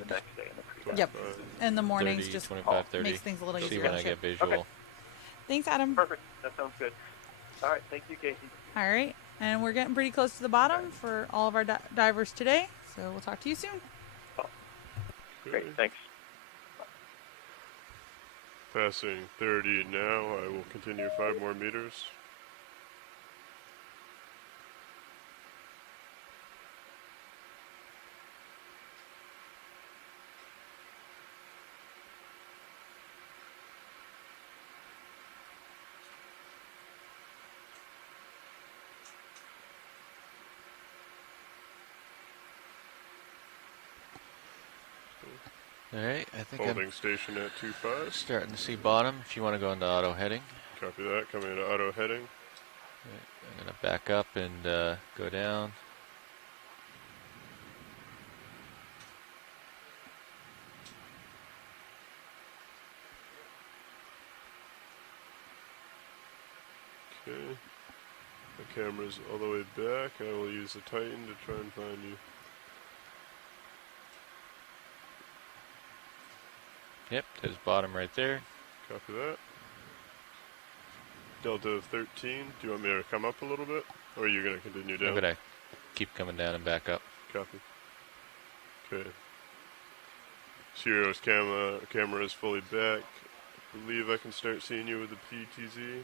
like the next day in the pre-dive. Yep. And the mornings 30, just 25, 30. makes things a little See easier, when I'm I sure. get visual. Okay. Thanks, Adam. Perfect. That sounds good. All right. Thank you, Casey. All right. And we're getting pretty close to the bottom for all of our divers today. So we'll talk to you soon. Great. Thanks. Passing 30 now. I will continue 5 more meters. All right, I think Holding I'm station at 2.5. starting to see bottom. If you want to go into auto heading. Copy that. Coming into auto heading. Right, I'm going to back up and go down. Okay. The camera's all the way back. I will use the Titan to try and find you. Yep, there's bottom right there. Copy that. Delta of 13. Do you want me to come up a little bit? Or are you going to continue down? I'm going to keep coming down and back up. Copy. Okay. Shiro's camera is fully back. I believe I can start seeing you with the PTZ.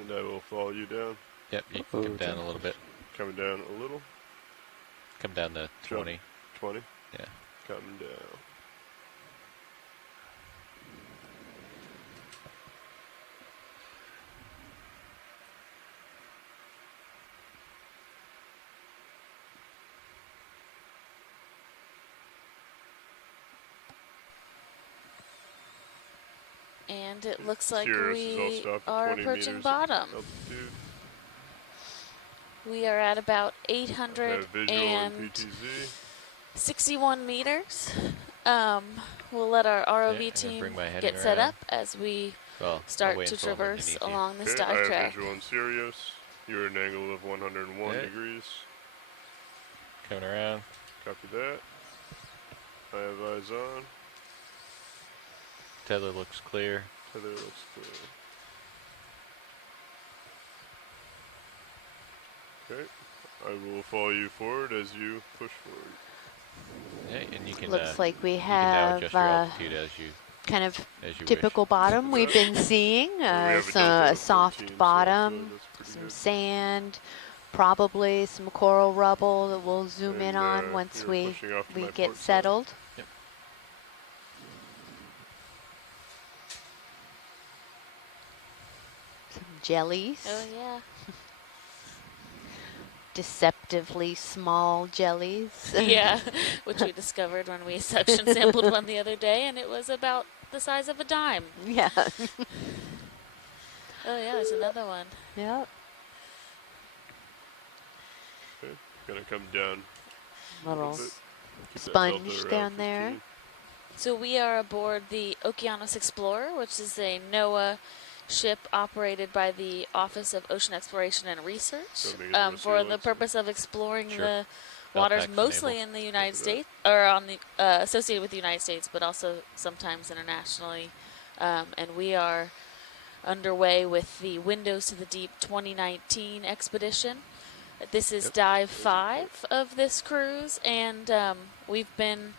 And I will follow you down. Yep, you can come down a little bit. Coming down a little. Come down to 20. 20? Yeah. Coming down. And it looks like Sirius we is all stopped at are 20 approaching meters bottom. altitude. We are at about Have visual and PTZ. 861 meters. We'll let our ROV team bring my heading get set around. up as we Well, start to traverse along this Okay, I dive have track. visual on Sirius. You're at an angle of 101 Okay. degrees. Coming around. Copy that. I have eyes on. Tether looks clear. Tether looks clear. Okay. I will follow you forward as you push forward. Yeah, and you can, Looks like we you can now have adjust your altitude as you kind of as you typical wish. bottom we've been seeing. We have a So delta a of 14, soft so bottom, that's pretty some good. sand, probably some coral rubble that we'll zoom in And, on once you're we pushing off to my get port side. settled. Yep. Some jellies. Oh yeah. Deceptively small jellies. Yeah, which we discovered when we suction sampled one the other day, and it was about the size of a dime. Yeah. Oh yeah, there's another one. Yep. Okay. Gonna come down. Little bit. Keep that sponge delta around down there. 15. So we are aboard the Okeanos Explorer, which is a NOAA ship operated by the Office of Ocean Exploration and Research Don't make it rest for your the legs. purpose of exploring Sure. the Belt waters packs mostly enable. in the United Copy that. States, or on the associated with the United States, but also sometimes internationally. And we are underway with the Windows to the Deep 2019 expedition. This is dive 5 of this cruise, and we've been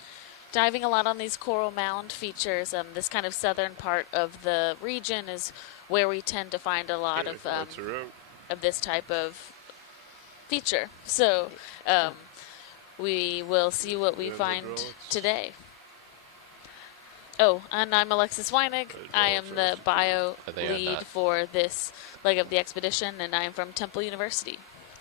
diving a lot on these coral mound features. This kind of southern part of the region is where we tend to find a lot Okay, lights are out. of this type of feature. So we will see what we Yeah, find hydraulics. today. Oh, and I'm Alexis Weinig. I am the bio Are they or lead not? for this leg of the expedition, and I am from Temple University.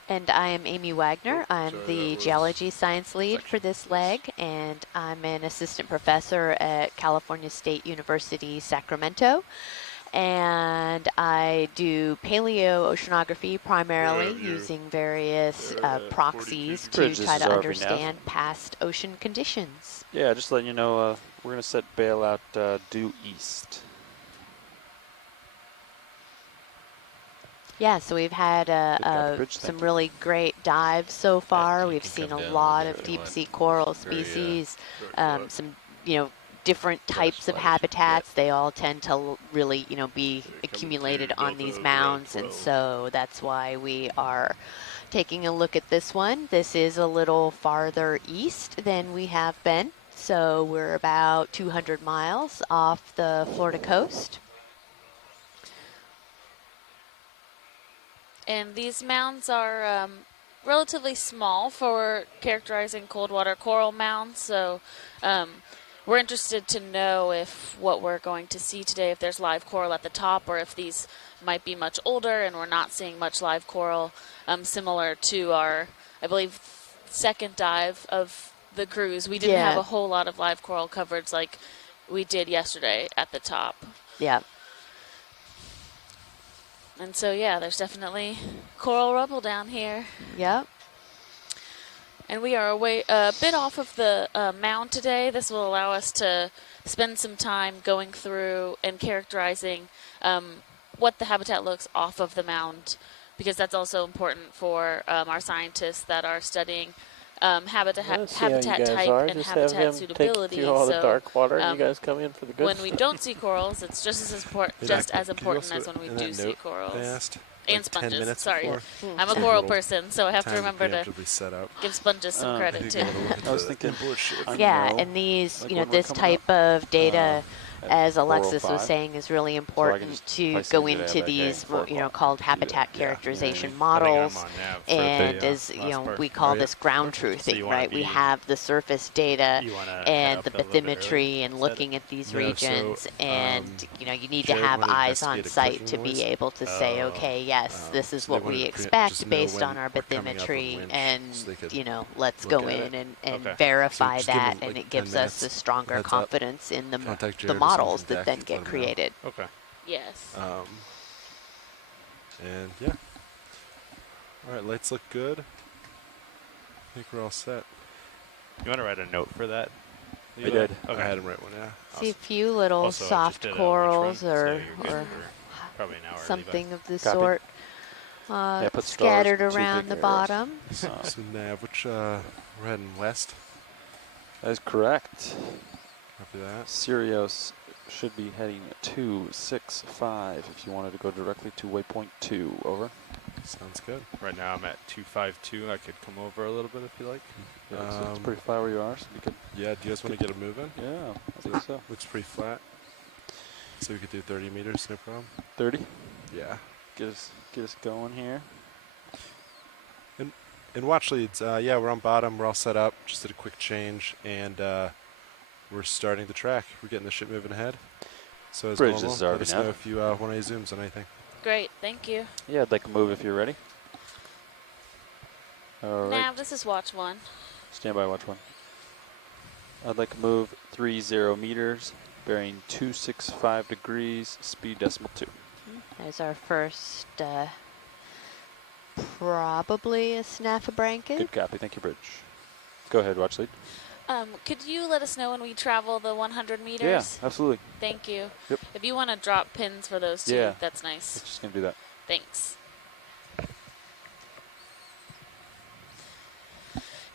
And I am Amy Wagner. Oh, I'm sorry, the that was geology science lead for this leg, and I'm an assistant professor at California State University, Sacramento. And I do paleoceanography primarily, Good view. using various They're at 42 proxies to Bridge, try this to is RV understand Nav. past ocean conditions. Yeah, just letting you know, we're going to set bailout due east. Yeah, so we've had Good copy, Bridge, some thank you. really great dives so far. you We've can seen come a down a lot little of bit if you deep want. sea coral Very, species, Very flat. some, different types of flat as you can habitats. They all tend to really, be Yeah, coming to accumulated on Delta these of mounds, and 12. so that's why we are taking a look at this one. This is a little farther east than we have been. So we're about 200 miles off the Florida coast. And these mounds are relatively small for characterizing cold water coral mounds. So we're interested to know if what we're going to see today, if there's live coral at the top, or if these might be much older and we're not seeing much live coral, similar to our, I believe, second dive of the cruise. We didn't have Yeah. a whole lot of live coral coverage like we did yesterday at the top. Yeah. And so, yeah, there's definitely coral rubble down here. Yep. And we are a bit off of the mound today. This will allow us to spend some time going through and characterizing what the habitat looks off of the mound, because that's also important for our scientists that are studying habitat type and habitat suitability. Through all the So dark water, and you guys come in for the good when we don't see corals, it's just as important as when we do see corals. And sponges. Sorry, I'm a coral person, so I have to remember to give sponges some credit too. I was thinking. Yeah, and these, Like when we're this coming type of data, at as Alexis 4:05, was saying, is really important just to price go it at into that these, day, 4 o'clock. called Yeah, habitat yeah, characterization yeah. models. And the, as, last part. we call Oh, yeah. this ground So truthing, you wanna right? We be- have the surface data You want to and the bathymetry and looking at these No, so, regions, and you need to Jared have wanted to eyes on investigate a site clicking to be noise. able to say, okay, yes, this is so they what wanted we to expect just know based when on our we're coming up on bathymetry, winch, and so they could let's look go at in it. and Okay. verify So just give that, them, and like, it gives 10 us a minutes, stronger heads up, confidence in contact the Jared or models something that back, then let get him know. created. Okay. Yes. And yeah. All right, lights look good. I think we're all set. You want to write a note for that? I did. Okay. I had him right one, yeah. See a few little Also, I just soft did a winch corals run, so or, you're good or for probably an hour. something of the Copy. sort Put stars scattered in 2 around big the arrows. bottom. So Nav, which we're heading west. That is correct. Copy that. Sirius should be heading 265 if you wanted to go directly to waypoint 2. Over. Sounds good. Right now I'm at 252. I could come over a little bit if you like. Yeah, it's pretty flat where you are, so you could. Yeah, do you guys want to get it moving? Yeah, I think so. Looks pretty flat. So we could do 30 meters, no problem. 30. Yeah. Get us going here. And watch leads, yeah, we're on bottom. We're all set up. Just did a quick change, and we're starting the track. We're getting the ship moving ahead. So as Bridge, normal, this is let already us now. know if you want any zooms on anything. Great. Thank you. Yeah, I'd like to move if you're ready. All right. Nav, this is watch 1. Stand by, watch 1. I'd like to move 30 meters, bearing 265 degrees, speed decimal 2. There's our first, probably a snaffabranchid. Good copy. Thank you, Bridge. Go ahead, watch lead. Could you let us know when we travel the 100 meters? Yeah, absolutely. Thank you. Yep. If you want to drop pins for those two, Yeah. that's We're nice. just going to do that. Thanks.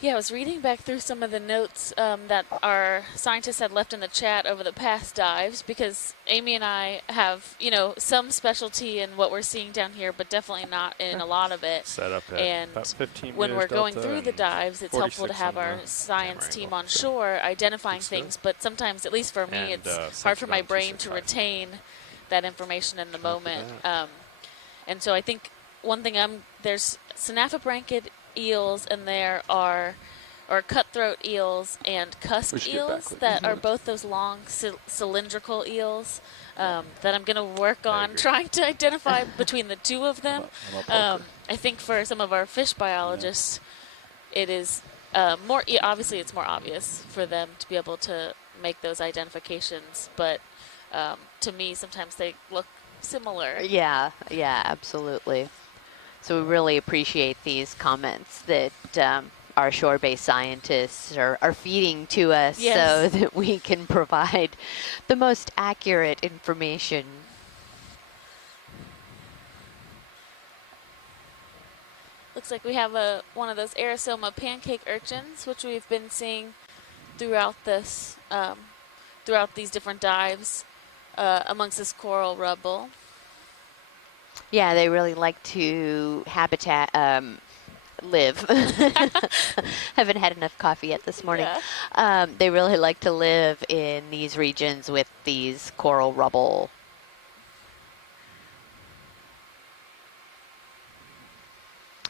Yeah, I was reading back through some of the notes that our scientists had left in the chat over the past dives, because Amy and I have, some specialty in what we're seeing down here, but definitely not in a lot of it. Set up at And about 15 when meters we're going delta through the and dives, it's helpful to 46 have on our the science camera team angle. on shore identifying Looks good. things, but sometimes, at least for me, And, it's set hard for it my on brain to 265. retain that information in the Copy moment. that. And so I think one thing there's snaffabranchid eels, and there are cutthroat eels and We cusk should get eels back that are with- both those long cylindrical eels that I'm going to work on agree. trying to identify between the two of them. I'm a poker. I think for some of our fish biologists, it is obviously it's more obvious for them to be able to make those identifications, but to me sometimes they look similar. Yeah, absolutely. So we really appreciate these comments that our shore-based scientists are feeding to us, Yes. so that we can provide the most accurate information. Looks like we have one of those Aerosoma pancake urchins, which we've been seeing throughout this, throughout these different dives amongst this coral rubble. Yeah, they really like to live. Haven't had enough coffee yet this morning. Yeah. They really like to live in these regions with these coral rubble.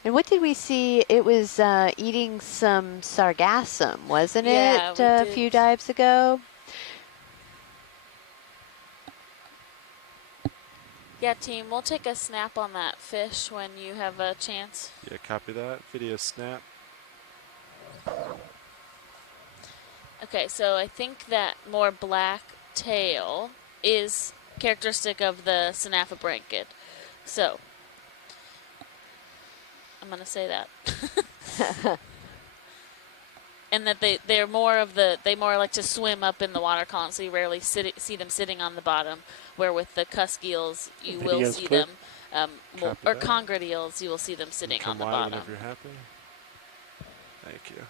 And what did we see? It was eating some sargassum, wasn't Yeah, it, we a did. few dives ago? Yeah, team, we'll take a snap on that fish when you have a chance. Yeah, copy that. Video snap. Okay, so I think that more black tail is characteristic of the Synaphobranchid. So, I'm going to say that. And that they more like to swim up in the water column, so you rarely see them sitting on the bottom, where with the cusk eels, you will Video's see clear. them, Copy or that. congrid eels, you will see them sitting Come on the wide bottom. whenever you're happy. Thank you.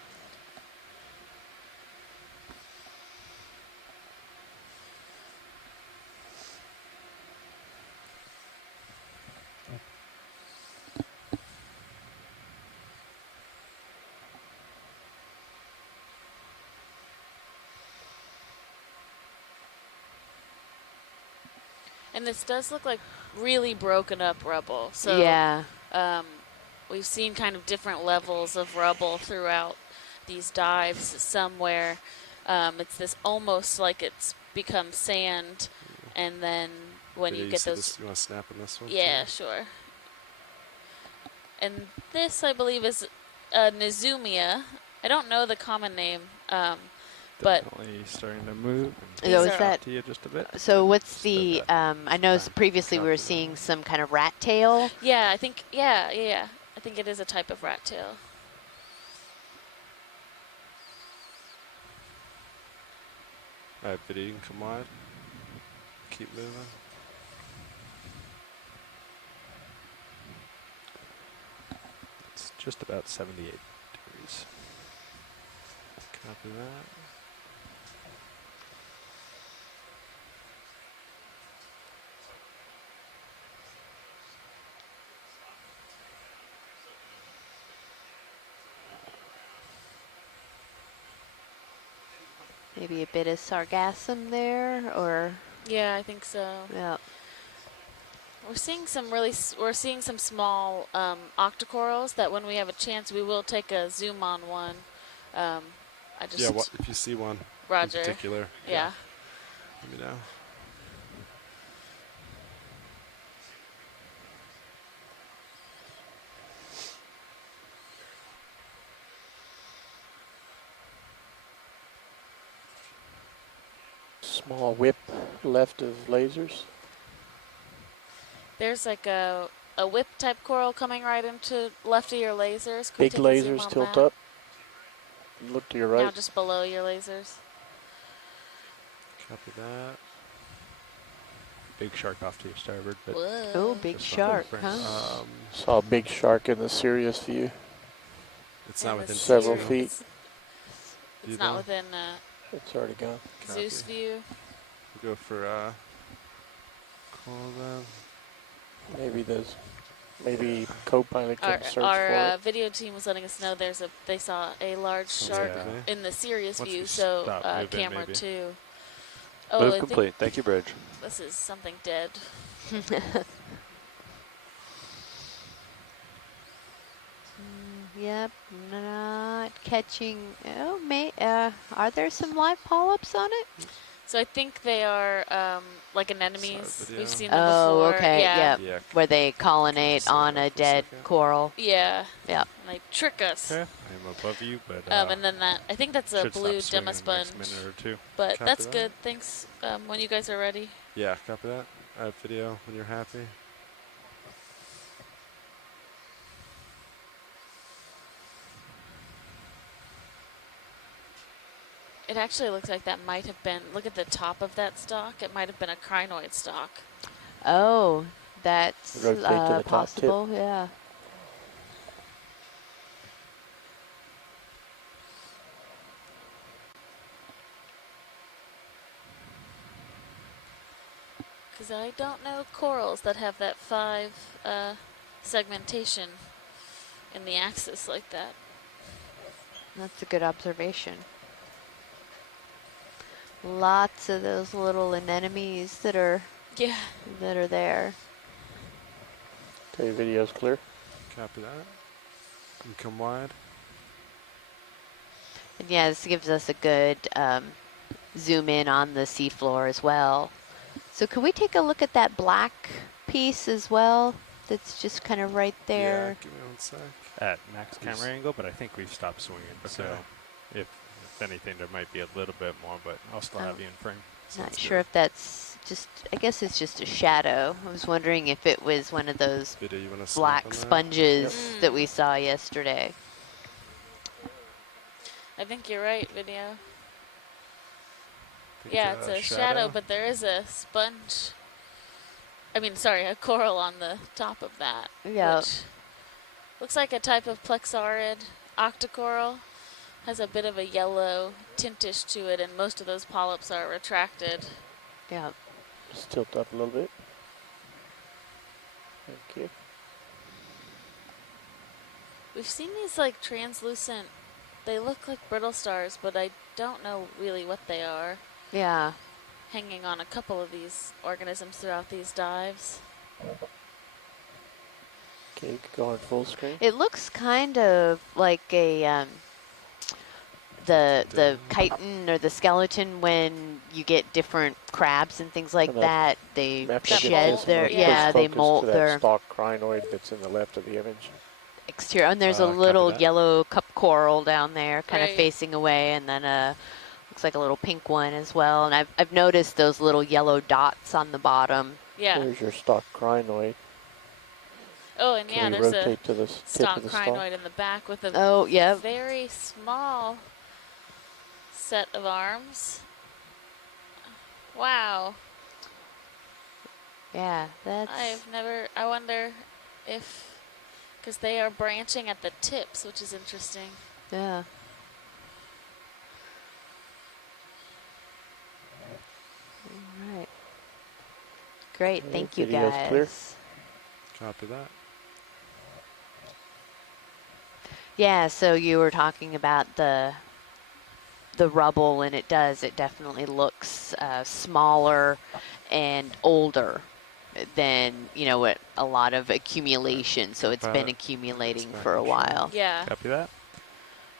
And this does look like really broken up rubble. So Yeah. we've seen kind of different levels of rubble throughout these dives. Somewhere it's this almost like it's become sand, and then when Video, you get see those, this, you want to snap on this one? yeah, too? sure. And this, I believe, is Nizumia. I don't know the common name, but Definitely starting to move. These So are- is that, To you just a bit. so what's Just the, over. I know Fine. previously we were Copy that. seeing some kind of rat tail. yeah, I think, yeah. I think it is a type of rat tail. Alright, video, you can come wide. Keep moving. It's just about 78 degrees. Copy that. Maybe a bit of sargassum there, or, Yeah, I think so. yeah. We're seeing some small octocorals that when we have a chance we will take a zoom on one. I just Yeah, if you see one Roger. in particular, Yeah. let me know. Small whip left of lasers. There's like a whip type coral coming right into left of your lasers. Can we Big take a zoom lasers on tilt that? up. Look to your right. Now just below your lasers. Copy that. Big shark off to your starboard, but Whoa. Oh, big Just shark, wondering. huh? Saw a big shark in the Sirius view. It's not And within the several Cisco. feet. It's You not know? within It's already gone. Zeus Copy. view. We'll go for call them. Maybe co-pilot Our, can search our for it. video team was letting us know they saw a large shark Yeah. in the Sirius Once view, we so stop moving, camera maybe. 2. Oh, Move I think complete. Thank you, Bridge. this is something dead. Yep, not catching. Oh, are there some live polyps on it? So I think they are like anemones. Sorry, video. We've seen them Oh, before. okay, Yeah. yeah. Where they colonate Slow on down a for a dead second. coral. Yeah. Yeah. And they trick us. okay. I'm above you, but And then I think that's a should blue stop swinging in the demasponge. next minute or two. But Copy that's that. good. Thanks. When you guys are ready. Yeah, copy that. Video when you're happy. It actually looks like that might have been. Look at the top of that stalk. It might have been a crinoid stalk. Oh, that's Rotate to the top tip. possible, yeah. Because I don't know corals that have that 5 segmentation in the axis like that. That's a good observation. Lots of those little anemones that are Yeah. there. Okay, video's clear. Copy that. And come wide. And yeah, this gives us a good zoom in on the seafloor as well. So could we take a look at that black piece as well? That's just kind of right Yeah, there. give me 1 sec. At max camera angle, but I think we've stopped swinging. So Okay. if anything, there might be a little bit more, but I'll still have you in frame. Not Sounds sure good. if that's just, I guess it's just a shadow. I was wondering if it was one of those Video, you want to black sponges Yep. that we saw yesterday. I think you're right, video. Yeah, it's a shadow, but there is a sponge. I mean, sorry, a coral on the top of that. Yeah. Which looks like a type of plexaurid octocoral. Has a bit of a yellow tintish to it, and most of those polyps are retracted. Yeah. Just tilt up a little bit. Thank you. We've seen these like translucent, they look like brittle stars, but I don't know really what they are. Yeah. Hanging on a couple of these organisms throughout these dives. Okay, you can go on full screen. It looks kind of like a the chitin or the skeleton when you get different crabs and things like And that. They After That shed molt, their yeah. they focus molt to that their stalk crinoid that's in the left of the image. exterior. And there's a Copy little that. yellow cup coral down there, kind of Right. facing away, and then looks like a little pink one as well. And I've noticed those little yellow dots on the bottom. Yeah. There's your stalk crinoid. Oh, and Can yeah, you there's a rotate to the tip stalk of the crinoid stalk? in the back with a Oh, yeah. very small set of arms. Wow. Yeah, that's I wonder if, because they are branching at the tips, which is interesting. yeah. All right. Great, Okay, thank you video's guys. clear. Copy that. Yeah, so you were talking about the rubble, and it definitely looks smaller and older than, you know, what a lot of accumulation. So it's been accumulating for a while. Yeah. Copy that.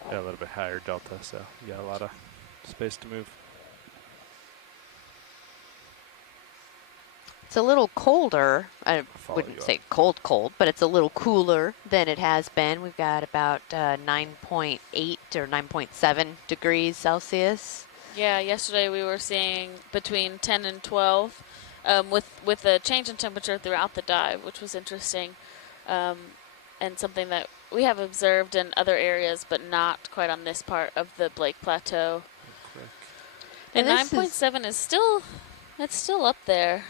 Got a little bit higher delta, so you got a lot of space to move. It's a little colder. I Follow wouldn't you say cold, but it's a little cooler than it has been. We've got about 9.8 or 9.7 degrees Celsius. Yeah, yesterday we were seeing between 10 and 12 with a change in temperature throughout the dive, which was interesting, and something that we have observed in other areas, but not quite on this part of the Blake Plateau. Quick. And And this 9.7 is still, it's still up there.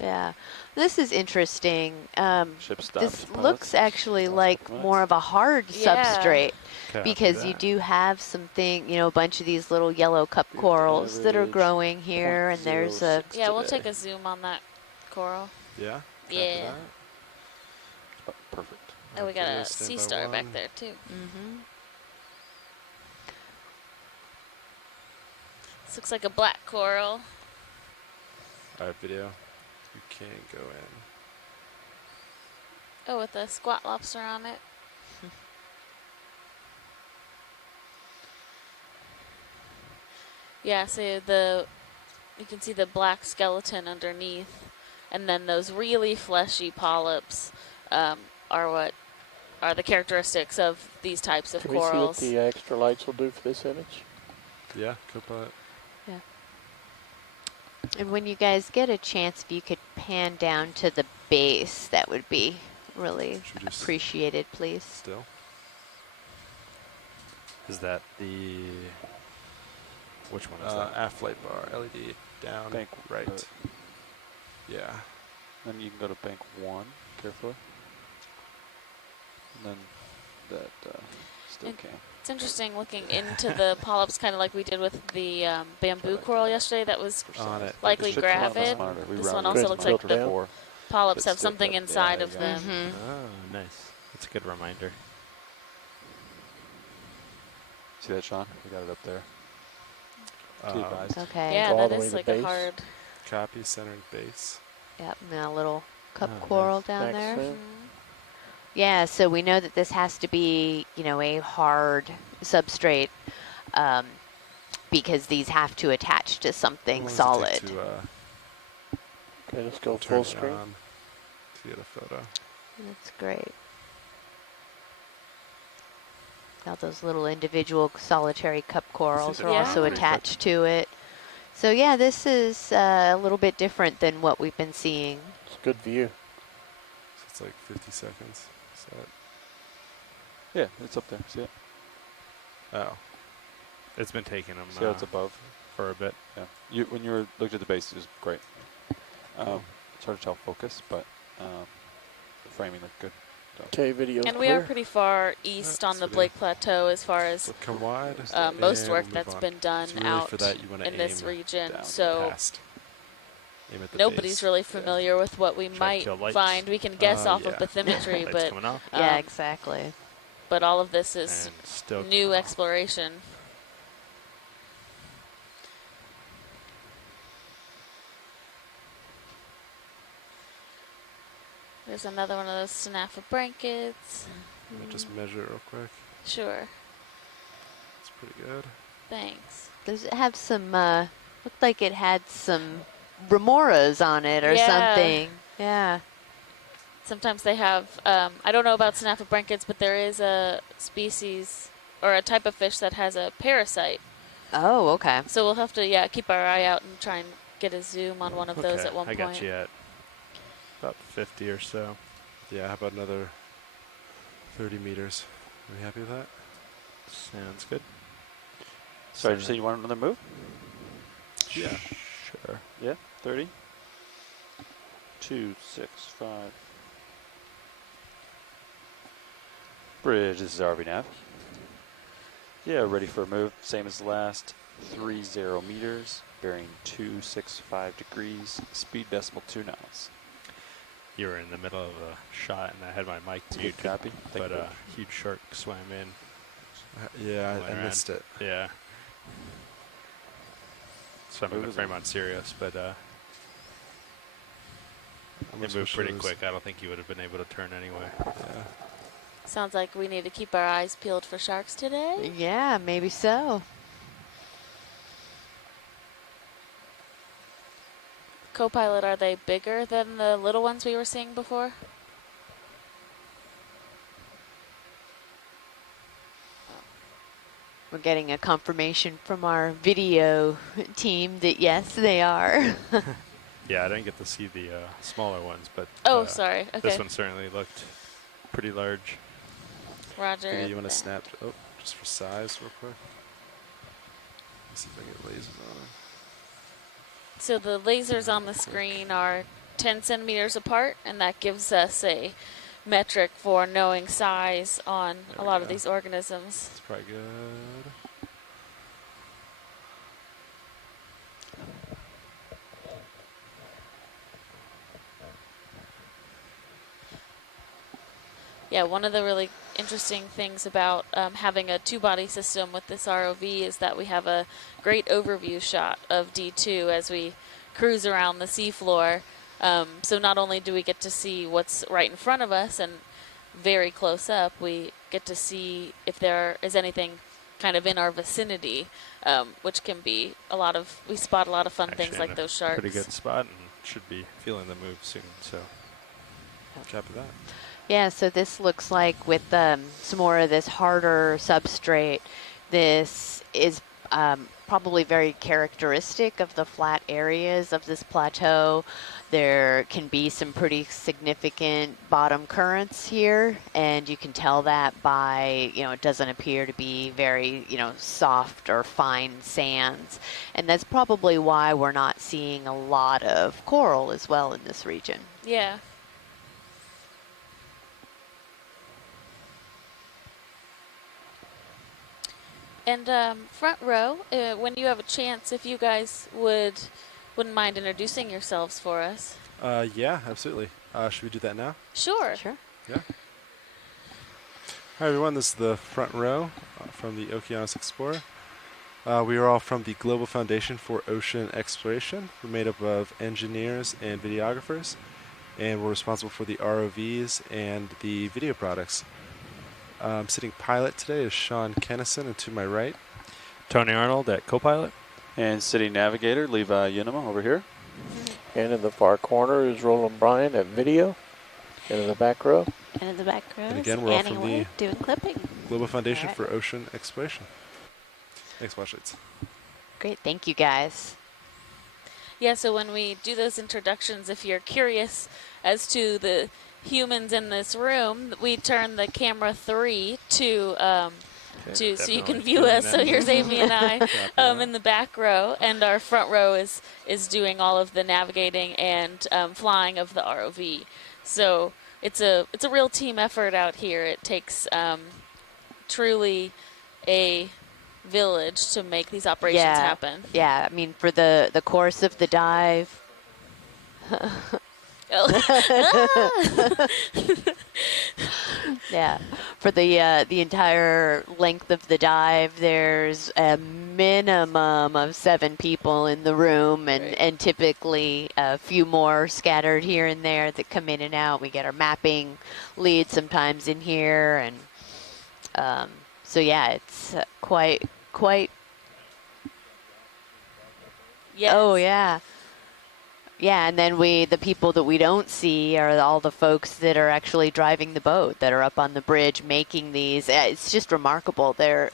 Yeah, this is interesting. Ship stops. This pilots. looks actually Stops like pilots. more of a hard Yeah. substrate, Copy because you that. do have something, you know, a bunch of these little yellow cup Field corals that are average growing here, and there's a 0.06 Yeah, we'll today. take a zoom on that coral. Yeah? Copy Yeah. that. Oh, perfect. Oh, we got Okay, a stand sea by star back one. there too. mm-hmm. This looks like a black coral. Alright, video. You can't go in. Oh, with a squat lobster on it. Yeah, so you can see the black skeleton underneath, and then those really fleshy polyps are what are the characteristics of these types of Can we see what corals. the extra lights will do for this image? Yeah, Copilot. And when you guys get a chance, if you could pan down to the base, that would be really Should we just appreciated, please. still? Is that the... Which one is that? Aft flight bar, LED down, Bank right. Yeah. Then you can go to bank 1 carefully. And then that still And- can. It's interesting looking into the polyps, kind of like we did with the bamboo coral yesterday. That was On it. likely Should come out gravid. smarter. We This rounded one it also Good. looks Tilt like the down. before. polyps Bit have something stiff, but inside yeah, of there you go. them. Mm-hmm. Oh, nice. That's a good reminder. See that, Sean? We got it up there. Too advised. Okay. Yeah, Go all that the way is to like base. a hard. Copy, center, and base. Yep, and a little cup Oh, coral nice. down Max there. fin. Yeah, so we know that this has to be, a hard substrate because these have to attach to How something long does it solid. take to, Okay, let's go turn full it screen. on to get a photo? That's great. Now those little individual solitary cup corals are Yeah. also Pretty quick. attached to it. So yeah, this is a little bit different than what we've been seeing. It's a good view. So it's like 50 seconds. Is that? Yeah, it's up there. See it? Oh. It's been taking them See how it's above? for a bit. Yeah. When you were looked at the base, it was great. It's hard to tell focus, but the framing looked good. So. Okay, video And clear. we are pretty far east on That's the what it Blake Plateau as far as So come wide. most and work we'll move that's on. been done So really out for that, you want to in this aim region. down So past. Aim at the nobody's base. really familiar with what we Try to might kill lights. find. We can guess off yeah. of bathymetry, Lights but coming off. Yeah, exactly. but all of this is And still new coming off. exploration. There's another one of those Snafa blankets. I'll just measure it real quick. Sure. It's pretty good. Thanks. Does it have some, looked like it had some remoras on it or Yeah. something. Yeah. Sometimes they have, I don't know about Snafa blankets, but there is a species or a type of fish that has a parasite. Oh, okay. So we'll have to, keep our eye out and try and get a zoom on one of those Okay, at one I point. got you at about 50 or so. Yeah, how about another 30 meters? Are you happy with that? Sounds good. Sorry, did you say you want another move? Yeah. Sure. Yeah, 30. 2, 6, 5. Bridge, this is RV Nav. Yeah, ready for a move. Same as the last. 30 meters, bearing 265 degrees, speed decimal 2 knots. You were in the middle of a shot, and I had my mic Good muted, copy. Thank but you. a huge shark swam in. Yeah, Went I around. missed it. Yeah. Swam in What the was frame it? on Sirius, but How much it moved was pretty yours? quick. I don't think you would have been able to turn anyway. Yeah. Sounds like we need to keep our eyes peeled for sharks today. Yeah, maybe so. Co-pilot, are they bigger than the little ones we were seeing before? We're getting a confirmation from our video team that yes, they are. Yeah, I didn't get to see the smaller ones, but Oh, sorry. Okay. this one certainly looked pretty large. Roger. Okay, you want that. to snap? Oh, just for size, real quick. Let's see if I get lasers on it. So the lasers on the screen are 10 centimeters apart, and that gives us a metric for knowing size on There a we lot of go. these organisms. It's probably good. Yeah, one of the really interesting things about having a two-body system with this ROV is that we have a great overview shot of D2 as we cruise around the seafloor. So not only do we get to see what's right in front of us and very close up, we get to see if there is anything kind of in our vicinity, which can be we spot a lot of fun Actually things in like a those sharks. Pretty good spot, and should be feeling the move soon. So Copy that. Yeah, so this looks like with some more of this harder substrate, this is probably very characteristic of the flat areas of this plateau. There can be some pretty significant bottom currents here, and you can tell that by, it doesn't appear to be very, soft or fine sands. And that's probably why we're not seeing a lot of coral as well in this region. Yeah. And front row, when you have a chance, if you guys wouldn't mind introducing yourselves for us. Yeah, absolutely. Should we do that now? Sure. Sure. Yeah. Hi, everyone. This is the front row from the Okeanos Explorer. We are all from the Global Foundation for Ocean Exploration. We're made up of engineers and videographers, and we're responsible for the ROVs and the video products. Sitting pilot today is Sean Kennison, and to my right, Tony Arnold at co-pilot. And city navigator Levi Unema over here. And in the far corner is Roland Bryan at video. And in the back row. And in the back row And is again, we're all Annie from Wade doing clipping. Global Foundation All right. for Ocean Exploration. Thanks, flashlights. Great. Thank you, guys. Yeah, so when we do those introductions, if you're curious as to the humans in this room, we turn the camera 3 to so you can view us. So here's Amy and I in the back row, and our front row is doing all of the navigating and flying of the ROV. So it's a real team effort out here. It takes truly a village to make these operations happen. Yeah, I mean, for the course of the dive. Yeah, for the entire length of the dive, there's a minimum of 7 people in the room, and typically a few more scattered here and there that come in and out. We get our mapping lead sometimes in here, and so yeah, it's quite. Yes. Oh yeah. Yeah, and then the people that we don't see are all the folks that are actually driving the boat, that are up on the bridge making these. It's just remarkable. They're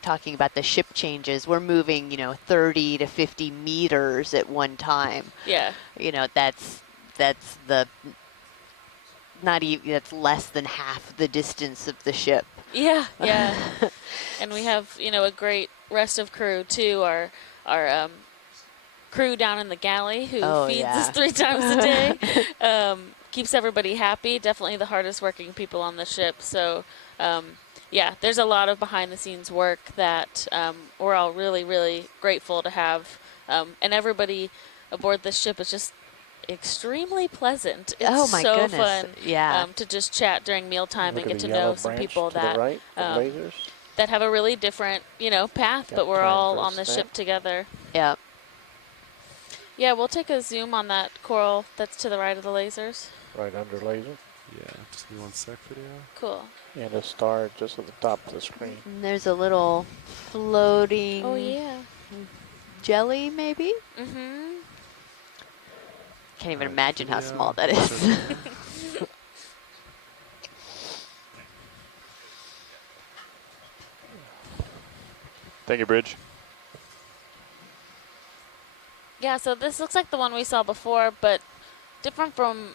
talking about the ship changes. We're moving, 30 to 50 meters at one time. Yeah. That's not even, that's less than half the distance of the ship. Yeah. And we have, a great rest of crew too. Our crew down in the galley who feeds us 3 times a day, keeps everybody happy. Definitely the hardest working people on the ship. So, there's a lot of behind the scenes work that we're all really, really grateful to have. And everybody aboard this ship is just extremely pleasant. It's my so goodness. fun Yeah. to just chat during mealtime and get to know some people that lasers. that have a really different, path, but we're all on the ship together. Yeah. Yeah, we'll take a zoom on that coral that's to the right of the lasers. Right under laser. Yeah, just give me 1 sec, video. Cool. And a star just at the top of the screen. And there's a little floating Oh, yeah. jelly, maybe? Mm-hmm. Can't even Alright, imagine how video. small that is. Thank you, Bridge. Yeah, so this looks like the one we saw before, but different from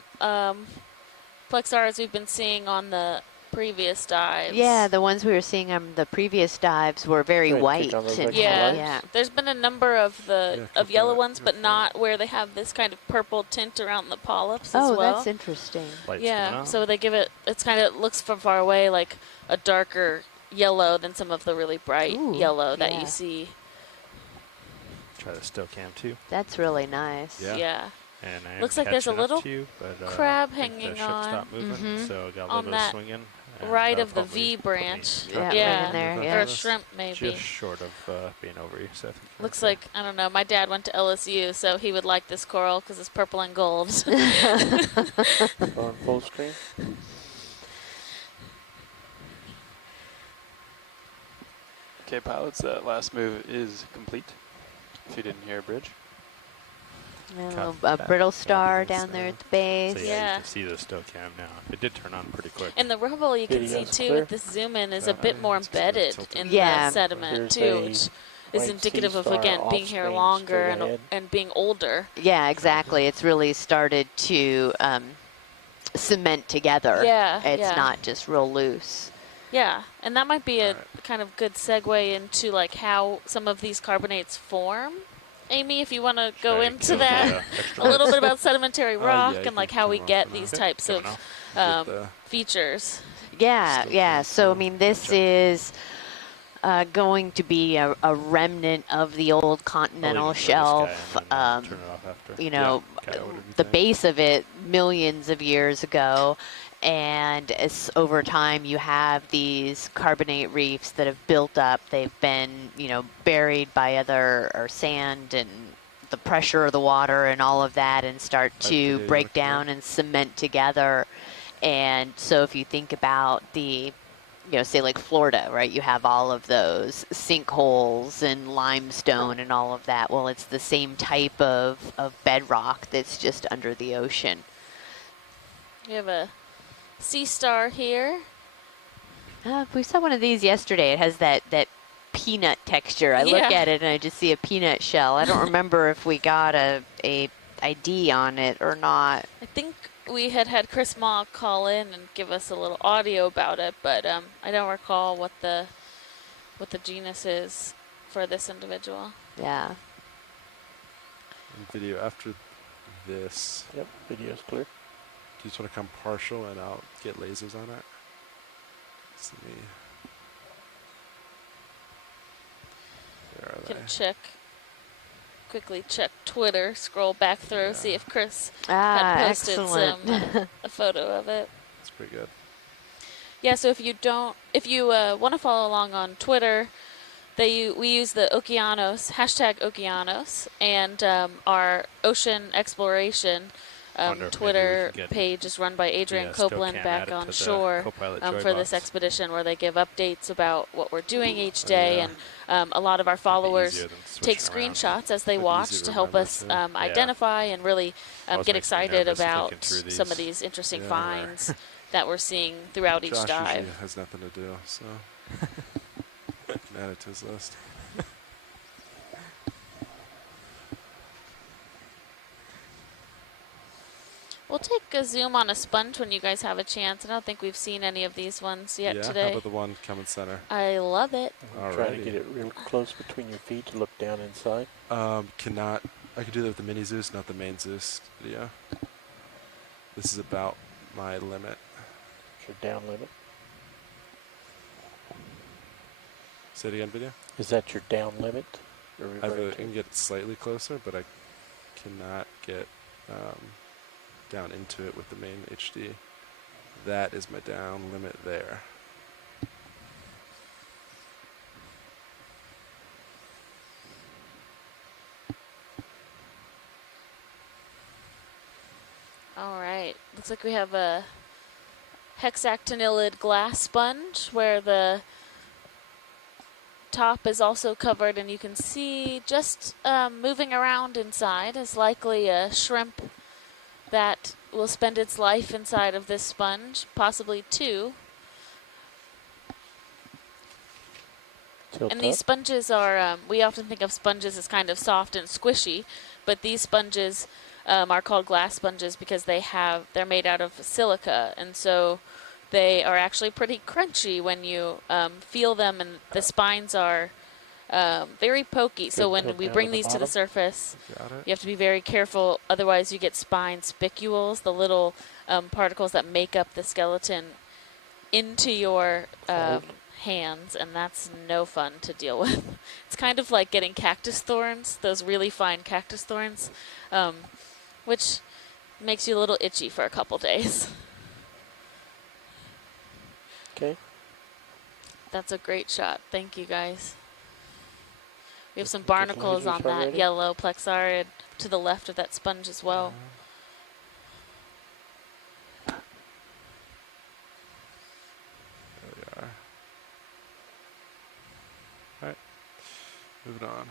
Plexars we've been seeing on the previous dives. Yeah, the ones we were seeing on the previous dives were very Good, white. click on those and- extra Yeah. lights. yeah. There's been a number of Yeah, of click yellow on it. ones, but Yeah. not where they have this kind of purple tint around the polyps as Oh, well. that's interesting. Lights coming Yeah, on. so they give it's kind of looks from far away like a darker yellow than some of the really bright Ooh, yellow that yeah. you see. Try the still cam too. That's really nice. Yeah. Yeah. And I am Looks like there's a catching up little to you, but, crab I think hanging the ship on. stopped moving, Mhm. so got a On little bit that of swinging. and, right of the probably V put me branch. Yeah, right Yeah. in there, Or yeah. a shrimp maybe. Just short of being over you, so I think you're Looks okay. like, I don't know, my dad went to LSU, so he would like this coral because it's purple and gold. On full screen. Okay, pilots, that last move is complete. If you didn't hear, Bridge. And Copy a that. brittle star Copy this down there now. at the base. So yeah, Yeah. you can see the still cam now. It did turn on pretty quick. And the rubble you can see Video's too clear. with this zoom in is a bit more it's kinda embedded tilted. in Yeah. the sediment Here's too, a which is white indicative of sea again star being off here screen, longer straight ahead. and being older. Yeah, exactly. It's really started to cement together. Yeah, It's yeah. not just real loose. Yeah, and that might be a kind of good segue into like how some of these carbonates form. Amy, if you want to go Should I into go that, extra a little lights? bit about sedimentary yeah, rock you and can like how we turn off get for these now. types Coming of off. With the features. Yeah, Still yeah. pretty So I cool. mean, this is going to be a remnant of the old continental shelf. Turn it off after. You know, Okay, what did you the think? base of it millions of years ago. And as over time, you have these carbonate reefs that have built up. They've been, you know, buried by other or sand and the pressure of the water and all of that, and start to break down and cement together. And so if you think about the, you know, say like Florida, right? You have all of those sinkholes and limestone and all of that. Well, it's the same type of bedrock that's just under the ocean. We have a sea star here. We saw one of these yesterday. It has that peanut texture. I look at it and I just see a peanut shell. I don't remember if we got a ID on it or not. I think we had Chris Maw call in and give us a little audio about it, but I don't recall what the genus is for this individual. Yeah. And video after this. Yep, video's clear. Do you just want to come partial and I'll get lasers on it? Let's see. Where are they? Quickly check Twitter, scroll back through, see if Chris had posted a photo of it. That's pretty good. Yeah, so if you want to follow along on Twitter, we use the Okeanos, #Okeanos, and our ocean exploration Twitter page is run by Adrian Copeland back on shore for this expedition, where they give updates about what we're doing each day, and a lot of our followers take screenshots as they watch to help us identify and really get excited about some of these interesting finds that we're seeing throughout each dive. Josh has nothing to do, so can add it to his list. We'll take a zoom on a sponge when you guys have a chance. I don't think we've seen any of these ones yet today. How about the one coming center? I love it. Try to get it real close between your feet to look down inside. Cannot. I could do that with the mini Zeus, not the main Zeus video. This is about my limit. It's your down limit. Say it again, video. Is that your down limit? I can get slightly closer, but I cannot get down into it with the main HD. That is my down limit there. All right, looks like we have a hexactinellid glass sponge where the top is also covered, and you can see just moving around inside is likely a shrimp that will spend its life inside of this sponge, possibly two. And these sponges are, we often think of sponges as kind of soft and squishy, but these sponges are called glass sponges because they're made out of silica, and so they are actually pretty crunchy when you feel them, and the spines are very pokey. So when we bring these to the surface, you have to be very careful, otherwise you get spine spicules, the little particles that make up the skeleton, into your hands, and that's no fun to deal with. It's kind of like getting cactus thorns, those really fine cactus thorns, which makes you a little itchy for a couple days. Okay. That's a great shot. Thank you, guys. We have some barnacles on that yellow plexarid to the left of that sponge as well. There we are. All right, moving on.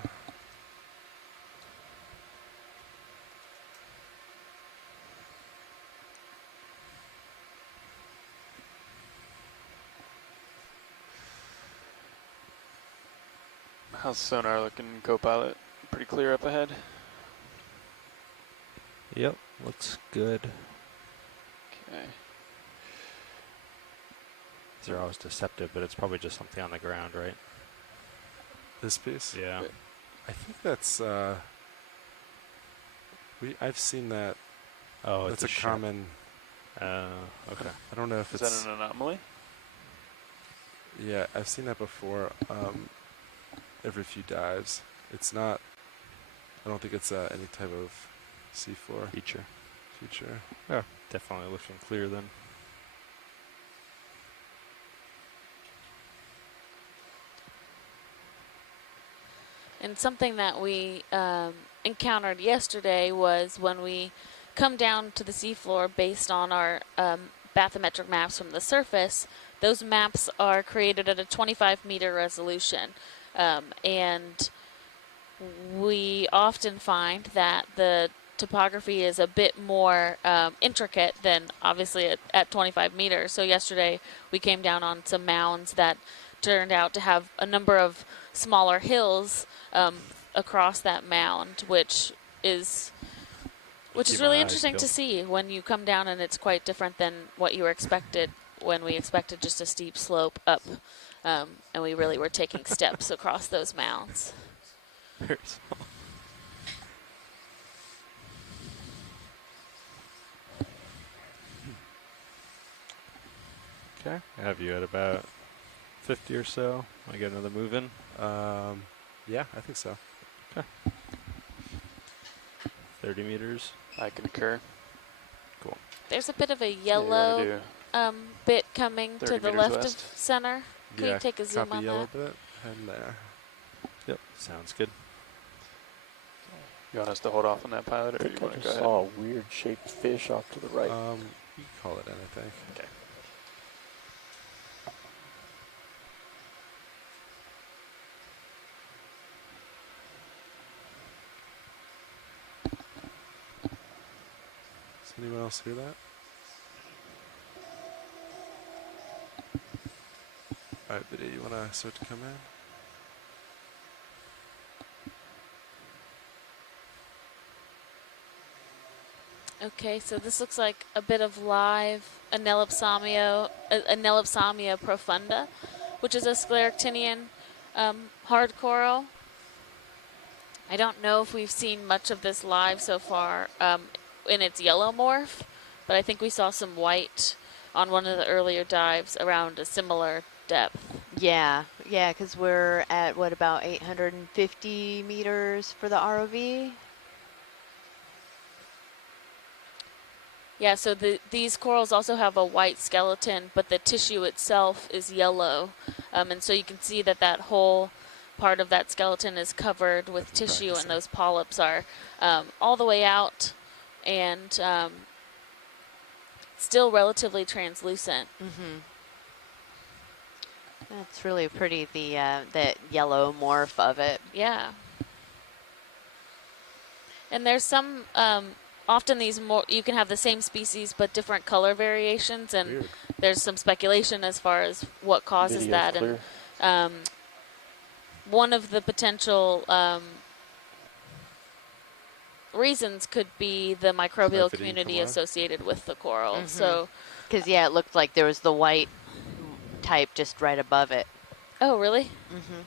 How's sonar looking, Copilot? Pretty clear up ahead? Yep, looks good. Okay. These are always deceptive, but it's probably just something on the ground, right? This piece? Yeah. I think that's, I've seen that. Oh, that's it's a common. Okay. I don't know if Is it's. that an anomaly? Yeah, I've seen that before. Every few dives. It's not. I don't think it's any type of seafloor Feature. feature. Oh, definitely looking clear then. And something that we encountered yesterday was when we come down to the seafloor based on our bathymetric maps from the surface, those maps are created at a 25-meter resolution. And we often find that the topography is a bit more intricate than obviously at 25 meters. So yesterday we came down on some mounds that turned out to have a number of smaller hills across that mound, which is Keep really my eyes interesting to peeled. see when you come down, and it's quite different than what you were expected when we expected just a steep slope up, and we really were taking steps across those mounds. Very small. Okay. I have you at about 50 or so. I get another move in. Yeah, I think so. 30 meters. I concur. Cool. There's a bit of a Yeah, you yellow wanna do bit coming 30 to the meters left west? of center. Can Yeah, you take a zoom copy on yellow that? bit and there. Yep. Sounds good. You want us to hold off on that pilot, or I you think want I to go just ahead? saw a weird shaped fish off to the right. You can call it anything. Okay. Does anyone else hear that? Alright, Biddy, you want to start to come in? Okay, so this looks like a bit of live Anelopsamia profunda, which is a scleractinian hard coral. I don't know if we've seen much of this live so far in its yellow morph, but I think we saw some white on one of the earlier dives around a similar depth. Yeah, because we're at, what, about 850 meters for the ROV? Yeah, so these corals also have a white skeleton, but the tissue itself is yellow. And so you can see that that whole part of that skeleton is covered with tissue, and those polyps are all the way out and still relatively translucent. Mm-hmm. That's really pretty, that yellow morph of it. Yeah. And there's some, often these more, you can have the same species but different color variations, and Weird. there's some speculation as far as what causes Video's that. clear. And one of the potential reasons could be the microbial community associated with the coral. Mm-hmm. So, because yeah, it looked like there was the white type just right above it. oh really? Mm-hmm.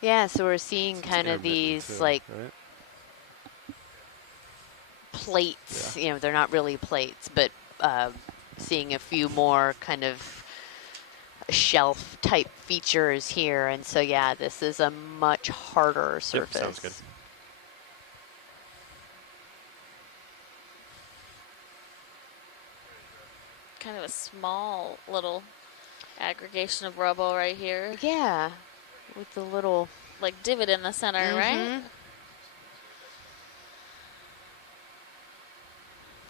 Yeah, so we're seeing kind of these too, like right? plates. You know, they're not really plates, but seeing a few more kind of shelf type features here. And so yeah, this is a much harder surface. Yep, sounds good. Kind of a small little aggregation of rubble right here. Yeah, with the little like divot in the center, right?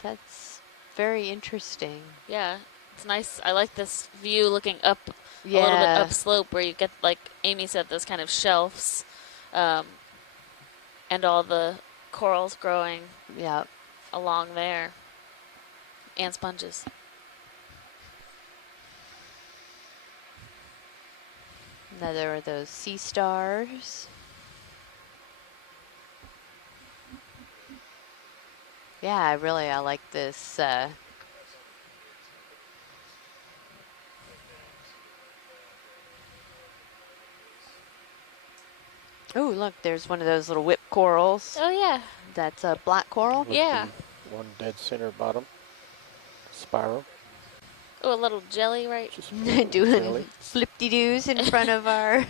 That's very interesting. Yeah, it's nice. I like this view looking up a little bit Yeah. upslope where you get, like Amy said, those kind of shelves and all the corals growing Yeah. along there, and sponges. Another of those sea stars. Yeah, I like this. Oh, look, there's one of those little whip corals. Oh yeah, That's a black coral. With Yeah. the one dead center bottom spiral. Oh, a little jelly, right? Just Doing jelly. flip-de-doos in front of our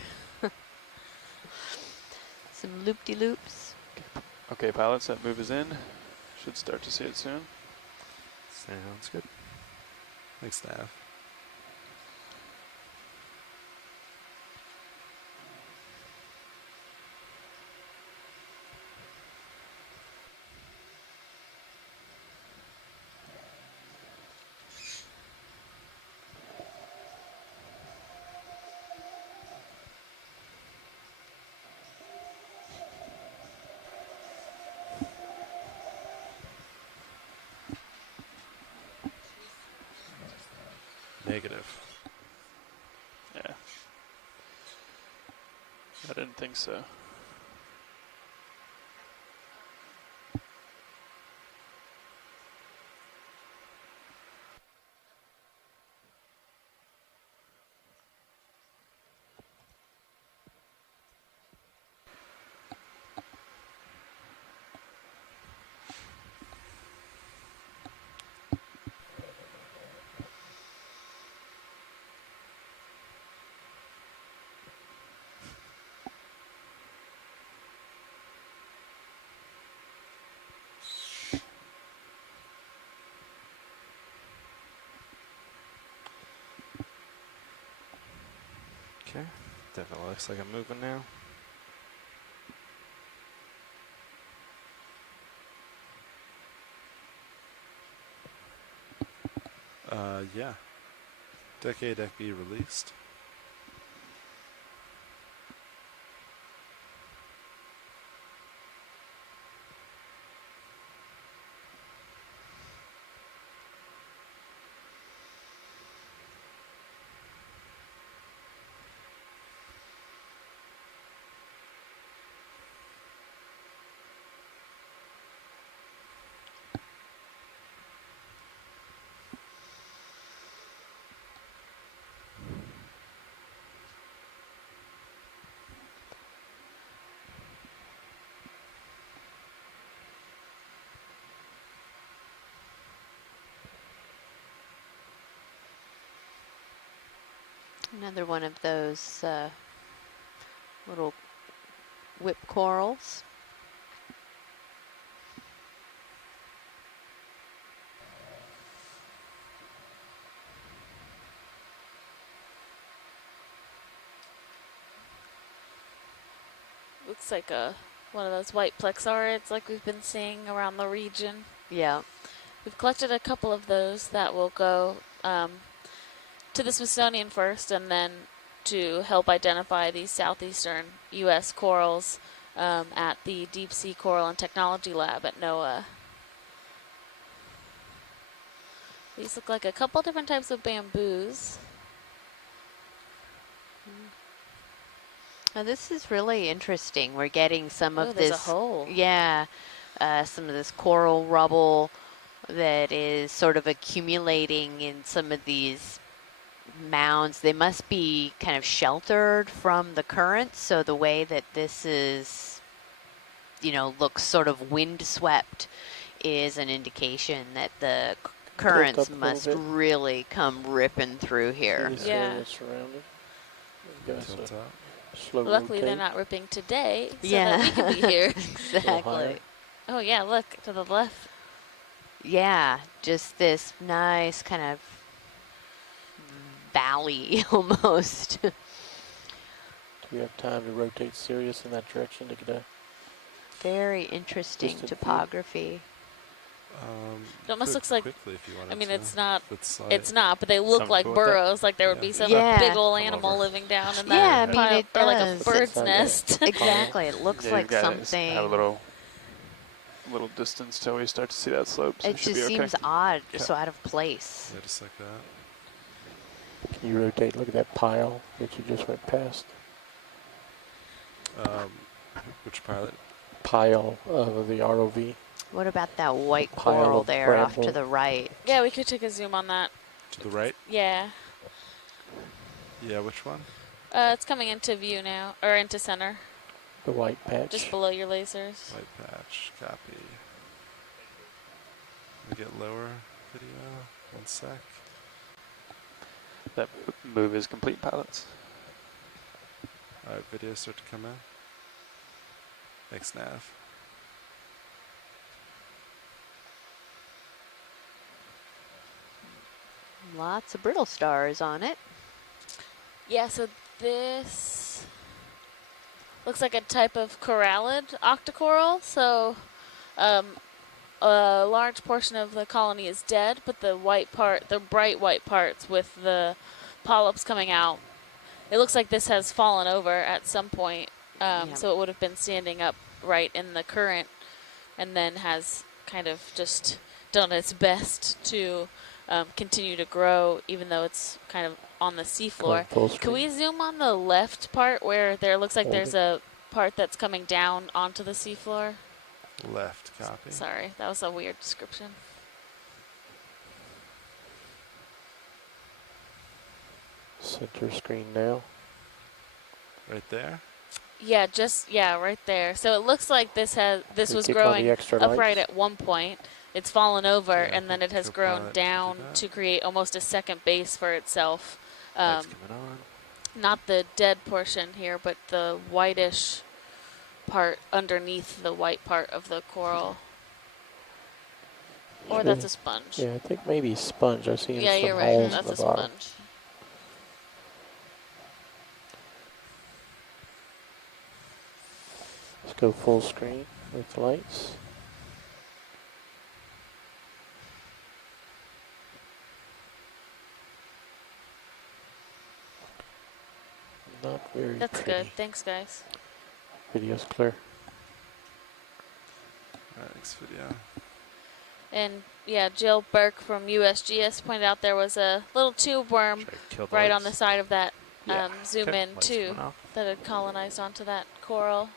some loop-de-loops. Okay, pilots, that move is in. Should start to see it soon. Sounds good. Thanks, staff. Negative. Yeah. I didn't think so. Okay. Definitely looks like I'm moving now. Yeah. Decade FB released. Another one of those little whip corals. Looks like one of those white plexaurids like we've been seeing around the region. Yeah. We've collected a couple of those that will go to the Smithsonian first, and then to help identify these southeastern U.S. corals at the Deep Sea Coral and Technology Lab at NOAA. These look like a couple different types of bamboos. Now this is really interesting. We're getting some Oh, of there's this. a hole. Yeah. Some of this coral rubble that is sort of accumulating in some of these mounds. They must be kind of sheltered from the currents, so the way that this is, you know, looks sort of windswept is an indication that the currents must really come ripping through here. Yeah. Surrounded. Tilt up. Slow Luckily, they're rotate. not ripping today, so Yeah. that we can be here. Exactly. Oh yeah, look to the left. Yeah, just this nice kind of valley almost. Do we have time to rotate Sirius in that direction to get a Very interesting Distant view. topography. It almost Could looks like, quickly if you wanted I mean, to. it's not, With sight. it's not, but they look Something like cool with that? burrows, like there would Yeah. be some Yeah. big old Come animal over. living down in Yeah, that I mean, pile, it or like a does. bird's Sounds like nest. Exactly, it looks Yeah, like you've got something. have a little distance till we start to see that slope, so It it should just be okay. seems odd, Yeah. so out of place. Yeah, just like that. Can you rotate? Look at that pile that you just went past. Which pilot? Pile of the ROV. What about that white Pile coral of there off to bramble. the right? Yeah, we could take a zoom on that. To the right? Yeah. Yeah, which one? It's coming into view now, or into center. The white patch. just below your lasers. White patch, copy. We get lower video. 1 sec. That move is complete, pilots. All right, videos start to come in. Thanks, Nav. Lots of brittle stars on it. Yeah, so this looks like a type of corallid octocoral. So a large portion of the colony is dead, but the white part, the bright white parts with the polyps coming out, it looks like this has fallen over at some point. Yeah. So it would have been standing up right in the current and then has kind of just done its best to continue to grow, even though it's kind of on the seafloor. Can we zoom on the left part where there looks like there's a part that's coming down onto the seafloor? Left, copy. Sorry, that was a weird description. Center screen now. Right there. Yeah, right there. So it looks like this was click on growing the extra upright lights. at one point. It's fallen over, Yeah, I and then think it has Copilot grown can do down that. to create almost a second base for itself. Lights coming on. Not the dead portion here, but the whitish part underneath the white part of the coral. Or that's a sponge. Yeah, I think maybe sponge. I see Yeah, some you're right. holes That's in a the bottom. sponge. Let's go full screen with lights. Not very That's pretty. good. Thanks, guys. Video's clear. All right, next video. And yeah, Jill Burke from USGS pointed out there was a little tube worm Should I kill the right on the lights? side of that Yeah. zoom Okay, in lights too coming off. that had colonized onto that coral.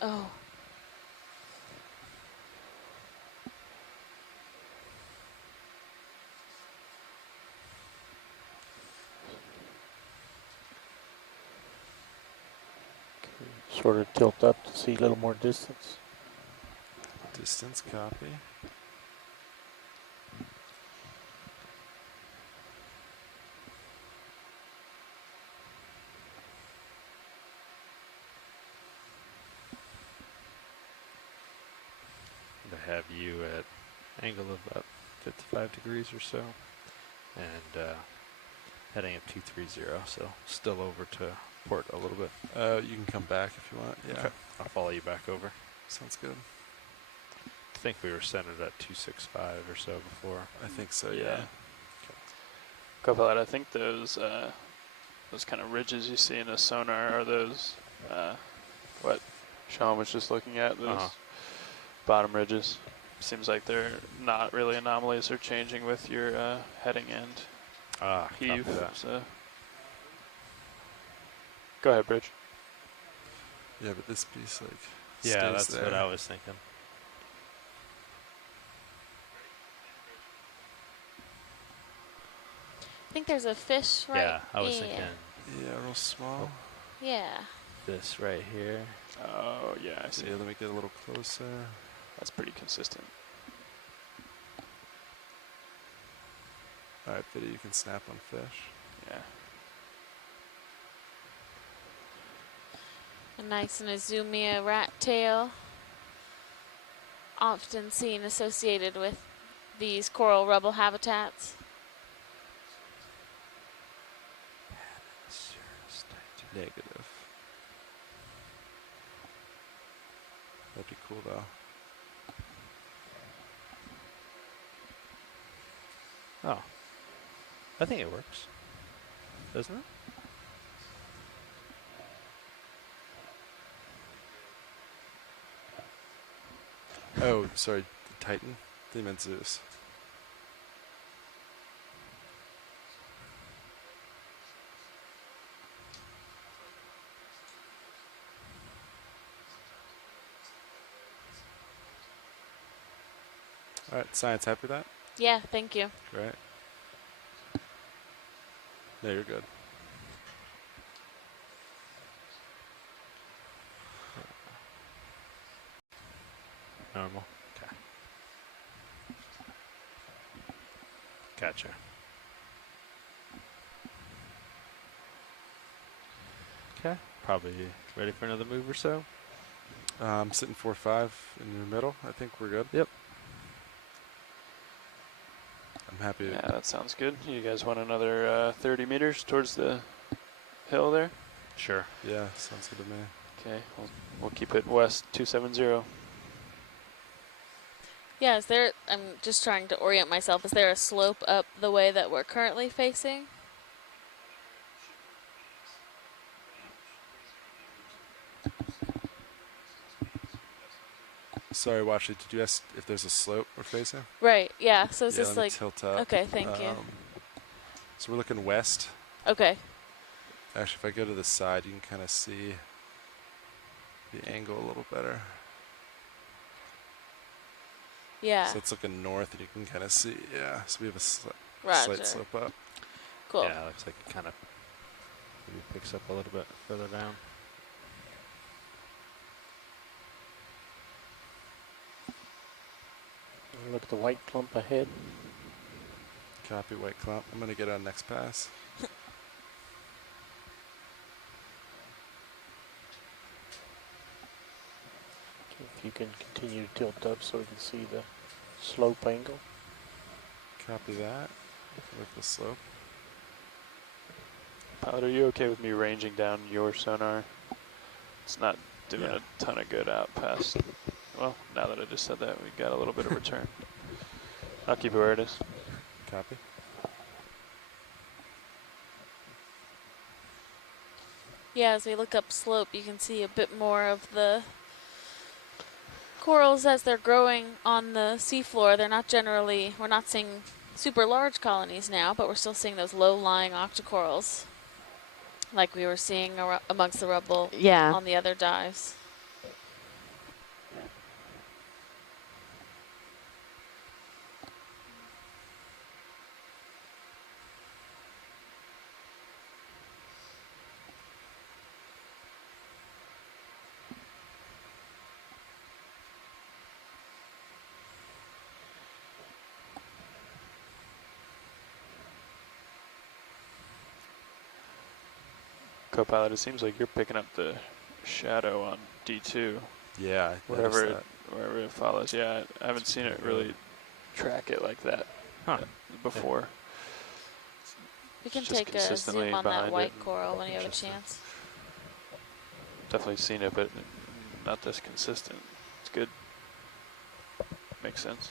Oh. Sort of tilt up to see a little more distance. Distance, copy. To have you at angle of about 55 degrees or so, and heading at 230, so still over to port a little bit. You can come back if you want. Yeah, Okay, I'll follow you back over. sounds good. I think we were centered at 265 or so before. I think so. Yeah. Yeah. Copilot, I think those kind of ridges you see in the sonar are those what Sean was just looking at, those bottom ridges. Seems like they're not really anomalies. They're changing with your heading end heave. Copy that. So go ahead, Bridge. Yeah, but this piece like Yeah, stays that's there. what I was thinking. I think there's a fish right. Yeah, I was thinking Yeah, real small. Yeah. this right here. Oh yeah, I see. Yeah, let me get a little closer. That's pretty consistent. All right, video, you can snap on fish. Yeah. A nice Nezumia rat tail. Often seen associated with these coral rubble habitats. Negative. That'd be cool though. Oh, I think it works, doesn't it? Oh, sorry, the Titan. They meant Zeus. All right, science, happy with that? Yeah, thank you. Great. No, you're good. Normal. Okay. Gotcha. Okay. Probably ready for another move or so. I'm sitting 4-5 in your middle. I think we're good. Yep. I'm happy. Yeah, that sounds good. You guys want another 30 meters towards the hill there? Sure. Yeah, sounds good to me. Okay, we'll keep it west 270. Yeah, is there, I'm just trying to orient myself, is there a slope up the way that we're currently facing? Sorry, Watchley, did you ask if there's a slope we're facing? Right, yeah, so is Yeah, this let me like, tilt up. okay, thank you. So we're looking west. Okay, Actually, if I go to the side, you can kind of see the angle a little better. yeah, So it's looking north, and you can kind of see, yeah. So we have a Roger. slight slope up. Cool. Yeah, looks like it kind of maybe picks up a little bit further down. Look at the white clump ahead. Copy, white clump. I'm going to get on next pass. If you can continue to tilt up so we can see the slope angle. Copy that. With the slope. Pilot, are you okay with me ranging down your sonar? It's not doing Yeah. a ton of good out past. Well, now that I just said that, we got a little bit of return. I'll keep it where it is. Copy. Yeah, as we look up slope, you can see a bit more of the corals as they're growing on the seafloor. They're not generally, we're not seeing super large colonies now, but we're still seeing those low-lying octocorals like we were seeing amongst the rubble Yeah. on the other dives. Co-pilot, it seems like you're picking up the shadow on D2. Yeah, I Wherever noticed wherever it follows. Yeah, I haven't seen it really track it like that before. We can It's just take a consistently zoom on that behind white it. coral when you have a Interesting. chance. Definitely seen it, but not this consistent. It's good. Makes sense.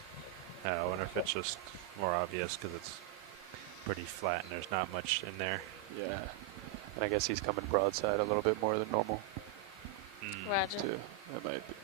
I wonder if it's just more obvious because it's pretty flat and there's not much in there. Yeah. And I guess he's coming broadside a little bit more than normal, Roger. too. That might be.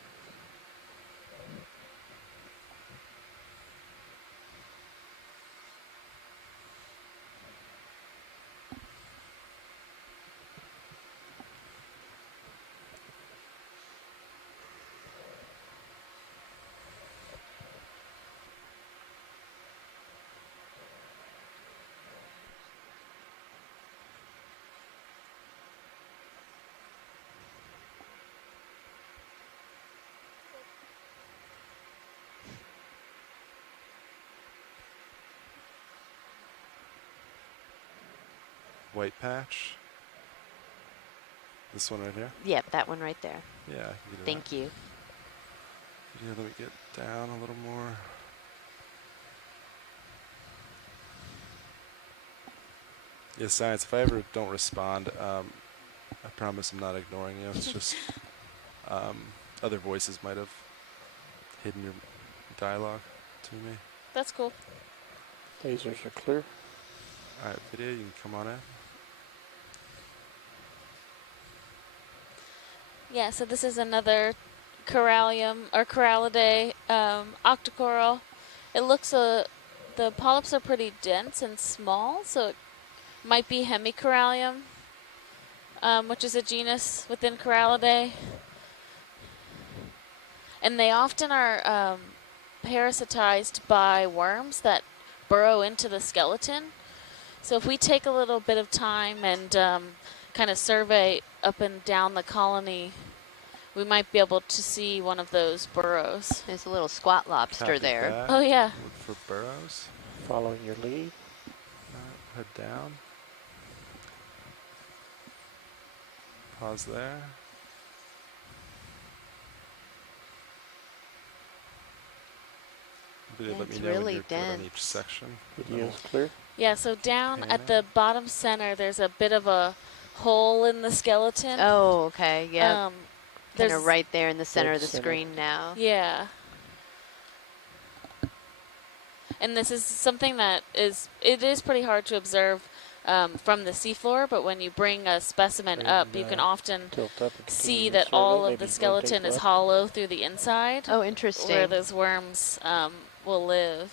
white patch. This one right here. Yep, that one right there. Yeah, I can get it Thank you. Yeah, let me get down a little more. Yeah, Science, if I ever don't respond, I promise I'm not ignoring you. It's just other voices might have hidden your dialogue to me. That's cool. Lasers are clear. All right, video, you can come on in. Yeah, so this is another corallium or corallidae octocoral. It looks the polyps are pretty dense and small, so it might be hemicorallium, which is a genus within corallidae. And they often are parasitized by worms that burrow into the skeleton. So if we take a little bit of time and kind of survey up and down the colony, we might be able to see one of those burrows. There's a little squat lobster Copy there. that. Oh yeah. Look for burrows. Following your lead. Head down. Pause there. Yeah, Let me it's know when really you're good on dense. each section. Video's clear. Yeah, so down Pan at the it. bottom center, there's a bit of a hole in the skeleton. Oh, okay. Yep. Kind There's of right there in the center Dead of the center. screen now. Yeah. And this is something that it is pretty hard to observe from the seafloor, but when you bring a specimen And, up, you can often Tilt up and see continue that survey. all of Maybe the rotate skeleton is left. hollow through the inside, Oh, where interesting. those worms will live.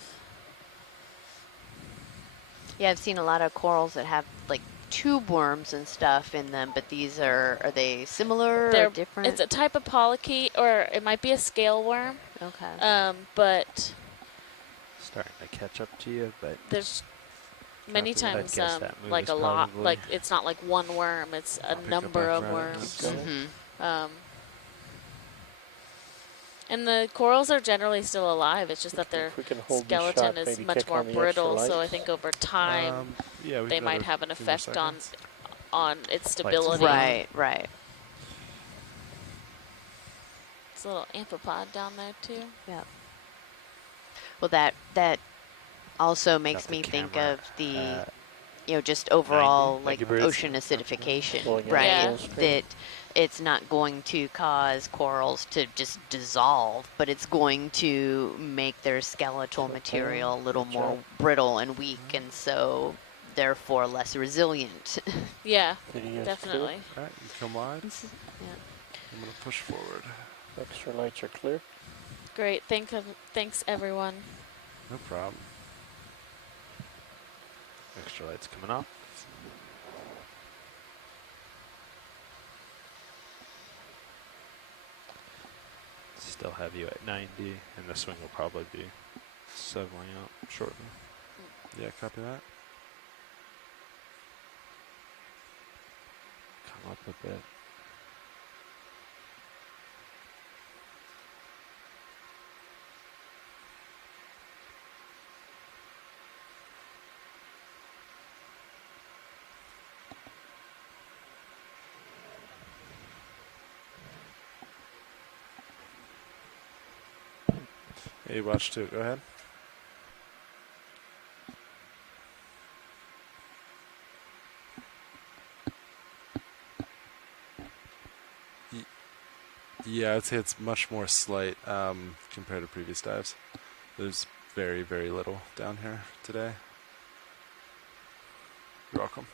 Yeah, I've seen a lot of corals that have like tube worms and stuff in them, but these are they similar or They're- different? It's a type of polychaete, or it might be a scale worm, Okay. but Starting to catch up to you, but there's many Copy that. times I'd guess that move like is a lot, probably- like it's not like one worm, it's a I'll pick up number of after that. worms. Mhm. And the corals are generally still alive. It's just that their If we can hold this skeleton shot, is maybe much check more on the extra brittle. So I lights. think over time Yeah, we've they got might a have an few more effect on seconds. its stability. Right, right. It's a little amphipod down there too. Yep. Well, that also makes Got the me think camera of the, at just overall 90. like Thank you, Bruce. ocean acidification, Blowing out right? Yeah. full screen. That it's not going to cause corals to just dissolve, but it's going to make their skeletal Okay, material a little good more job. brittle and weak, and so therefore less resilient. Yeah, Video's definitely. All right, you come wide. This is- yeah. I'm gonna push forward. clear. Extra lights are clear. Great. Thanks everyone. No problem. Extra lights coming off. Still have you at 90, and the swing will probably be settling out shortly. Yeah, copy that. Come up a bit. Hey, watch two. Go ahead. Yeah, I'd say it's much more slight compared to previous dives. There's very, very little down here today. You're welcome.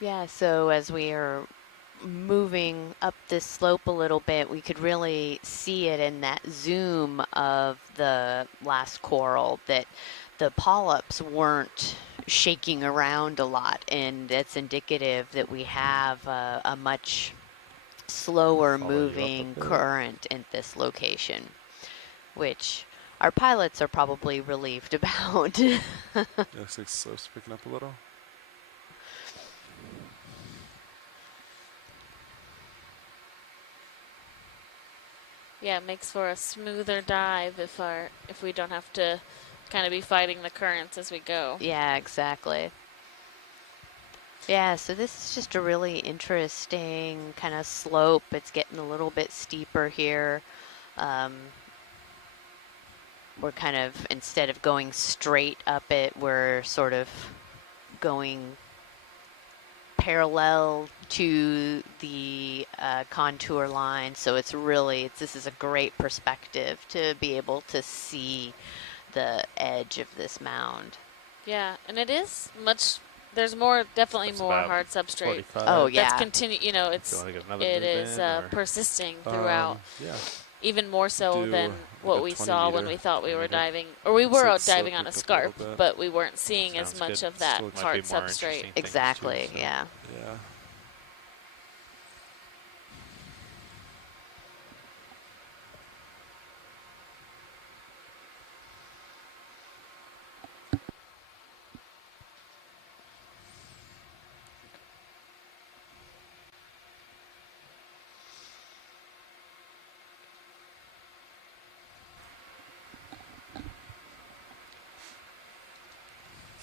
Yeah, so as we are moving up this slope a little bit, we could really see it in that zoom of the last coral that the polyps weren't shaking around a lot, and that's indicative that we have a much slower Follow you up a moving bit. current at this location, which our pilots are probably relieved about. Yeah, looks like slope's picking up a little. Yeah, it makes for a smoother dive if we don't have to kind of be fighting the currents as we go. Yeah, exactly. Yeah, so this is just a really interesting kind of slope. It's getting a little bit steeper here. We're kind of, instead of going straight up it, we're sort of going parallel to the contour line. So it's really, this is a great perspective to be able to see the edge of this mound. Yeah, and it is much. There's definitely That's more about hard substrate. 45. Oh, That's yeah. continue. Do you want to get another It move is in, or- persisting throughout. Yeah. Even more so Do than like what a we 20 saw when meter, we thought we 20 were meter. diving, or we were So out it's diving on a sloped up a little scarp, bit. but we weren't seeing as Sounds much good. of that Still might hard be more substrate. interesting things Exactly, too, so- yeah. Yeah.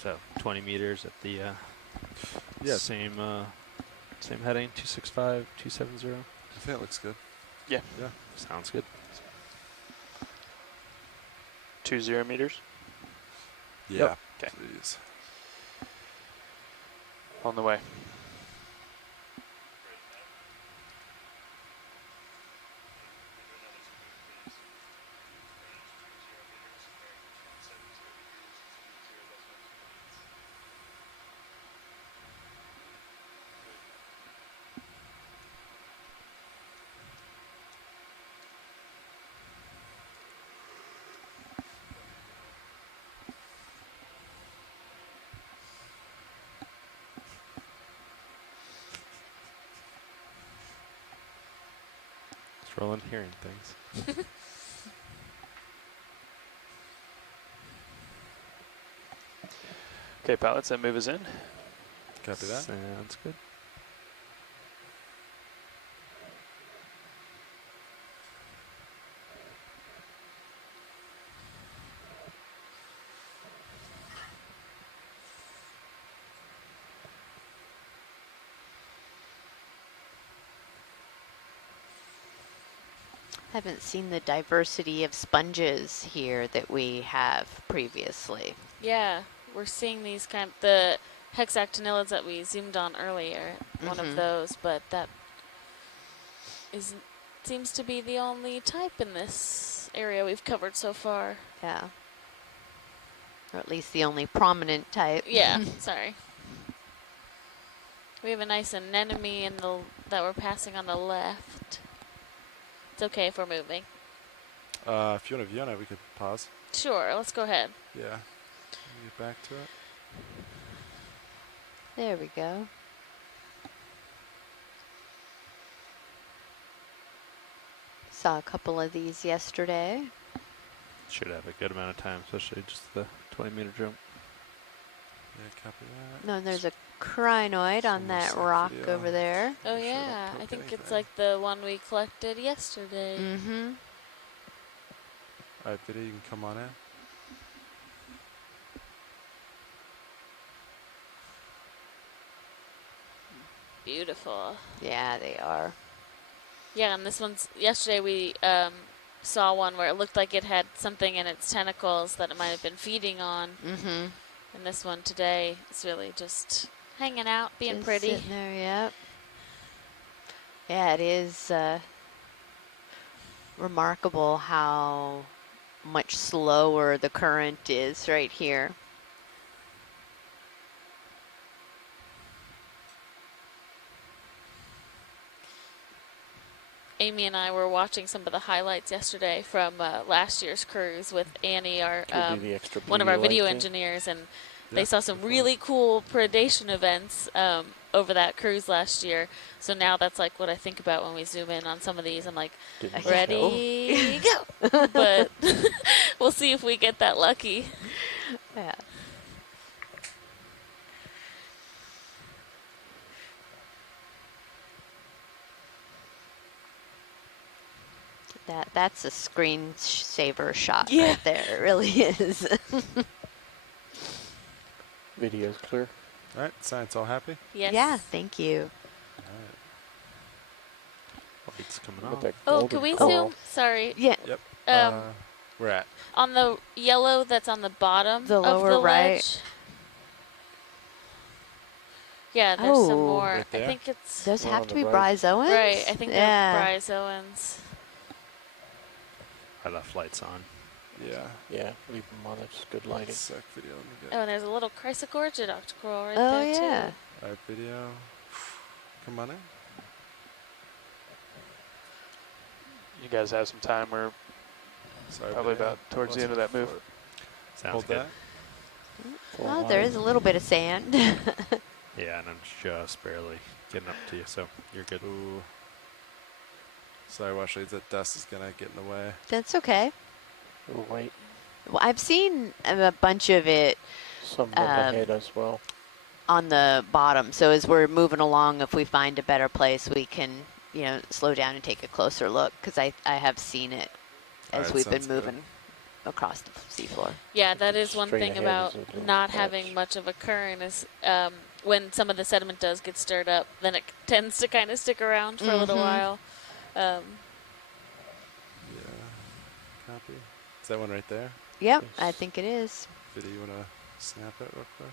So 20 meters at the Yes. same heading, 265, 270. I think it looks good. Yeah. Yeah. Sounds good. 20 meters. Yeah. Okay. Please. On the way. It's rolling hearing things. Okay, pilots, that move is in. Copy that. Sounds good. Haven't seen the diversity of sponges here that we have previously. Yeah, we're seeing these the hexactinilids that we zoomed on earlier. One of those, but that seems to be the only type in this area we've covered so far. Yeah. Or at least the only prominent type. Yeah, sorry. We have a nice anemone that we're passing on the left. It's okay if we're moving. If you want to view on it, we could pause. Sure, let's go ahead. Yeah. Get back to it. There we go. Saw a couple of these yesterday. Should have a good amount of time, especially just the 20-meter jump. Yeah, copy that. No, and there's a crinoid on Some that more rock video. over there. Oh Make sure I don't yeah, I poke think it's anything. like the one we collected yesterday. Mm-hmm. Alright, video, you can come on in. Beautiful. Yeah, they are. Yeah, and this one's, yesterday we saw one where it looked like it had something in its tentacles that it might have been feeding on. Mm-hmm. And this one today is really just hanging out, being Just pretty. sitting there, yep. Yeah, it is remarkable how much slower the current is right here. Amy and I were watching some of the highlights yesterday from last year's cruise with Annie, our Could be the extra one of our video light thing. engineers, and Yeah, they saw some good really cool predation events over that cruise last year. So now that's like what I think about when we zoom in on some of these. I'm like, Didn't show. ready, go. But we'll see if we get that lucky. Yeah. That's a screensaver shot right there. It really is. Video's clear. Alright, science all happy? Yes. Yeah, thank you. Alright. Lights coming With on. that Oh, golden can we coral. zoom? Sorry. Yeah, Yep. Um, We're at. on the yellow that's on the bottom The of lower the right. ledge. Yeah, there's some Oh. more. Right I there? think it's those One have on to the be right. bryozoans? right. I think yeah. they're bryozoans. I left lights on. Yeah. Yeah, leave them on. It's good One lighting. sec, video. Let me Oh, get. and there's a little chrysogorgid octocoral right Oh, there yeah. too. Alright, video. Come on in. You guys have some time. We're Sorry, probably video. about towards the end of Wasn't that move. for it. Sounds Hold good. that. Full Oh, there line. is a little bit of sand. Yeah, and I'm just barely getting up to you, so you're good. Ooh. Sorry, Washley, that dust is gonna get in the way. That's okay. Oh, wait. Well, I've seen a bunch of it Some of them ahead as well. on the bottom. So as we're moving along, if we find a better place, we can, you know, slow down and take a closer look, because I have seen it as Alright, we've been sounds good. moving. across the seafloor. Yeah, that is one Straight thing ahead about is a little not patch. having much of a current is when some of the sediment does get stirred up, then it tends to kind of stick around for a little while. Yeah. Copy. Is that one right there? Yep, I think it is. Video, you want to snap it real quick?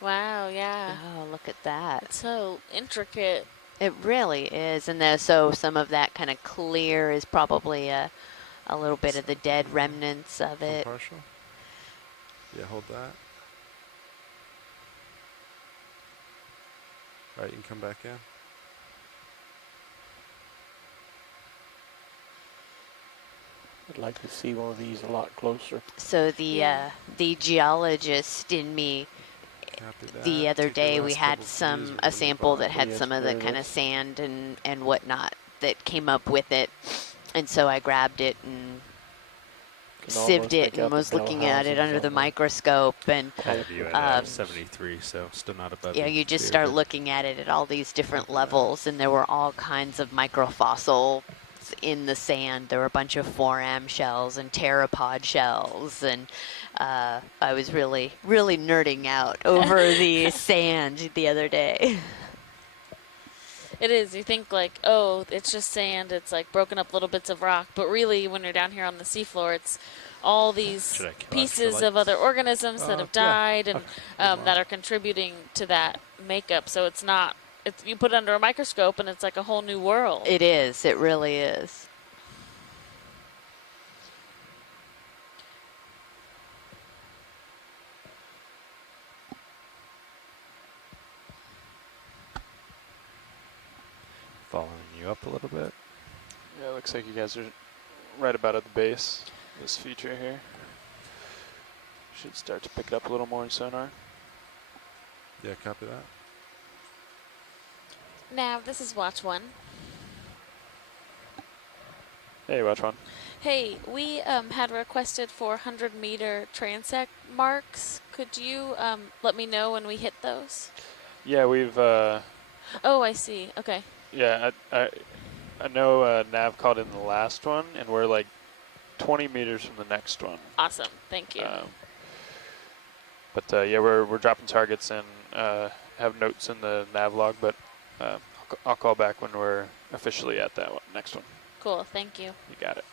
Wow, yeah. Oh, look at that. It's so intricate. It really is. And so some of that kind of clear is probably a little bit of the dead remnants of From it. partial? Yeah, hold that. All right, you can come back in. I'd like to see one of these a lot closer. So the geologist in me, Copy that. the other Take your day we last had couple views a from the sample that bottom. had Yes, some of the there it kind of is. sand and whatnot that came up with it. And so I grabbed it and Can sieved almost it make out and the was looking at it bell under the housings on microscope. And I have you at Um, 73, so still not above yeah, you just start looking at it at all these different levels, and there were all kinds of microfossils in the sand. There were a bunch of foram shells and pteropod shells, and I was really, really nerding out over the sand the other day. It is. You think like, oh, it's just sand. It's like broken up little bits of rock. But really, when you're down here on the seafloor, it's all these Should I kill pieces extra of other organisms that have yeah. died and that are contributing to that makeup. So it's not. It's, you put it under a microscope, and it's like a whole new world. It is. It really is. Following you up a little bit. Yeah, it looks like you guys are right about at the base of this feature here. Should start to pick it up a little more in sonar. Yeah, copy that. Now, this is Watch 1. Hey, watch one. Hey, we had requested for 100-meter transect marks. Could you let me know when we hit those? Yeah, we've Oh, I see. Okay. yeah, I know Nav called in the last one, and we're like 20 meters from the next one. Awesome. Thank you. But yeah, we're dropping targets and have notes in the nav log, but I'll call back when we're officially at that one, next one. Cool. Thank you. You got it.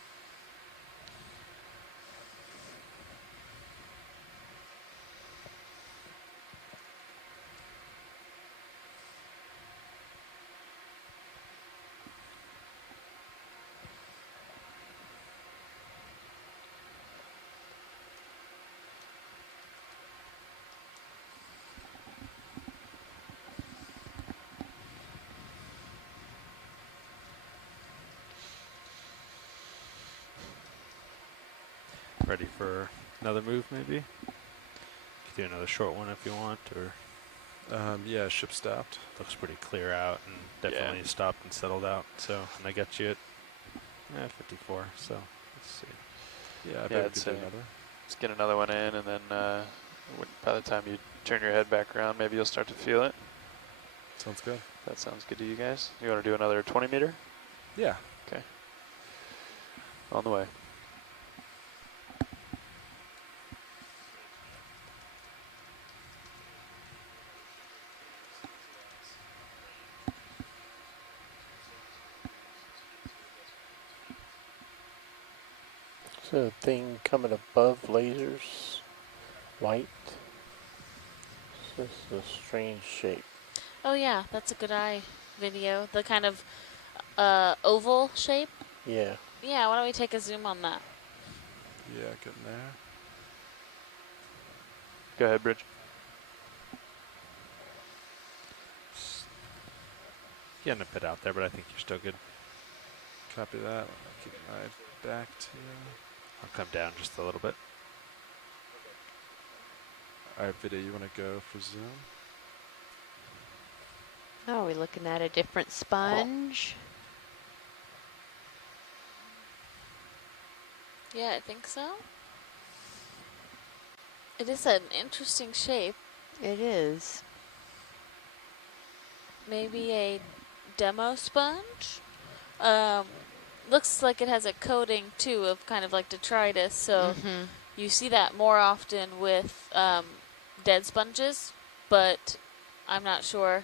Ready for another move, maybe? Could do another short one if you want, or Yeah, ship stopped. looks pretty clear out and definitely stopped and settled out. So, and I got you at 54. So let's see. Yeah, I Yeah, bet we I'd could say do another. let's get another one in, and then by the time you turn your head back around, maybe you'll start to feel it. Sounds good. That sounds good to you guys. You want to do another 20 meter? Yeah. Okay. On the way. So the thing coming above lasers, white. This is a strange shape. Oh yeah, that's a good eye video. The kind of oval shape. Yeah. Yeah, why don't we take a zoom on that? Yeah, getting there. Go ahead, Bridge. Getting a bit out there, but I think you're still good. Copy that. I'll keep my eye back to you. I'll come down just a little bit. All right, video, you want to go for zoom? Oh, are we looking at a different sponge? Yeah, I think so. It is an interesting shape. It is. maybe a demo sponge. Looks like it has a coating too of kind of like detritus, so Mm-hmm. you see that more often with dead sponges, but I'm not sure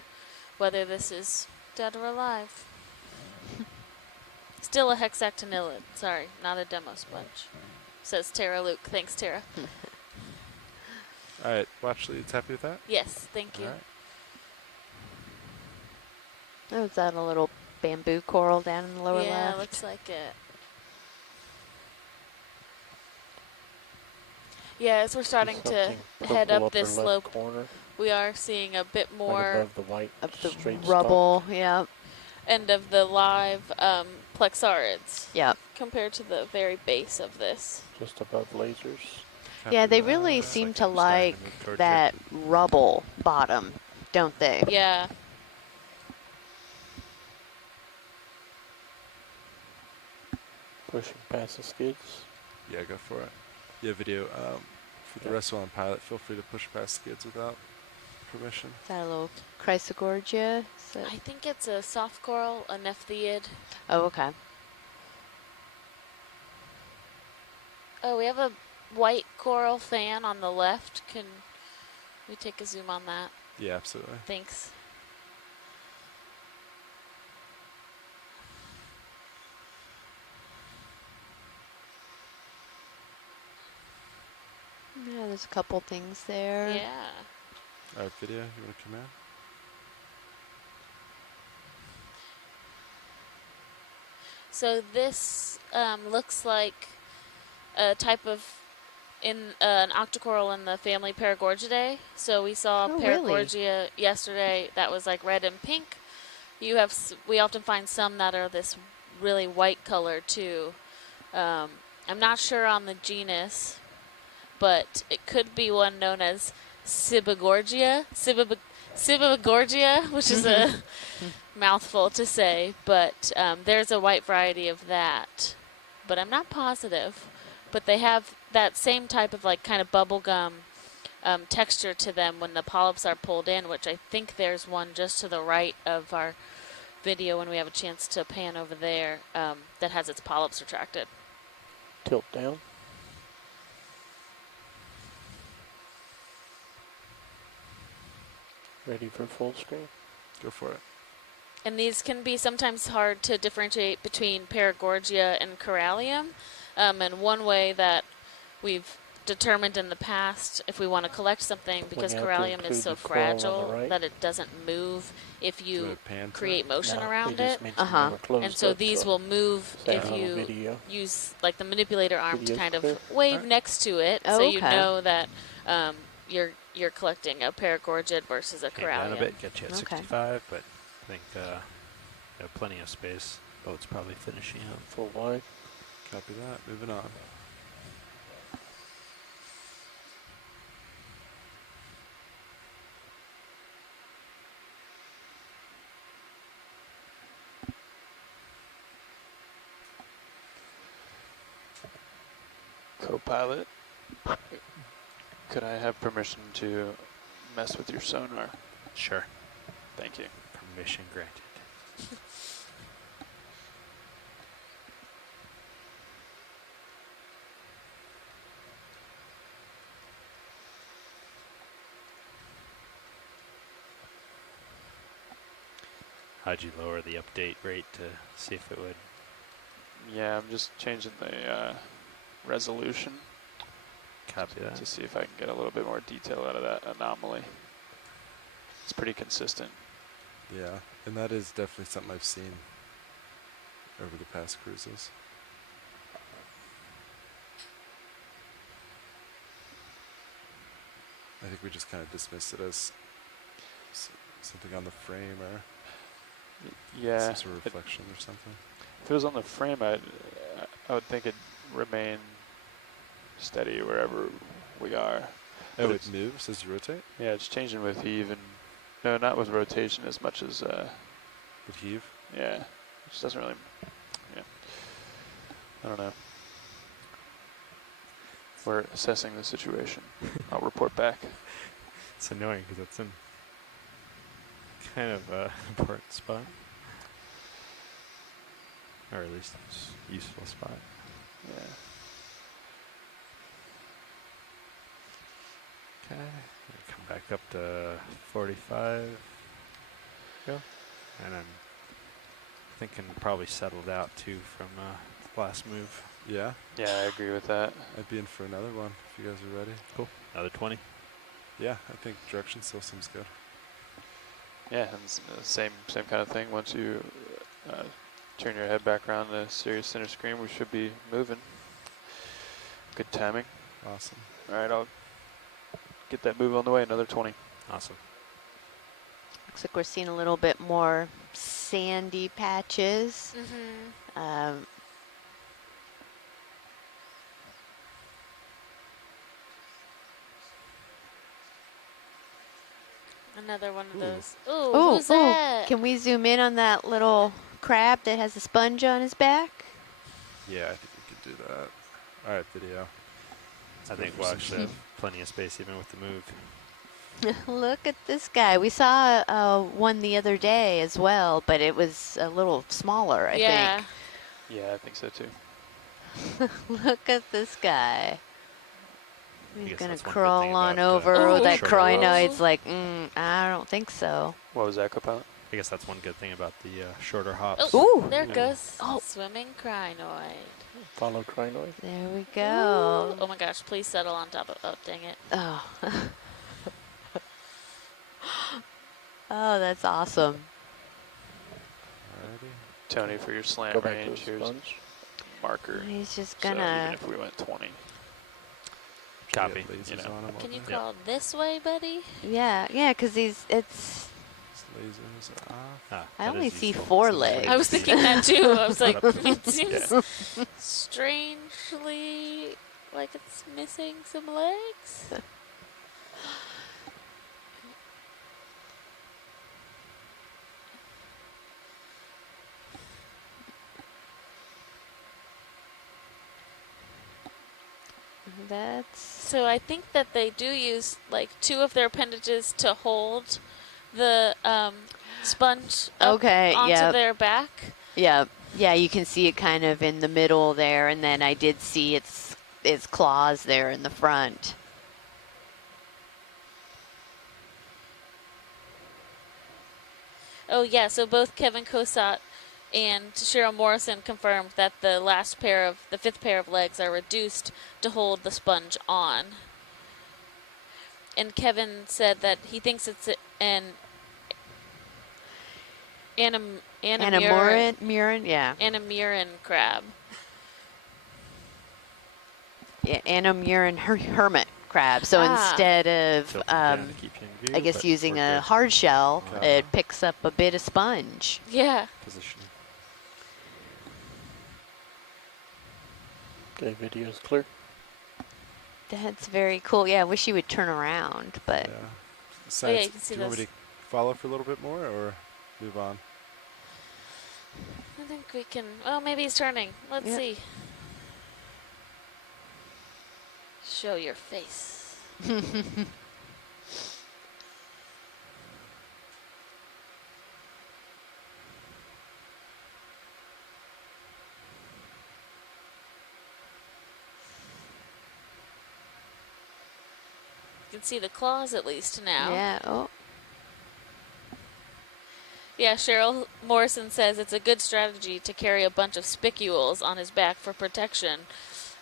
whether this is dead or alive. Still a hexactinillid. Sorry, not a demo sponge. Says Tara Luke. Thanks, Tara. All right, watch leads. Happy with that? Yes, thank you. All right. Oh, is that a little bamboo coral down in the lower Yeah, left? looks like it. Yeah, as we're starting to Something head purple up this upper left slope, corner, we are seeing a bit right more above the white Of the straight rubble, yep. end of the live plexarids Yep. compared to the very base of this. stalk, just above lasers. Yeah, Copy they that. really Looks seem like to I'm starting like to move towards that rubble bottom, don't they? Yeah. Pushing past the skids. Yeah, go for it. Yeah, video. For the rest while on pilot, feel free to push past skids without permission. Is that a little chrysogorgia? I think it's a soft coral, a nephtheid. Oh, okay. Oh, we have a white coral fan on the left. Can we take a zoom on that? Yeah, absolutely. Thanks. Yeah, there's a couple things there. Yeah. All right, video. You want to come in? So this looks like a type of an octocoral in the family Paragorgidae. So we saw Oh, really? Paragorgia yesterday that was like red and pink. You have we often find some that are this really white color too. I'm not sure on the genus, but it could be one known as Cibagorgia, which is a mouthful to say, but there's a white variety of that, but I'm not positive. But they have that same type of like kind of bubblegum texture to them when the polyps are pulled in, which I think there's one just to the right of our video when we have a chance to pan over there that has its polyps retracted. Tilt down. Ready for full screen. Go for it. And these can be sometimes hard to differentiate between Paragorgia and Corallium. And one way that we've determined in the past, if we want to collect something, because have to Corallium is include so the coral on the fragile right. that it doesn't move if Do you a pan to create it? motion No, around they it. just meant Uh-huh. never closed And so up, these will move Say if on the you video. use like the manipulator arm to Video's kind clear. of wave Alright. next to it, Oh, so you okay. know that you're collecting a Paragorgid versus a Came down a Corallium. bit, get you at Okay. 65, but I think you have plenty of space. Boat's probably finishing up. Full wide. Copy that. Moving on. Co-pilot, could I have permission to mess with your sonar? Sure. Thank you. Permission granted. How'd you lower the update rate to see if it would? Yeah, I'm just changing the resolution Copy that. to see if I can get a little bit more detail out of that anomaly. It's pretty consistent. Yeah, and that is definitely something I've seen over the past cruises. I think we just kind of dismissed it as something on the frame or Yeah, some sort of reflection or something. if it was on the frame, I would think it'd remain steady wherever we are. Oh, But it it's- moves as you rotate? Yeah, it's changing with heave and no, not with rotation as much as With heave? yeah, it just doesn't really. Yeah, I don't know. We're assessing the situation. I'll report back. It's annoying because it's in kind of a important spot. Or at least useful spot. Yeah. Okay. Come back up to 45. Yeah. And I'm thinking probably settled out too from last move. Yeah, Yeah, I agree with that. I'd be in for another one if you guys are ready. Cool. Another 20. Yeah, I think direction still seems good. Yeah, and same kind of thing. Once you turn your head back around the Sirius center screen, we should be moving. Good timing. Awesome. All right, I'll get that move on the way. Another 20. Awesome. Looks like we're seeing a little bit more sandy patches. Mm-hmm. Another one of those. Ooh, who's that? Can we zoom in on that little crab that has a sponge on his back? Yeah, I think we can do that. All right, video. I think we'll actually have plenty of space even with the move. Look at this guy. We saw one the other day as well, but it was a little smaller, I Yeah. Yeah, I think so too. think. Look at this guy. He's guess gonna that's one good crawl thing on about, over. Ooh. That shorter rows. crinoid's like, I don't think so. What was that, co-pilot? I guess that's one good thing about the shorter hops. Oh, Ooh. there it goes. Oh. Swimming crinoid. Follow crinoid. There we Ooh. go. Oh my gosh, please settle on top of, oh, dang it. Oh. Oh, that's awesome. Alrighty. Tony, for your slant Go back to range, the here's sponge. marker. He's just So even gonna. if we went 20. Try to Copy. get lasers You know. on 'em Can you over. crawl this way, buddy? Yeah, because it's. These lasers off. Ah, I that only is see useful. 4 It's legs. I was thinking that too. I was like, Not up to it seems strangely like it's missing some legs. That's. So I think that they do use like 2 of their appendages to hold the sponge up Okay, onto yep. their back. Yeah, yeah, you can see it kind of in the middle there, and then I did see its claws there in the front. Oh yeah, so both Kevin Cosat and Cheryl Morrison confirmed that the 5th pair of legs are reduced to hold the sponge on. And Kevin said that he thinks it's an Anamurin, yeah. Anamurin crab. Yeah, Anamurin hermit crab. So Ah. instead of, Tilted down to keep you in view, I guess, but using we're a good. hard shell, Okay. it picks up a bit of sponge. Yeah. Positioning. Okay, video's clear. That's very cool. Yeah, I wish you would turn around, but Yeah. Oh, yeah, Science, you can see do you want me those. to follow for a little bit more or move on? I think we can. Oh, maybe he's turning. Let's Yep. see. Show your face. You can see the claws at least now. yeah. Oh, Yeah, Cheryl Morrison says it's a good strategy to carry a bunch of spicules on his back for protection,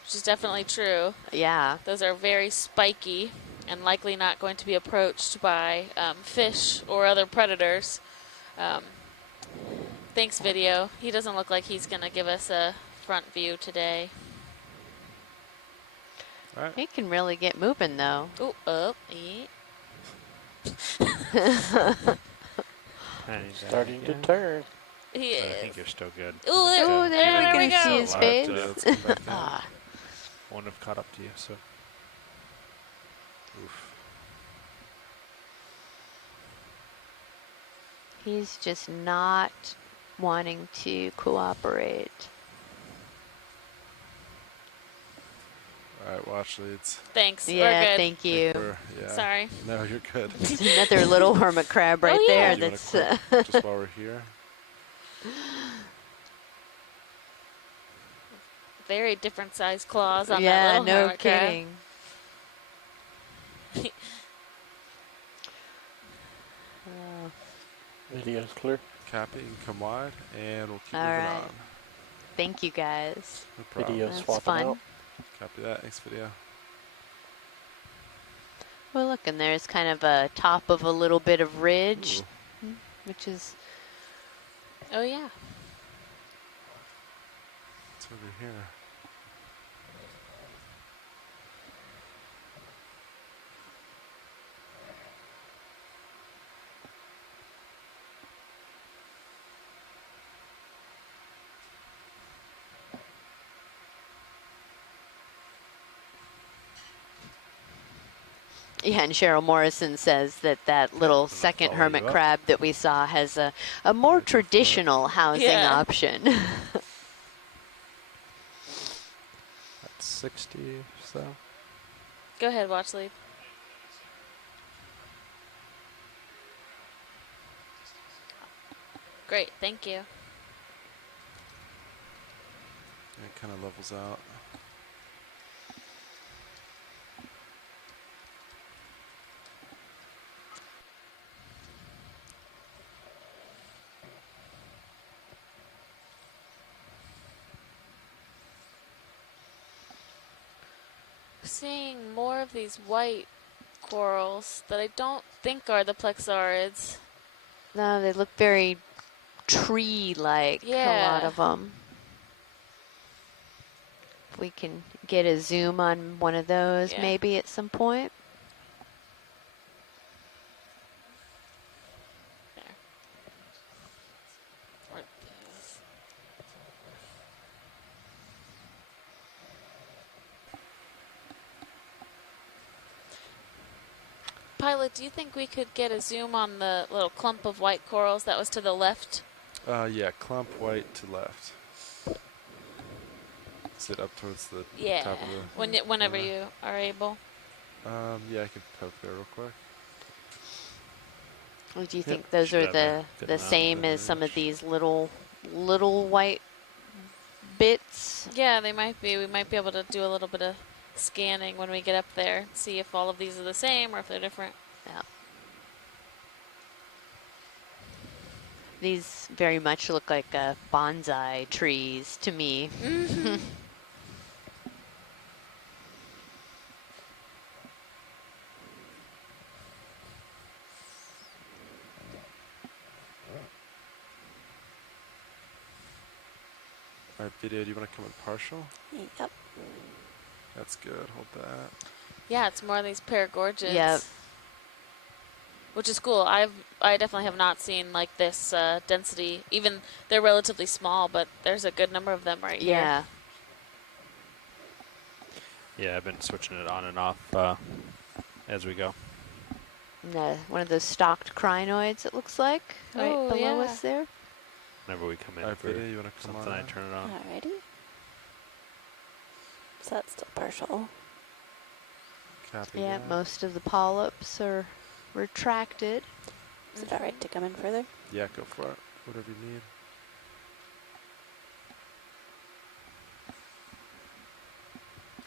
which is definitely true. yeah. Those are very spiky and likely not going to be approached by fish or other predators. Thanks, video. He doesn't look like he's going to give us a front view today. All right. He can really get moving, though. Oh, up. Yeah. Starting to turn. He But I is. think you're still good. Ooh, there- Oh, there we we can see go. his Still face. alive Yeah, to- let's come back in. Ah, Wouldn't have caught up to you, so. Oof. he's just not wanting to cooperate. All right, watch leads. Thanks. Yeah, We're good. thank you. Yeah. Sorry. No, you're good. There's another little hermit crab right Oh, yeah. there. Do you wanna That's click just while we're here. Very different size claws on that yeah, little no hermit crab. kidding. Oh, Video's clear. Copy, you can come wide, and we'll keep All moving right. on. thank you guys. No problem. Video That's swapping fun. out. Copy that. Thanks, video. Well, look, and there's kind of a top of a little bit of ridge, Ooh. which is Oh, yeah. It's over here. yeah. And Cheryl Morrison says that that little second follow hermit you up. crab that we saw has a more traditional housing Yeah. option. That's 60 or so. Go ahead, watch lead. Great, thank you. It kind of levels out. Seeing more of these white corals that I don't think are the plexarids. No, they look very tree-like, a lot Yeah. of them. If we can get a zoom on one of those Yeah. maybe at some point. There. Or this. Pilot, do you think we could get a zoom on the little clump of white corals that was to the left? Yeah, clump white to left. Sit up towards the Yeah. top of the. Whenever corner. you are able. Yeah, I can poke there real quick. Or do you Yep. think those Should are have a the good the amount of same as some of image. these little white bits? Yeah, they might be. We might be able to do a little bit of scanning when we get up there, see if all of these are the same or if they're different. Yeah. These very much look like bonsai trees to me. Mm-hmm. All right, video. Do you want to come in partial? Yep. That's good. Hold that. Yeah, it's more of these paragorgids. Yep. Which is cool. I definitely have not seen like this density. Even they're relatively small, but there's a good number of them right here. Yeah. Yeah, I've been switching it on and off as we go. And, one of those stocked crinoids, it looks like, right Oh, below yeah. us there. Whenever we come in All right, for video. You want to come something, on? I turn it on. Alrighty. So that's still partial. Copy Yeah, that. most of the polyps are retracted. Is it alright to come in further? Yeah, go for it. Whatever you need.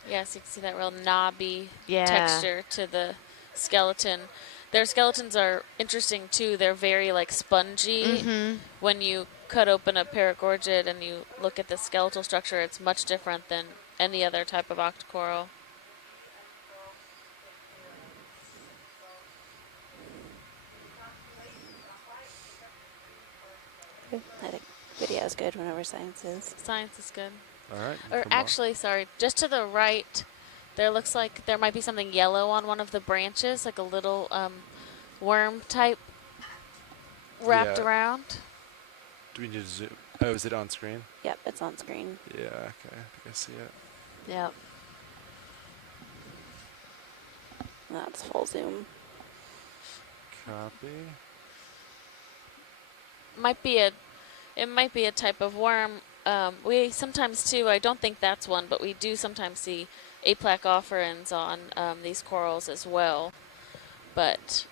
Yes, you can see that real knobby Yeah. texture to the skeleton. Their skeletons are interesting too. They're very like spongy. Mm-hmm. When you cut open a paragorgid and you look at the skeletal structure, it's much different than any other type of octocoral. I think video is good whenever science is. Science is good. All right. Or come on. actually, sorry, just to the right, there looks like there might be something yellow on one of the branches, like a little worm type wrapped Yeah. around. Do we need to zoom? Oh, is it on screen? Yep, it's on screen. Yeah. Okay. I think I see it. Yep. That's full zoom. Copy. It might be a type of worm. We sometimes too, I don't think that's one, but we do sometimes see plaque offerings on these corals as well. But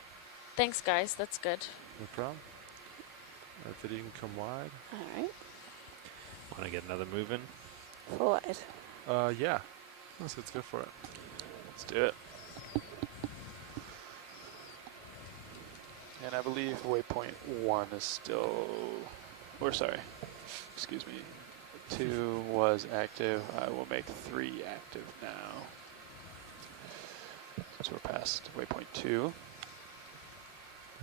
thanks, guys. That's good. No problem. Video can come wide. All right. Want to get another move in? Full wide. Yeah. Let's go for it. Let's do it. And I believe waypoint 1 is still, or sorry, excuse me, 2 was active. I will make 3 active now. So we're past waypoint 2.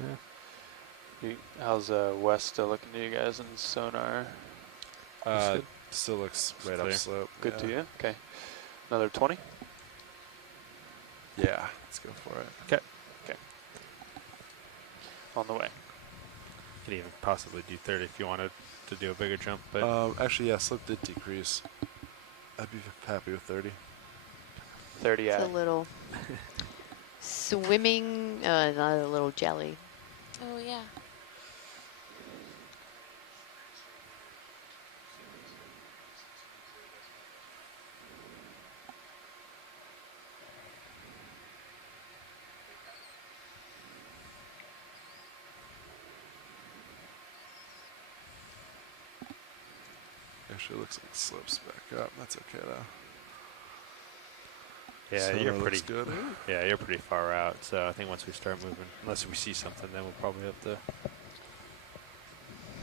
Yeah. How's west still looking to you guys in sonar? Still looks right clear. upslope. Good to you? Okay. Another 20? Yeah, let's go for it. Okay. On the way. Could even possibly do 30 if you wanted to do a bigger jump, but Actually, yeah, slope did decrease. I'd be happy with 30. 30 It's out. a little swimming, not a little jelly. Oh, yeah. Actually, looks like it slopes back up. That's okay though. yeah, Sonar you're looks pretty good. Yeah, you're pretty far out. So I think once we start moving, unless we see something, then we'll probably have to.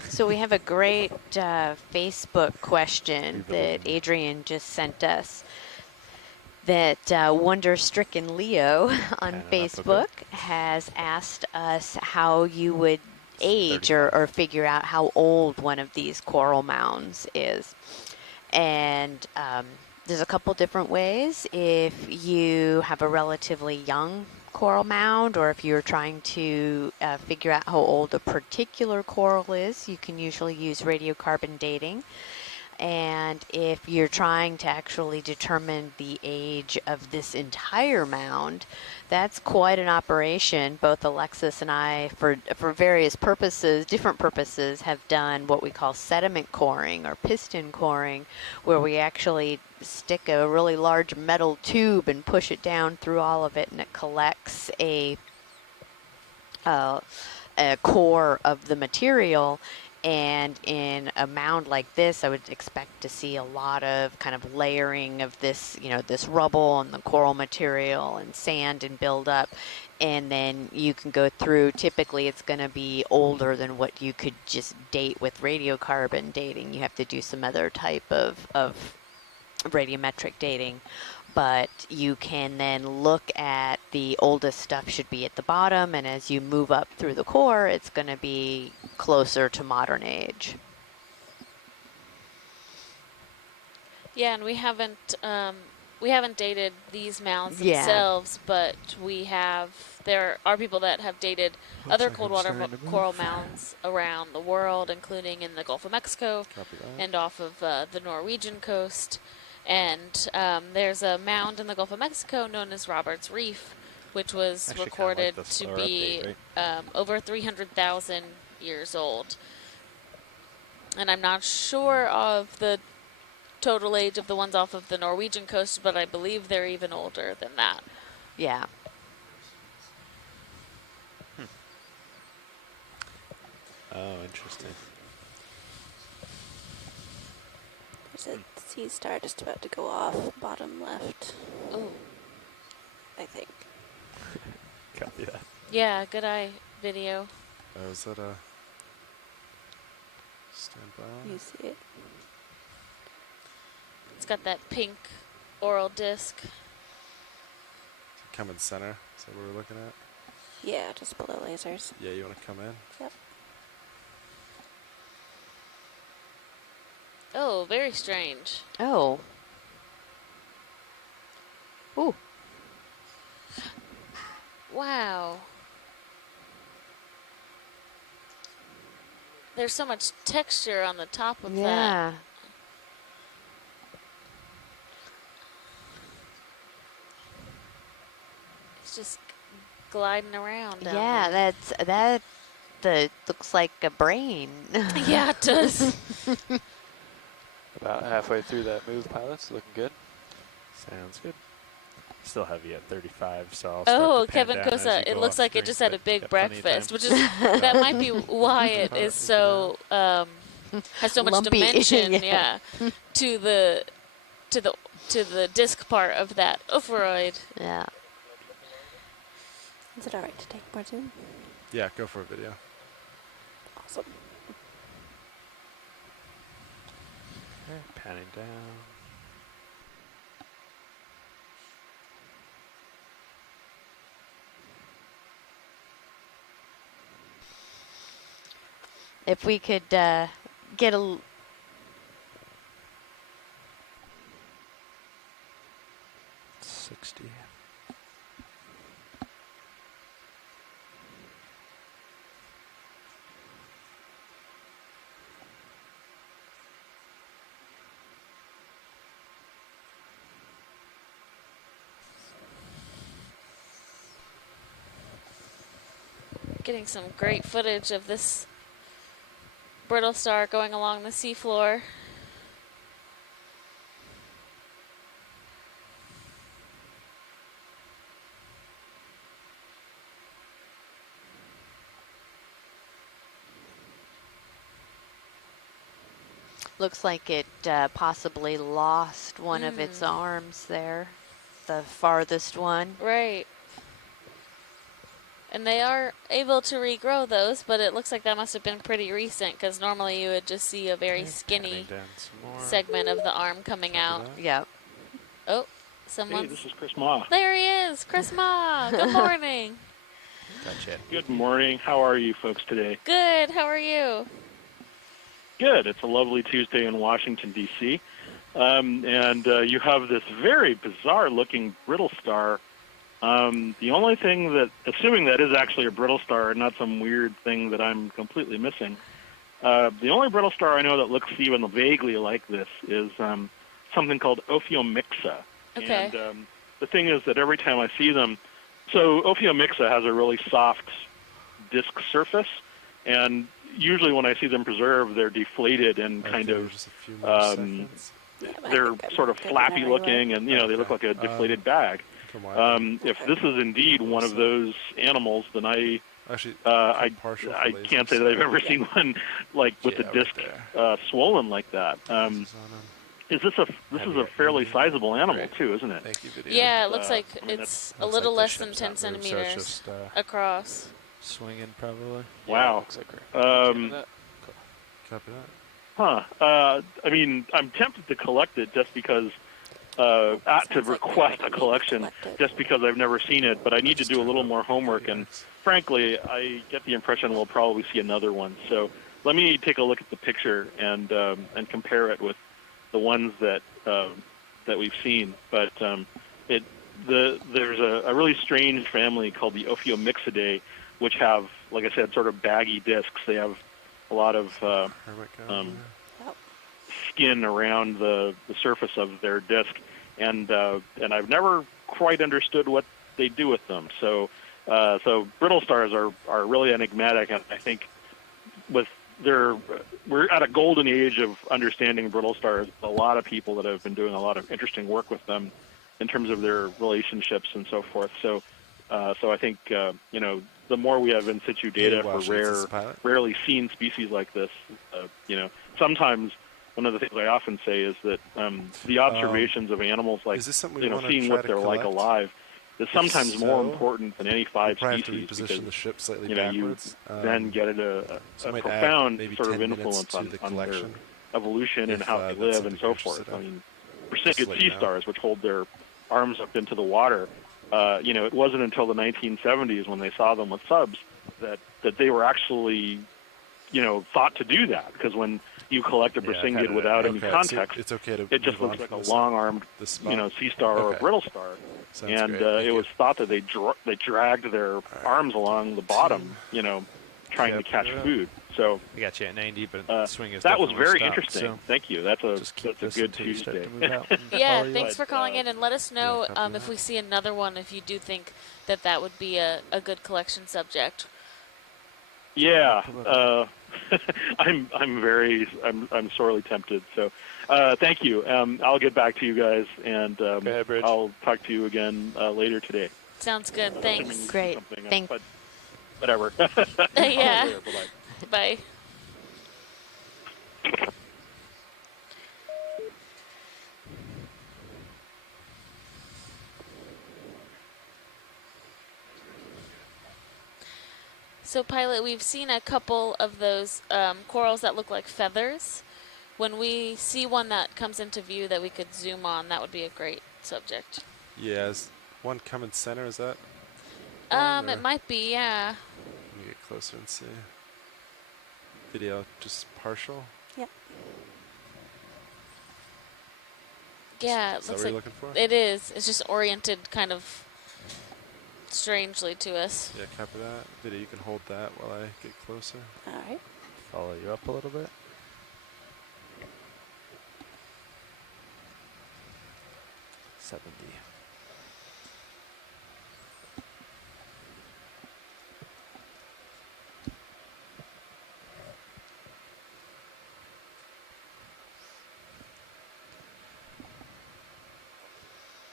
So we have a great Facebook question that Adrian just sent us. That wonder-stricken Leo on Panning up, Facebook okay. has asked us how you would age 35. or figure out how old one of these coral mounds is. And there's a couple different ways. If you have a relatively young coral mound, or if you're trying to figure out how old a particular coral is, you can usually use radiocarbon dating. And if you're trying to actually determine the age of this entire mound, that's quite an operation. Both Alexis and I, for various purposes, different purposes, have done what we call sediment coring or piston coring, where we actually stick a really large metal tube and push it down through all of it, and it collects a core of the material. And in a mound like this, I would expect to see a lot of kind of layering of this, this rubble and the coral material and sand and build up. And then you can go through, typically it's going to be older than what you could just date with radiocarbon dating. You have to do some other type of radiometric dating. But you can then look at the oldest stuff should be at the bottom, and as you move up through the core, it's going to be closer to modern age. Yeah, and we haven't dated these mounds Yeah. themselves, but there are people that have dated other like cold I'm water starting to move. coral mounds around the world, including in the Gulf of Mexico Copy that. and off of the Norwegian coast. And there's a mound in the Gulf of Mexico known as Roberts Reef, which was Actually kinda recorded like the to slower be update, over 300,000 years old. And I'm not sure of the total age of the ones off of the Norwegian coast, but I believe they're even older than that. Yeah. Oh, interesting. There's a sea star just about to go off, bottom left, Oh, I think. Copy that. yeah, good eye video. Is that a stand by? You see it. It's got that pink oral disc. Come in center. Is that what we're looking at? Yeah, just below lasers. Yeah, you want to come in? Yep. Oh, very strange. Oh. Ooh. Wow. There's so much texture on the top of that. Yeah. It's just gliding around down Yeah, there. that looks like a brain. Yeah, it does. About halfway through that move, pilots. Looking good. Sounds good. still heavy at 35, so I'll start Oh, to pan Kevin down as Kosa, you it go looks off like the it just drink, had a but big got plenty of breakfast, time. which is that might be why it is so has so much Lumpy. dimension, Yeah. to the disc part of that Ophiroid. Yeah. Is it alright to take more Zoom? Yeah, go for a video. Awesome. Okay, panning down. If we could get a 60. Getting some great footage of this brittle star going along the seafloor. looks like it possibly lost one of its arms there, the farthest one. Right. And they are able to regrow those, but it looks like that must have been pretty recent, because normally you would just see a very skinny segment of the arm coming out. Yep. Oh, someone. Hey, this is Chris Ma. There he is, Chris Ma. Good morning. Gotcha. Good morning. How are you folks today? Good. How are you? Good. It's a lovely Tuesday in Washington, D.C. And you have this very bizarre-looking brittle star. The only thing that, assuming that is actually a brittle star and not some weird thing that I'm completely missing, the only brittle star I know that looks even vaguely like this is something called Ophiomixa. Okay. And the thing is that every time I see them, so Ophiomixa has a really soft disc surface, and usually when I see them preserved, they're deflated and kind of, just a few more seconds. they're sort of flappy looking, and they look like a deflated bag. If this is indeed one of those animals, then I can't say that I've ever seen one like with the disc swollen like that. This is a fairly sizable animal too, isn't it? Thank you, video. Yeah, it looks like it's a little less than 10 centimeters just, across. Swinging probably. Wow. Looks like we're Copy that. Huh. I mean, I'm tempted to collect it just because, to request a collection just because I've never seen it, but I need to do a little more homework, and frankly, I get the impression we'll probably see another one. So let me take a look at the picture and compare it with the ones that we've seen. But there's a really strange family called the Ophiomixidae, which have, like I said, sort of baggy discs. They have a lot of skin around the surface of their disc, and I've never quite understood what they do with them. So brittle stars are really enigmatic, and I think we're at a golden age of understanding brittle stars. A lot of people that have been doing a lot of interesting work with them in terms of their relationships and so forth. So I think the more we have in situ data for rarely seen species like this, sometimes one of the things I often say is that the observations of animals, like seeing what they're like alive, is sometimes more important than any five species, because the ship slightly you then get a profound sort of influence on their evolution and how they live and so forth. I mean, persistent sea stars, which hold their arms up into the water, it wasn't until the 1970s when they saw them with subs that they were actually, thought to do that. Because when you collect a Brisingid without any context, it just looks like a long-armed, sea star or a brittle star. And it was thought that they dragged their arms along the bottom, trying to catch food. So I got you at 90, but swing is that was very stopped, interesting. so That's a good Tuesday. Yeah, thanks for calling in, and let us know if we see another one, if you do think that would be a good collection subject. Yeah, I'm sorely tempted. So, thank you. I'll get back to you guys, and I'll talk to you again later today. Sounds good. Thanks. Great. Thanks. But whatever. Yeah. Later. Bye-bye. Bye. So, Pilot, we've seen a couple of those corals that look like feathers. When we see one that comes into view that we could zoom on, that would be a great subject. Yeah, is one coming center, is that? It might be, yeah. Let me get closer and see. Video just partial? Yep. Yeah, it Is that looks what like you're looking for? it is. It's just oriented kind of strangely to us. Yeah, copy that. Video, you can hold that while I get closer. All right. Follow you up a little bit. 70.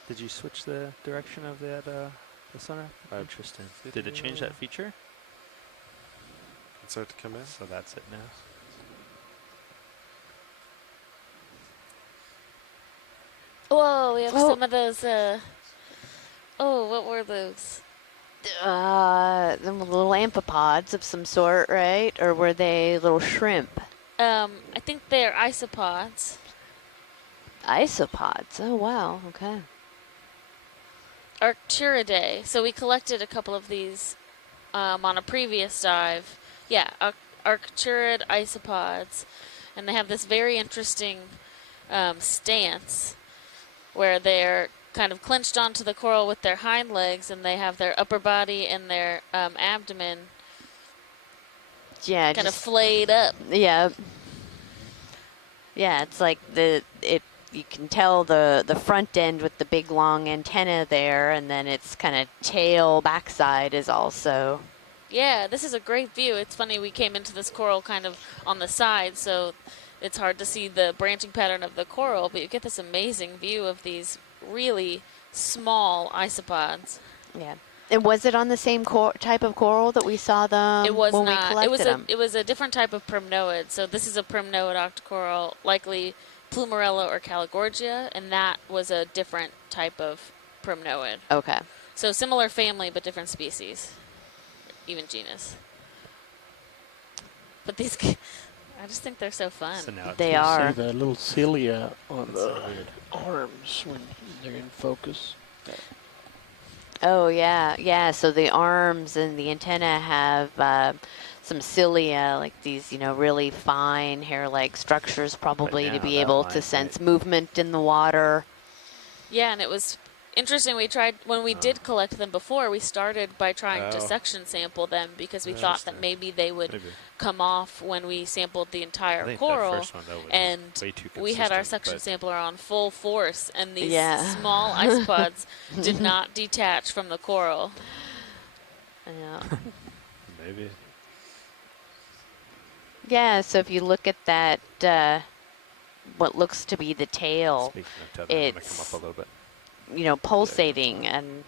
Did you switch the direction of that the sonar? Interesting. Did it change that feature? Can start to come in. So that's it now. Whoa, we have some of those, what were those? Them little amphipods of some sort, right? Or were they little shrimp? I think they're isopods. Isopods. Oh, wow. Okay. Arcturidae. So we collected a couple of these on a previous dive. Yeah, Arcturid isopods. And they have this very interesting stance where they're kind of clenched onto the coral with their hind legs, and they have their upper body and their abdomen kind of flayed up. Yeah. Yeah, it's like you can tell the front end with the big long antenna there, and then its kind of tail backside is also. Yeah, this is a great view. It's funny, we came into this coral kind of on the side, so it's hard to see the branching pattern of the coral, but you get this amazing view of these really small isopods. Yeah. And was it on the same type of coral that we saw them It was when not. we collected them? It was a different type of primnoid. So this is a primnoid octocoral, likely Plumarella or Caligorgia, and that was a different type of primnoid. Okay. So similar family, but different species, even genus. But these, I just think they're so fun. So now they are. See the little cilia on the arms when they're in focus. Oh, yeah. Yeah, so the arms and the antenna have some cilia, like these, really fine hair-like structures, probably to be able to sense movement in the water. Yeah, and it was interesting. We tried, when we did collect them before, we started by trying to section sample them because we thought that maybe they would come off when we sampled the entire coral. The first one, though, was and way too we had our suction sampler on full force, and these small isopods did not detach from the coral. Yeah. Maybe. Yeah, so if you look at that, what looks to be the tail, Speaking of tether, I'm gonna come up a little bit. Pulsating and.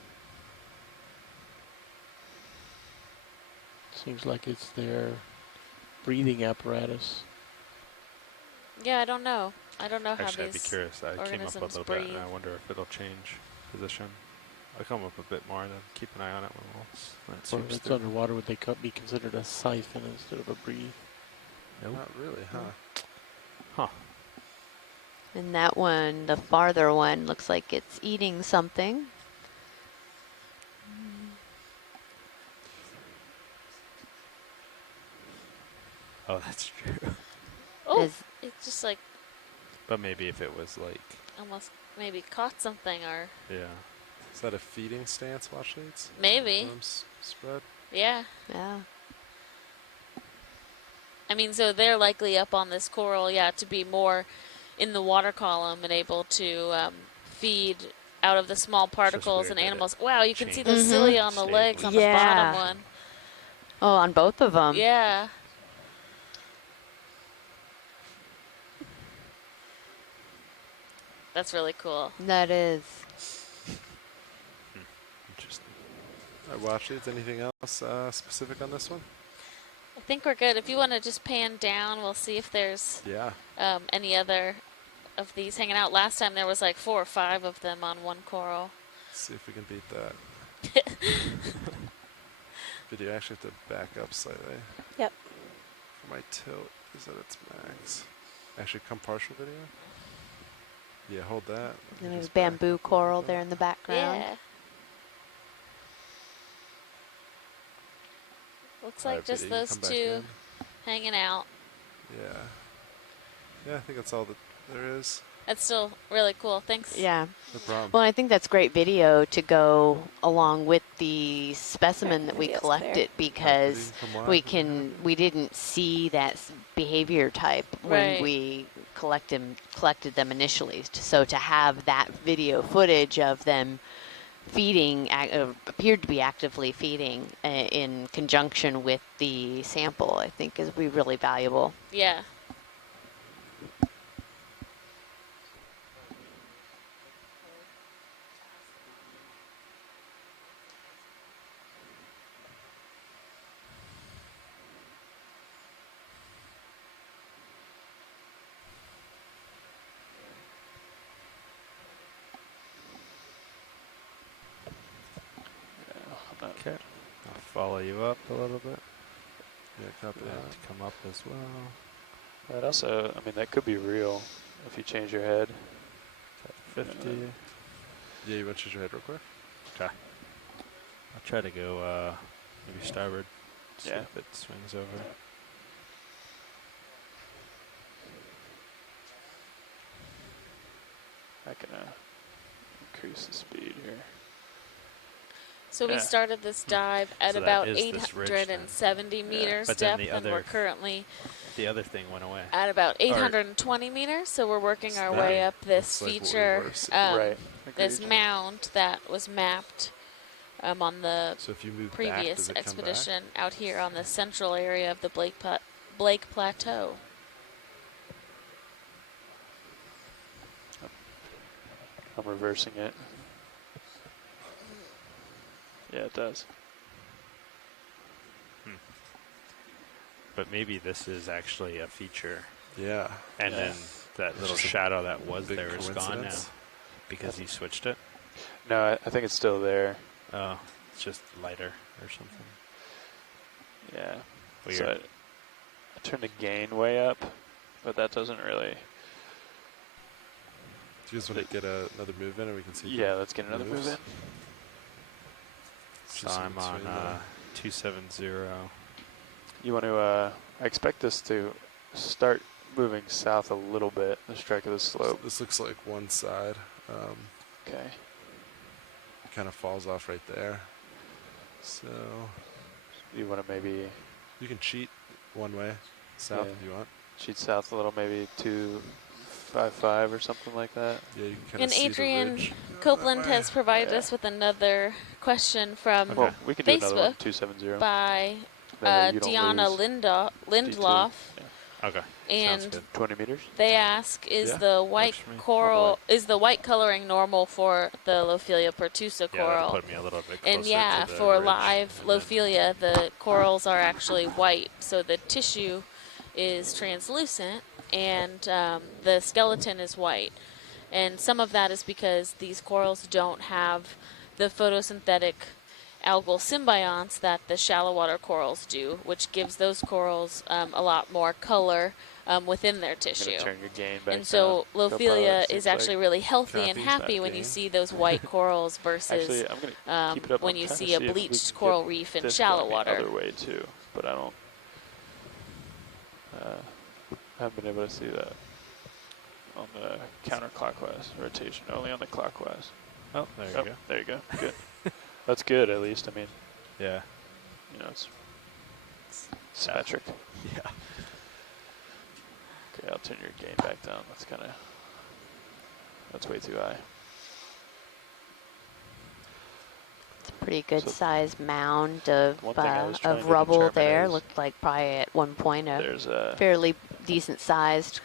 Seems like it's their breathing apparatus. Yeah, I don't know. I don't know how Actually, I'd be these curious. I came up a organisms little breathe. bit, and I wonder if it'll change position. I'll come up a bit more, and then keep an eye on it when So if it's underwater, would they be considered a siphon instead of a breathe? Nope. Not really, huh? Huh. And that one, the farther one, looks like it's eating something. Oh, that's true. Oh, it's just like But maybe if it was like. almost maybe caught something or. Yeah. Is that a feeding stance, watch leads? Maybe. Arms spread? Yeah. Yeah. I mean, so they're likely up on this coral, to be more in the water column and able to feed out of the small particles and animals. Wow, you can see the cilia on the legs on the bottom one. Oh, on both of them. Yeah. That's really cool. That is. Interesting. I watched it. Anything else specific on this one? I think we're good. If you want to just pan down, we'll see if there's any other of these hanging out. Last time there was like 4 or 5 of them on one coral. Let's see if we can beat that. Video actually have to back up slightly. Yep. For my tilt is at its max. Actually, come partial video. Yeah, hold that. And there's bamboo coral there in the background. Yeah. Looks like just those 2 hanging out. Yeah. Yeah, I think that's all that there is. That's still really cool. Thanks. Yeah. No problem. Well, I think that's great video to go along with the specimen that we collected because we didn't see that behavior type when we collected them initially. So to have that video footage of them feeding, appeared to be actively feeding in conjunction with the sample, I think is really valuable. Yeah. Okay. I'll follow you up a little bit. Yeah, copy that. Come up as well. That also, I mean, that could be real if you change your head. 50. Yeah, you want to change your head real quick? Okay. I'll try to go maybe starboard. See if it swings over. I can increase the speed here. So we started this dive at about 870 meters depth, and we're currently the other thing went away at about 820 meters. So we're working our way up this feature, this mound that was mapped on the previous expedition out here on the central area of the Blake Plateau. I'm reversing it. Yeah, it does. But maybe this is actually a feature. Yeah. And then that little shadow that was there is gone now because he switched it. No, I think it's still there. Oh, it's just lighter or something. Yeah. Weird. So I turned the gain way up, but that doesn't really. Do you guys want to get another move in, or we can see? Yeah, let's get another move in. So I'm on 270. You want to, I expect this to start moving south a little bit, the strike of the slope. This looks like one side. Okay. It kind of falls off right there. So. You want to maybe. You can cheat one way, south if you want. Cheat south a little, maybe 255 or something like that. Yeah, you can kind And of see Adrian the ridge. Copeland has provided us with another question from we can do another one, Facebook 270. by Deanna Lindloff. Okay. And 20 meters. They ask, is the white coral, is the white coloring normal for the Lophelia pertusa coral? Put me a little bit and closer to the for ridge. live Lophelia, the corals are actually white, so the tissue is translucent and the skeleton is white. And some of that is because these corals don't have the photosynthetic algal symbionts that the shallow water corals do, which gives those corals a lot more color within their tissue. Turn your gain back and so down. Lophelia is actually really healthy and happy when you see those white corals versus when you see a bleached coral reef in shallow water. The other way too, but I don't. Haven't been able to see that on the counterclockwise rotation, only on the clockwise. Oh, there you go. There you go. Good. That's good, at least. I mean, yeah. You know, it's symmetric. Yeah. Okay, I'll turn your gain back down. That's way too high. It's a pretty good sized mound of rubble determine there. is Looked like probably at one point there's a fairly decent sized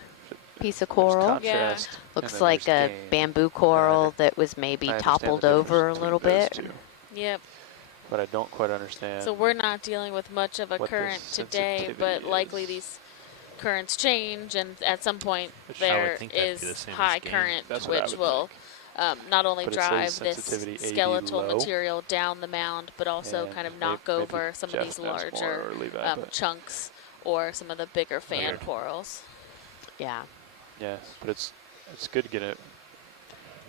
piece of coral. Contrast, and Looks then like there's a gain. bamboo coral that was maybe I understand toppled the difference over a between little those bit. two, Yep. but I don't quite understand. So we're not dealing with much of a what the current today, but sensitivity likely is. these currents change, and at some point Which I would there think that'd be the is same as high gain. current, That's what I which would will not only But it says drive this sensitivity 80 skeletal low. material down the mound, but also And kind of may- knock maybe over some of Jeff these knows more, larger or Levi, but chunks or some of the bigger fan Okay. corals. Yeah. yeah, but it's good to get it.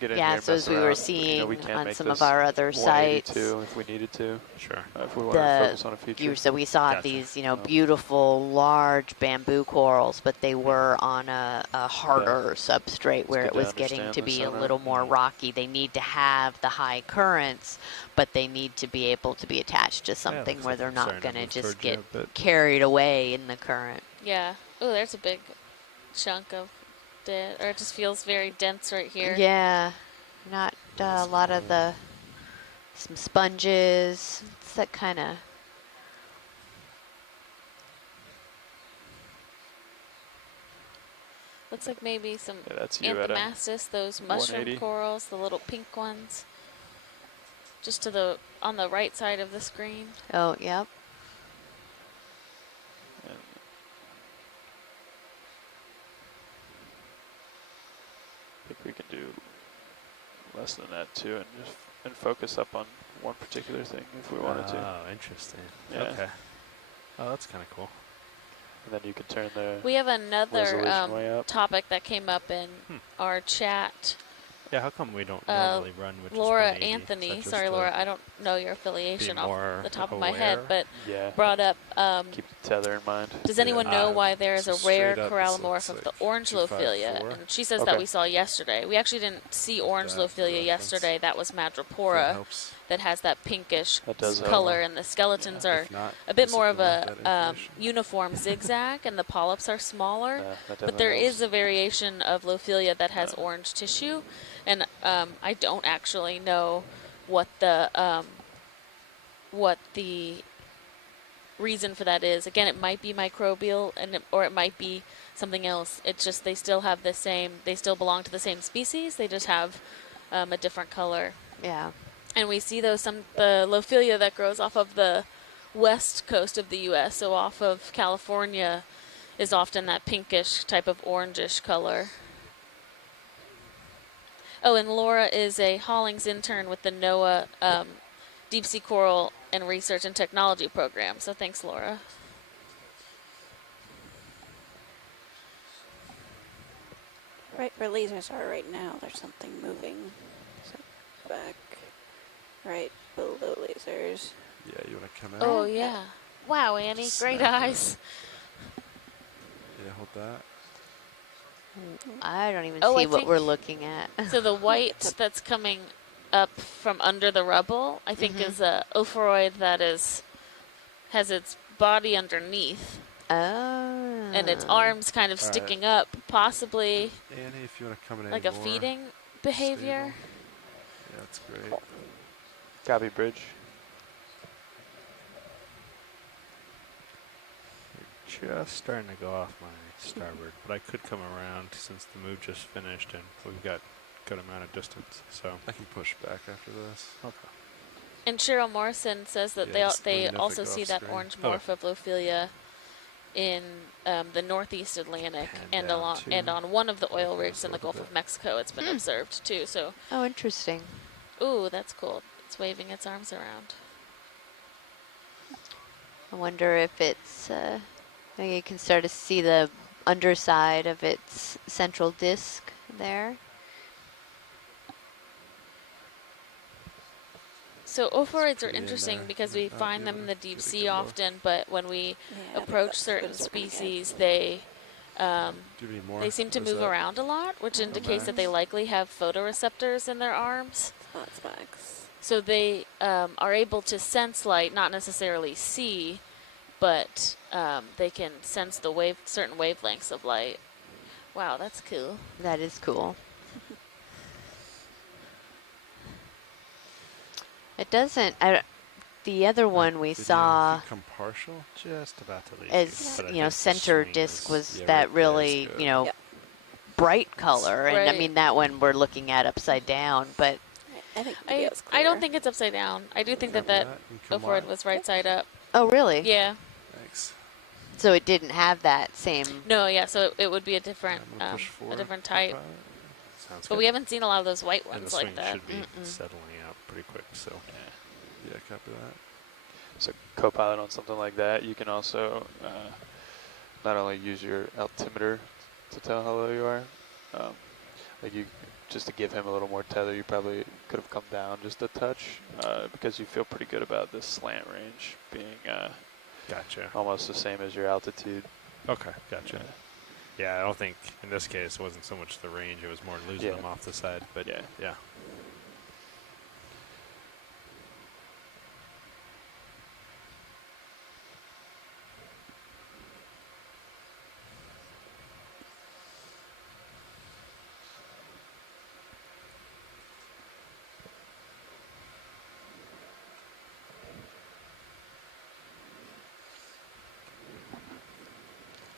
Get in Yeah, here and so mess as we were around, but, seeing we can on make some of this our other sites, 182 if we needed to. Sure. If we wanted to focus on a feature. so we saw Gotcha. these, beautiful large bamboo corals, but they were on a harder substrate where good it to was getting understand to the be a sonar. little more rocky. They need to have the high currents, but they need to be able to be attached to something looks where like they're it's not starting to going to move just towards you get a bit. carried away in the current. Yeah. Oh, there's a big chunk of dead, or it just feels very dense right here. Yeah, not a lot of some sponges. It's that kind of. Looks like maybe some Yeah, that's you at a anthomastus, those mushroom 180. corals, the little pink ones. Just to on the right side of the screen. Oh, yep. And I think we can do less than that too, and focus up on one particular thing if we wanted to. Oh, interesting. Yeah. Okay. Oh, that's kind of cool. And then you can turn the We have another resolution way up. topic that came up in our chat. Yeah, how come we don't normally run with just Laura 180? Anthony, Is that sorry just Laura, I don't know your affiliation off more the top of my head, aware? but Yeah. brought up, Keep the tether in mind. does anyone know why there is so a rare straight up, corallomorph it's of like the orange 254. Lophilia? And she says Okay. that we saw yesterday. We actually didn't see orange That for Lophilia reference. yesterday. That was That Madrepora helps. that has that pinkish That does help. color, and the skeletons are If not, a bit just more of ignore a that information. uniform zigzag, and the polyps are smaller. That But definitely there helps. is a variation of Lophilia that has orange tissue, and I don't actually know what the reason for that is. Again, it might be microbial, or it might be something else. It's just they still have the same. They still belong to the same species. They just have a different color. Yeah. And we see those the Lophilia that grows off of the west coast of the U.S., so off of California, is often that pinkish type of orangish color. Oh, and Laura is a Hollings intern with the NOAA Deep Sea Coral and Research and Technology Program. So thanks, Laura. Right where lasers are right now, there's something moving. So back, right below lasers. Yeah, you want to come out? Oh, yeah. Wow, Annie, great eyes. Yeah, hold that. I don't even Oh, see I what think- we're looking at. So the white that's coming up from under the rubble, I think, is a ophoroid that has its body underneath. Oh. And its arms kind of All right. sticking up, possibly Annie, if you want to come in like a more feeding behavior. stable. Yeah, that's great. Copy bridge. Just starting to go off my starboard, but I could come around since the move just finished and we've got good amount of distance. So I can push back after this. okay. And Cheryl Morrison says that Yeah, just let they me know if I also go see off that screen. orange Okay. morph of Lophilia in the northeast Atlantic Pan down to and on one of the oil northwest rigs in a the little Gulf of bit. Mexico. It's been observed too. So, Oh, interesting. ooh, that's cool. It's waving its arms around. I wonder if it's, you can start to see the underside of its central disc there. So ophoroids are pretty in interesting there. because we Oh, find you them in wanna the deep get a sea good look. often, but when we Yeah, approach that's certain what we're gonna get. species, Do you need more? they seem to What is move that? around a lot, which indicates that max? they likely have photoreceptors in their arms. Spot specs. So they are able to sense light, not necessarily see, but they can sense the certain wavelengths of light. Wow, that's cool. That is cool. It doesn't, the other one we Video saw become partial. Just about to leave. as, but I you know, think the center swing disc is- was Yeah, that right there is really, good. you know, Yep. bright color, and I Right. mean that one we're looking at upside down, but I think the video's clear. I don't think it's upside down. I do think that overhead was right side up. oh really? Yeah. Thanks. So it didn't have that same. No, yeah. So it would be a different Push forward, a different type. Sounds But good. we haven't seen a lot of those white And the ones swing like that. should be settling out pretty quick. So Yeah, copy that. So co-pilot on something like that, you can also not only use your altimeter to tell how low you are, like you just to give him a little more tether, you probably could have come down just a touch because you feel pretty good about this slant range being gotcha. almost the same as your altitude. Okay, gotcha. Yeah, I don't think in this case it wasn't so much the range; it was more losing them off the side. But yeah.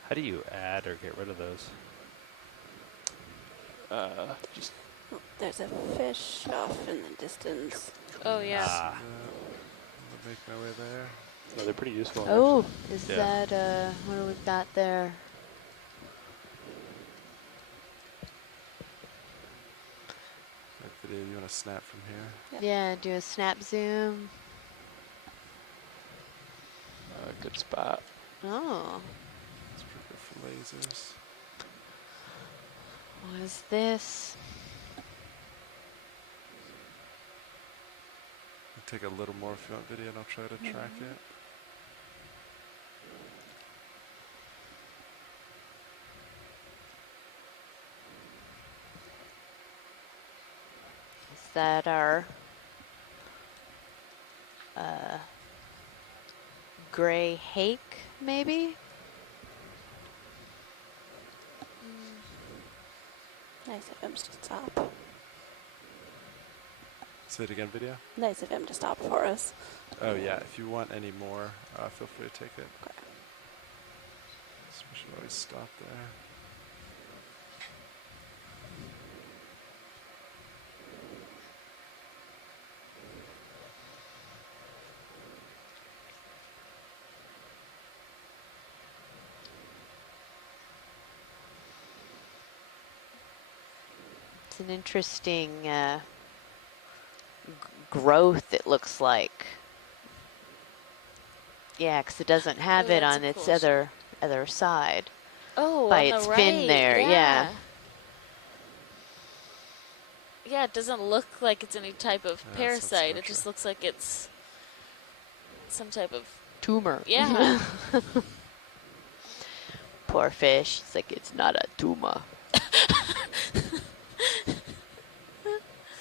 How do you add or get rid of those? Just Oh, there's a fish off in the distance. Oh yeah. I'll make my way there. no, they're pretty useful. Oh, actually. is that what do we got there? That video you want to snap from here? Yeah, do a snap zoom. Good spot. Oh, It's pretty good for lasers. what is this? I'll take a little more if you want video, and I'll try to track it. Is that our gray hake, maybe? Nice of him to stop. Say it again, video? Nice of him to stop for us. Oh yeah, if you want any more, feel free to take it. Okay. So we should always stop there. It's an interesting growth, it looks like. Yeah, because it doesn't have it on its other side. Oh, by on its the fin right, there, yeah. Yeah, it doesn't look like it's any type of Yeah, parasite. It just looks like it's some type of Tumor. Yeah. Poor fish. It's like, it's not a tumor.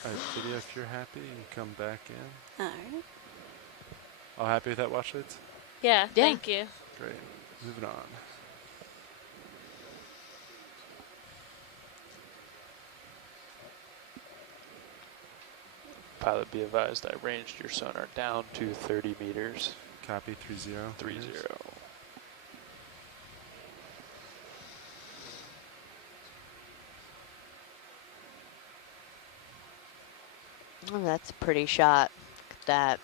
Alright, video, if you're happy, you can come back in. Alright. All happy with that watch lights? Yeah, thank you. Great. Moving on. Pilot, be advised, I ranged your sonar down to 30 meters. Copy 30. 30. Oh, that's a pretty shot. Look at that.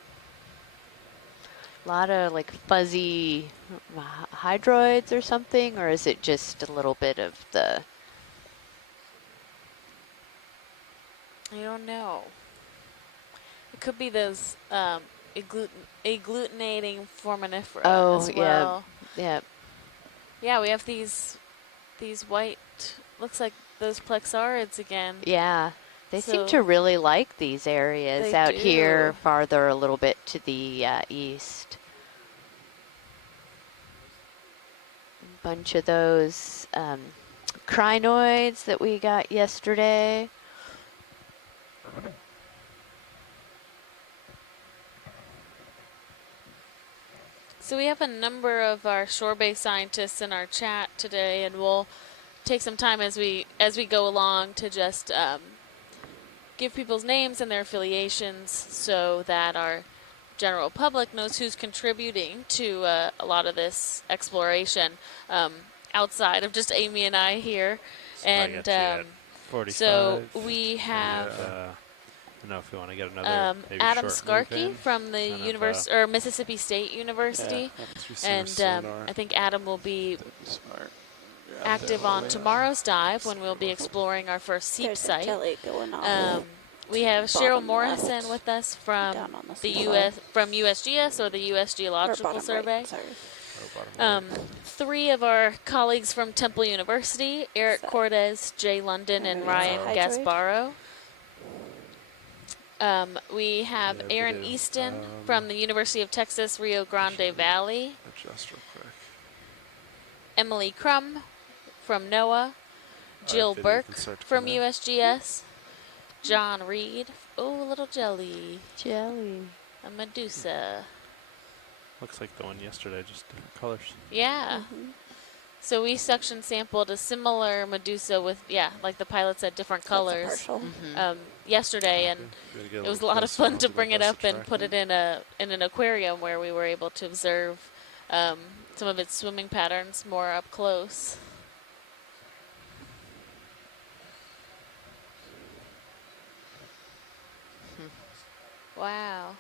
A lot of like fuzzy hydroids or something, or is it just a little bit of the... I don't know. It could be those agglutinating foraminifera as well. Yeah. Yeah, we have these white, looks like those plexarids again. Yeah. They seem to really like these areas They out do. here farther a little bit to the east. A bunch of those crinoids that we got yesterday. So we have a number of our shore-based scientists in our chat today, and we'll take some time as we go along to just give people's names and their affiliations so that our general public knows who's contributing to a lot of this exploration outside of just Amy and I here. And get you at 45. so we have I don't know if you want to get another maybe Adam short Skarkey move from the or Mississippi State University, and I think Adam will be active on tomorrow's dive when we'll be exploring our first seep site. Going on. We have Cheryl Bottom Morrison left. with us from Down on the the floor. from USGS or the US Or Geological bottom Survey. right, sorry. Three of our colleagues from Temple University, Eric So- Cortez, Jay London, and maybe Ryan it's a Gasparo. We have Yeah, Aaron video. Easton from the University of Texas, Rio Grande Valley. Adjust real quick. Emily Crum from NOAA. Jill video Burke can start to from come in. USGS. John Reed. Oh, a little jelly. Jelly. A Medusa. Looks like the one yesterday, just different colors. Yeah. So we suction sampled a similar Medusa with, like the pilot said, different colors yesterday, and it was a lot of fun to bring it up and put it in an aquarium where we were able to observe some of its swimming patterns more up close. Wow.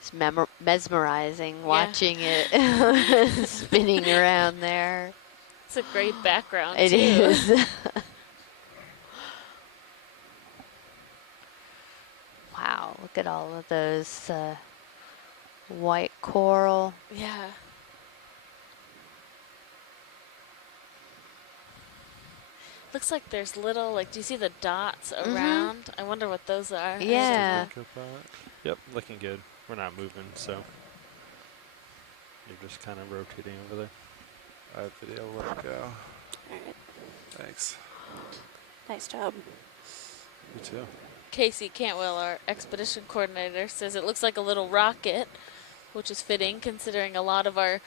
It's mesmerizing watching it spinning around there. It's a great background, It too. is. Wow, look at all of those white coral. Yeah. Looks like there's little, do you see the dots around? I wonder what those are. Yeah. Yep, looking good. We're not moving, so you're just kind of rotating over there. I have video, let it go. Alright. Thanks. Nice job. You too. Casey Cantwell, our expedition coordinator, says it looks like a little rocket, which is fitting considering a lot of our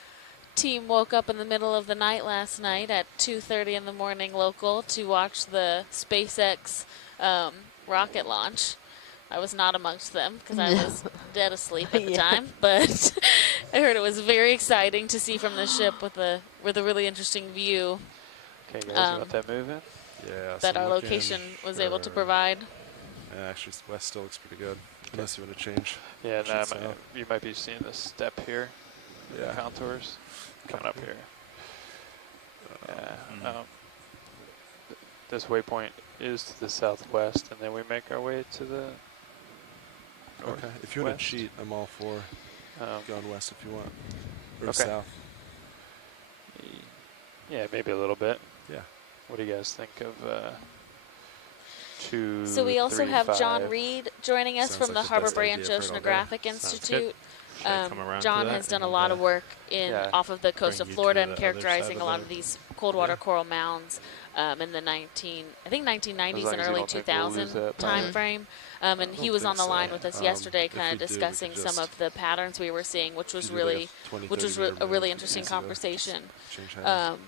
team woke up in the middle of the night last night at 2:30 in the morning local to watch the SpaceX rocket launch. I was not amongst them because I was dead asleep at the time, but I heard it was very exciting to see from the ship with a really interesting view. Okay, guys, you want that moving? Yeah. That our location was able to provide. Yeah, actually, west still looks pretty good. Unless you want to change. Yeah, no, you might be seeing this step here. Yeah. Contours coming up here. This waypoint is to the southwest, and then we make our way to the Okay. If you want to west. cheat, I'm all for going west if you want. Or Okay. south. Yeah, maybe a little bit. Yeah. What do you guys think of 2, So we also 3, have 5? John Reed joining us Sounds from like the the Harbor best idea Branch for it all day. Oceanographic Sounds Institute. good. Should I come around to John that has done a and, lot of work off of the coast bring of you Florida to and the other characterizing side a of lot the- of these cold water coral mounds in the 1990s long and as you early don't think we'll lose 2000 that time pilot. frame. And he was think on the so. line with us Um, yesterday, if kind we of do, we could discussing some just- of the patterns we were seeing, which was If you do like a really, 20, which was 30 meter a really move, interesting easy to conversation. change heading.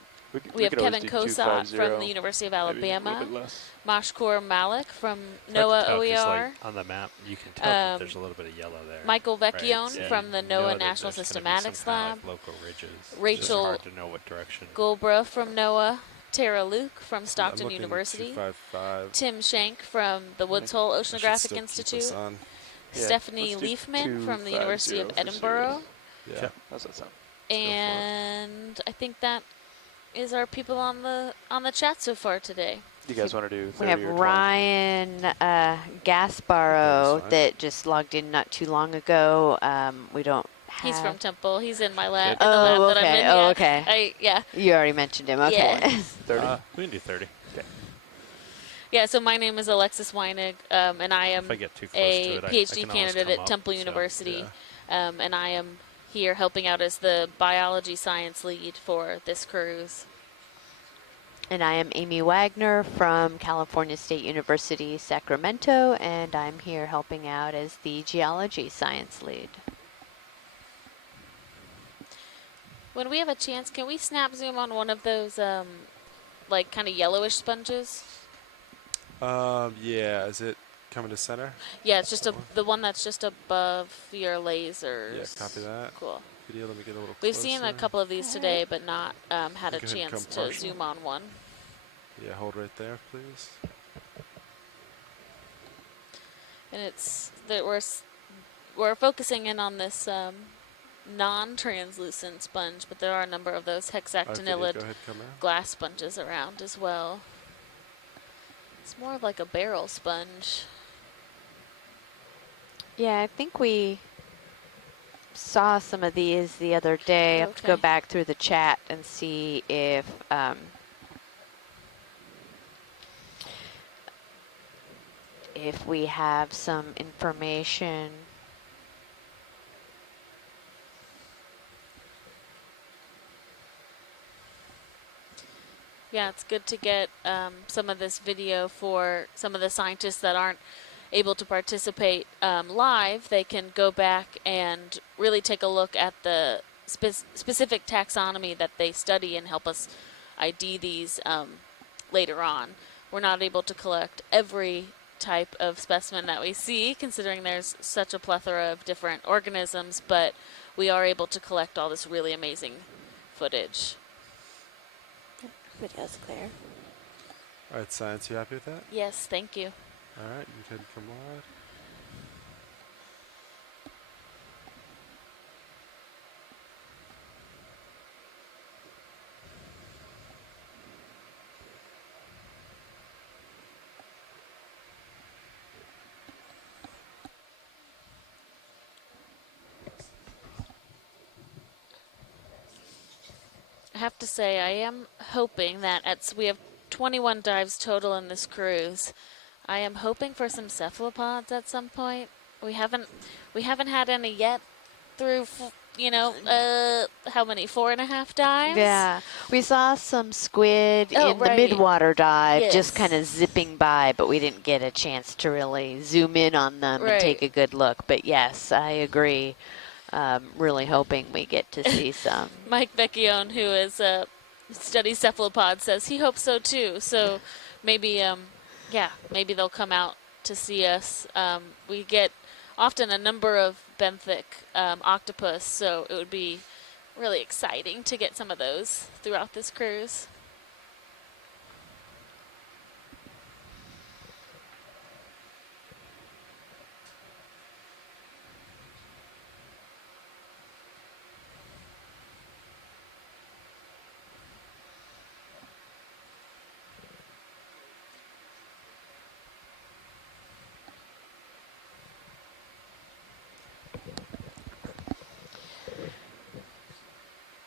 We have could always Kevin do Kosat 250, from the University of maybe a little Alabama, bit less. Mashkour Malik from Hard to NOAA tell 'cause, OER, like, on the map, you can tell that there's a little bit of yellow there. Michael right? Vecchione So from the you know NOAA that National there's gonna be some Systematics kind of, Lab, like, local ridges. It's just Rachel hard to know what direction. Gulbra from NOAA, Tara Luke from I'm Stockton looking University, 255. Tim Shank from the Woods Hole I should Oceanographic still keep Institute, this on. Yeah, Stephanie let's do Leafman from the University of 250 for Edinburgh, serious. Yeah. How's that sound? and I think that is our people on the chat so far today. Do you guys want to do 30 We have or 20? Ryan That's Gasparo fine. that just logged in not too long ago. We don't have... He's from Temple. He's in my lab. Oh, in the lab that I'm okay. in. Oh, Yeah. okay. Yeah. You already mentioned him. Okay. Yeah. 30? We can do 30. Okay. Yeah, so my name is Alexis Weinig, and I am If I get too close a to it, I PhD can always candidate come at up, Temple so, University, and I am here helping out as the biology science lead for this cruise. And I am Amy Wagner from California State University, Sacramento, and I'm here helping out as the geology science lead. When we have a chance, can we snap zoom on one of those, like, kind of yellowish sponges? Yeah, is it coming to center? Yeah, it's just the one that's just above your lasers. Yeah, copy that. Cool. Video, let me get a little We've closer. seen a couple of these today, but not had a Go ahead and chance come to partial. zoom on one. Yeah, hold right there, please. And it's that we're focusing in on this non-translucent sponge, but there are a number of those hexactinellid Go ahead, come in. glass sponges around as well. It's more of like a barrel sponge. Yeah, I think we saw some of these the other day. I have to go Okay. back through the chat and see if we have some information. Yeah, it's good to get some of this video for some of the scientists that aren't able to participate live. They can go back and really take a look at the specific taxonomy that they study and help us ID these later on. We're not able to collect every type of specimen that we see, considering there's such a plethora of different organisms, but we are able to collect all this really amazing footage. Video's clear. All right, science, you happy with that? Yes, thank you. All right, you can come wide. I have to say, I am hoping that we have 21 dives total in this cruise. I am hoping for some cephalopods at some point. We haven't had any yet through, how many? 4.5 dives? Yeah, we saw some squid in the right. midwater dive, Yes. just kind of zipping by, but we didn't get a chance to really zoom in on them and take a good look. But yes, I agree. Really hoping we get to see some. Mike Vecchione, who is studies cephalopods, says he hopes so too. So maybe, maybe they'll come out to see us. We get often a number of benthic octopus, so it would be really exciting to get some of those throughout this cruise.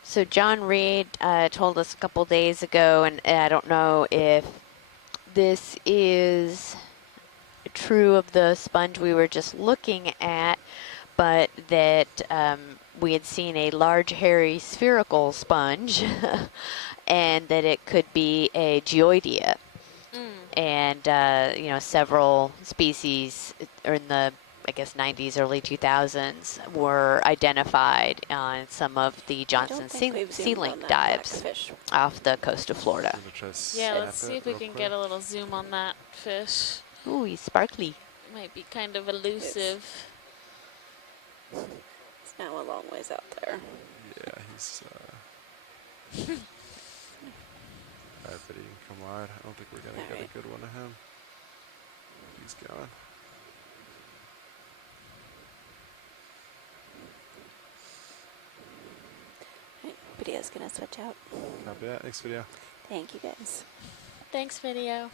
So John Reed told us a couple days ago, and I don't know if this is true of the sponge we were just looking at, but that we had seen a large hairy spherical sponge and that it could be a geoidea. And, several species in the, I guess, 90s, early 2000s were identified on some of the Johnson Sea Link dives off the coast of Florida. Yeah, let's see if we can get a little zoom on that fish. Ooh, he's sparkly. Might be kind of elusive. It's now a long ways out there. Yeah, he's. Alright, but he can come wide. I don't think we're gonna get a good one of him. He's going. Right, video's gonna switch out. Copy that. Thanks, video. Thank you, guys. Thanks, video.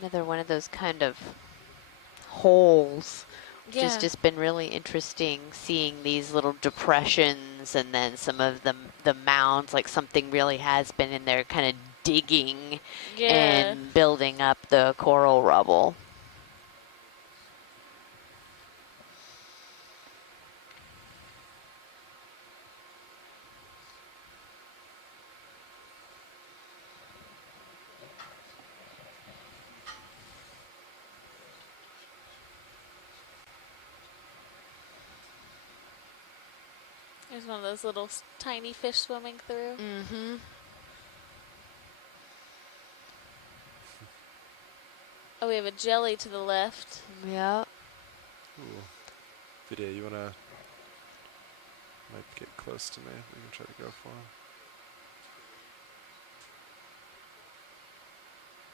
Another one of those kind of holes. Yeah. It's just been really interesting seeing these little depressions and then some of the mounds, like something really has been in there kind of digging and building up the coral rubble. There's one of those little tiny fish swimming through. Mm-hmm. Oh, we have a jelly to the left. Yep. Ooh. Video, you wanna might get close to me. We can try to go for him.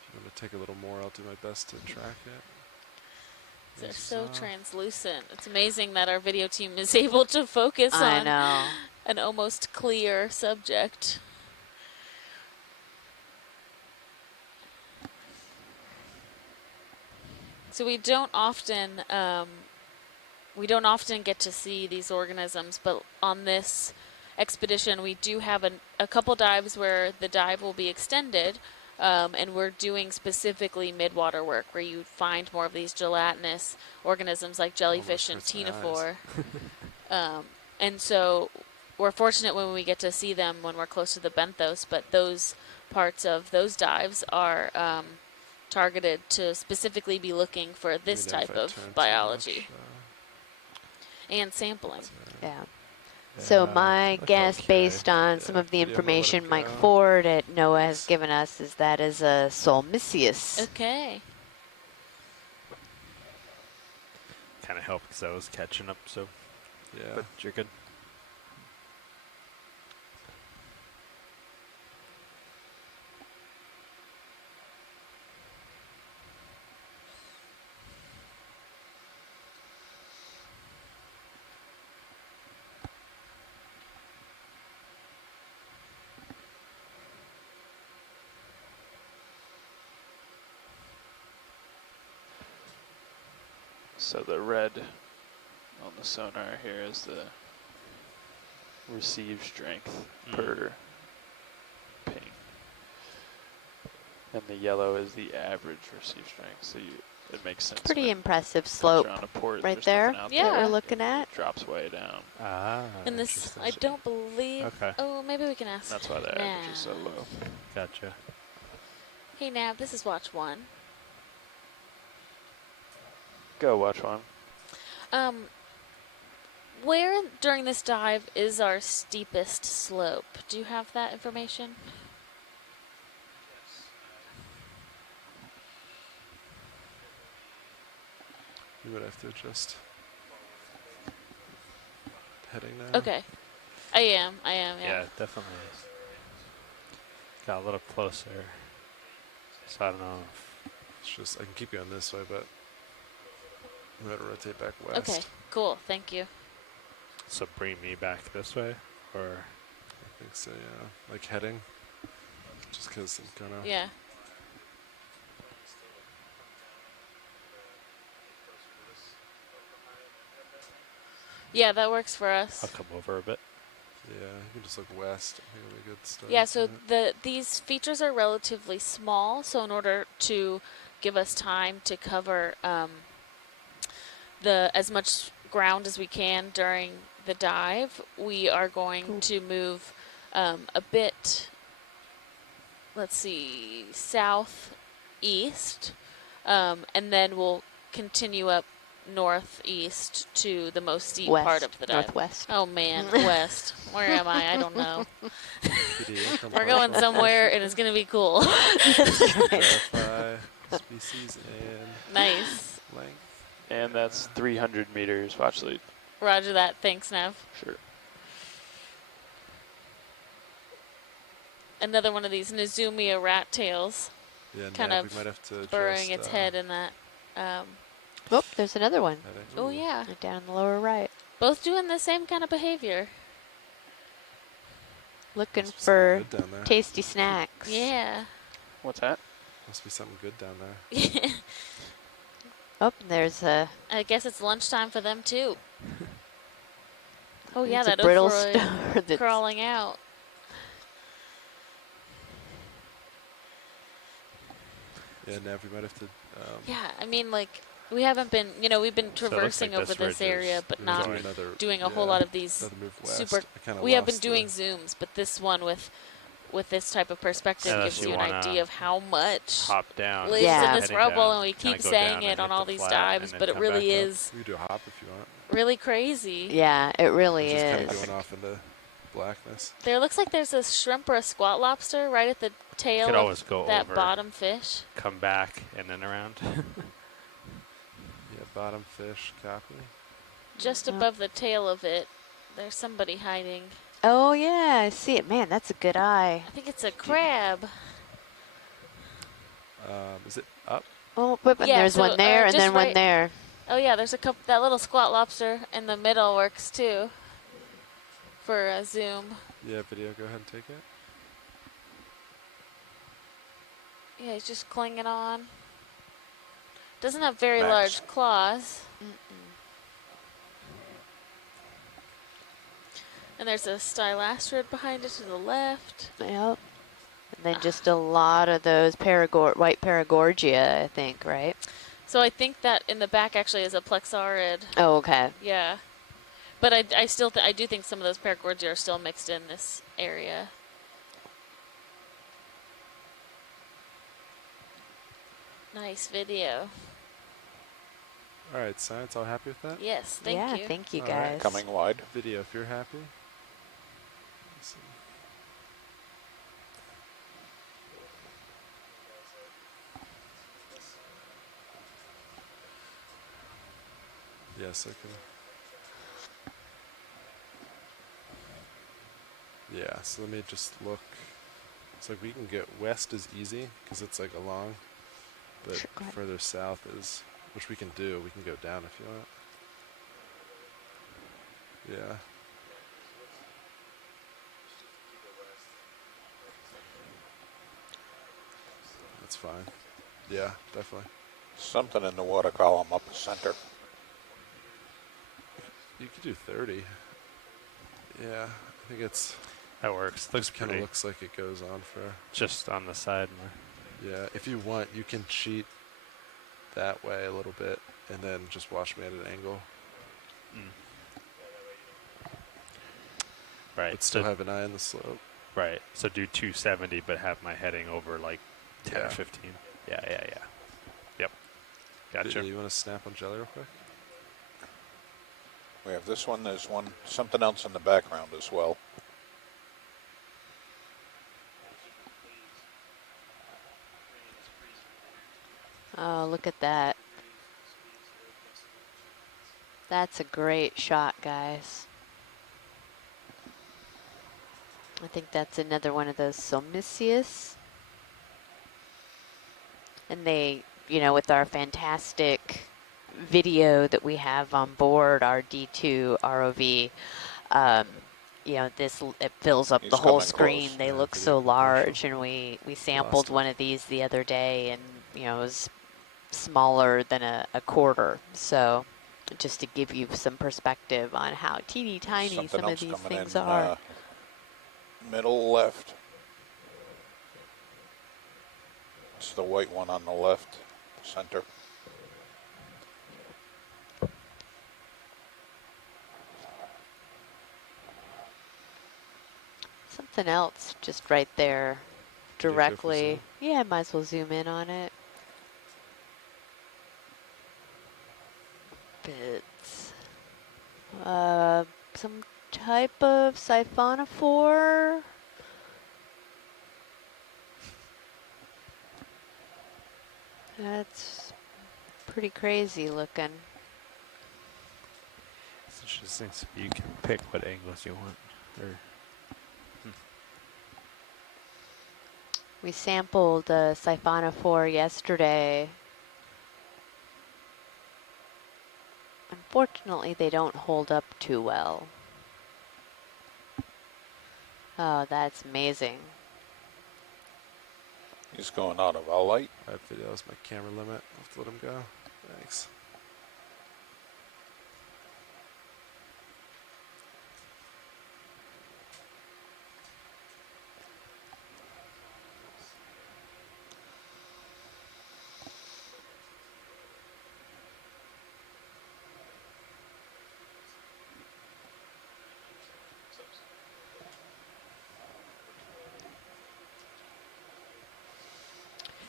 If you want to take a little more, I'll do my best to track it. They're so translucent. It's amazing that our video team is able to focus I on know. an almost clear subject. So we don't often get to see these organisms, but on this expedition we do have a couple dives where the dive will be extended, and we're doing specifically midwater work where you find more of these gelatinous organisms like jellyfish and ctenophore. And so we're fortunate when we get to see them when we're close to the benthos, but those parts of those dives are targeted to specifically be looking for this type of biology and sampling. Yeah. So my guess, based on some of the information Mike Ford at NOAA has given us, is that is a Solmisius. Okay. Kind of helped because I was catching up, so. Yeah. But you're good. So the red on the sonar here is the receive strength per ping. And the yellow is the average receive strength. So it makes sense. Pretty impressive slope right there that we're looking at. It drops way down. Ah. And this, I don't believe. Okay. Oh, maybe we can ask. That's why the average is so low. Gotcha. Hey, Nav, this is watch 1. Go watch 1. Where during this dive is our steepest slope? Do you have that information? You would have to adjust heading now. Okay. I am, yeah. Yeah, definitely. Got a little closer. So I don't know. It's just, I can keep going this way, but I'm going to rotate back west. Okay, cool. Thank you. So bring me back this way, or? I think so, yeah. Like heading. Just because I'm going to. Yeah. Yeah, that works for us. I'll come over a bit. Yeah, you can just look west. I think it'll be a good start. Yeah, so these features are relatively small, so in order to give us time to cover as much ground as we can during the dive, we are going to move a bit, let's see, southeast, and then we'll continue up northeast to the most steep part of the dive. Northwest. Oh man, west. Where am I? I don't know. We're going somewhere and it's going to be cool. Verify species and nice. length. And that's 300 meters. Watch lead. Roger that. Thanks, Nav. Sure. Another one of these Nezumia rat tails. Yeah, kind Nav, of we might have to burrowing its head in that. Oh, there's another one. Oh, yeah. Down in the lower right. Both doing the same kind of behavior. Looking for tasty snacks. Yeah. What's that? Must be something good down there. Oh, there's a... I guess it's lunchtime for them, too. Oh, yeah, It's a that brittle Ophroid star that's crawling out. Yeah, Nav, we might have to... yeah, I mean, like, we haven't been, we've been So it looks traversing like over this this ridge area, is but moving. not doing a whole lot of these another move west. super... I kinda We have been lost doing zooms, but this one with with this type of perspective Unless gives you an wanna idea of how much hop down. lives Yeah. in this heading rubble, down, and we kinda keep go saying down it and on hit all the these flat dives, and then but it come really back up. is You can do a hop if you want. really crazy. Yeah, it really Just kind of is. going off into blackness. There looks like there's a shrimp or a squat lobster right at the tail Could of always go that over, bottom fish. come back, and then around. Yeah, bottom fish, copy. Just above the tail of it, there's somebody hiding. Oh yeah, I see it. Man, that's a good eye. I think it's a crab. Is it up? Oh, but Yeah, there's so, one there and just then one right- there. Oh yeah, there's a couple. That little squat lobster in the middle works too. For a zoom. Yeah, video, go ahead and take it. Yeah, he's just clinging on. Doesn't have very Max. large claws. And there's a stylastrid behind it to the left. Yep. And then just a lot of those white paragorgia, I think, right? So I think that in the back actually is a plexaurid. Oh, okay. Yeah. But I still I do think some of those paragorgia are still mixed in this area. Nice video. All right, science, all happy with that? Yes, thank you. Yeah, thank you All right. guys. Coming wide. Video, if you're happy. Let's see. Yes, I can. Yeah, so let me just look. It's like we can get west is easy because it's like along, but Sure, go ahead. further south is, which we can do. We can go down if you want. Yeah. That's fine. Yeah, definitely. Something in the water column up the center. You could do 30. Yeah, I think it's That works. Looks kind of pretty. looks like it goes on for. Just on the side. Yeah, if you want, you can cheat that way a little bit, and then just watch me at an angle. Right. But still so, have an eye on the slope. right. So do 270, but have my heading over like 10 or Yeah. 15. Yeah. Yep. Gotcha. You want to snap on jelly real quick? We have this one. There's something else in the background as well. Oh, look at that. That's a great shot, guys. I think that's another one of those Somisius. And they, you know, with our fantastic video that we have on board, our D2 ROV, you know, it fills up He's the whole coming screen. close. They Yeah, look video so commercial. large, and we sampled it. one of these the other day, and, you know, it was smaller than a quarter. So just to give you some perspective on how teeny tiny Something some of else these coming things in, are. Middle left. It's the white one on the left, center. Something else just right there Did you go for directly. zoom? Yeah, might as well zoom in on it. Bits. Some type of siphonophore. That's pretty crazy looking. It's interesting. So you can pick what angles you want. Or We sampled siphonophore yesterday. Unfortunately, they don't hold up too well. Oh, that's amazing. He's going out of our light. I have videos, my camera limit. I'll have to let him go. Thanks.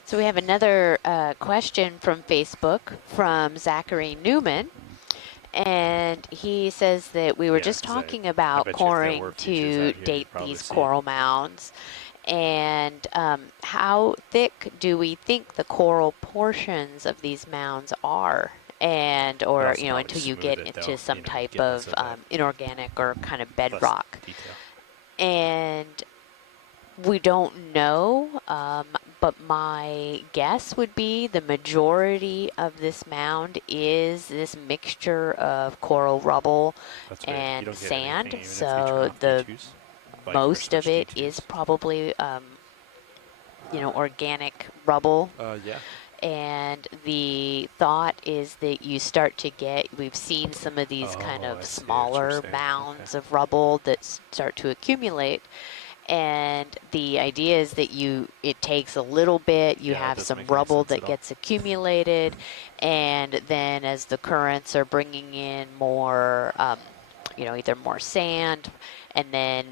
So we have another question from Facebook from Zachary Newman. And he says that we were just talking about coring to date these coral mounds. And how thick do we think the coral portions of these mounds are? And, or, you know, until you get into some type of inorganic or kind of bedrock. And we don't know, but my guess would be the majority of this mound is this mixture of coral rubble and sand. So the most of it is probably, you know, organic rubble. Yeah. And the thought is that you start to get, we've seen some of these kind of smaller mounds of rubble that start to accumulate. And the idea is that it takes a little bit, you have some rubble that gets accumulated, and then as the currents are bringing in more, you know, either more sand, and then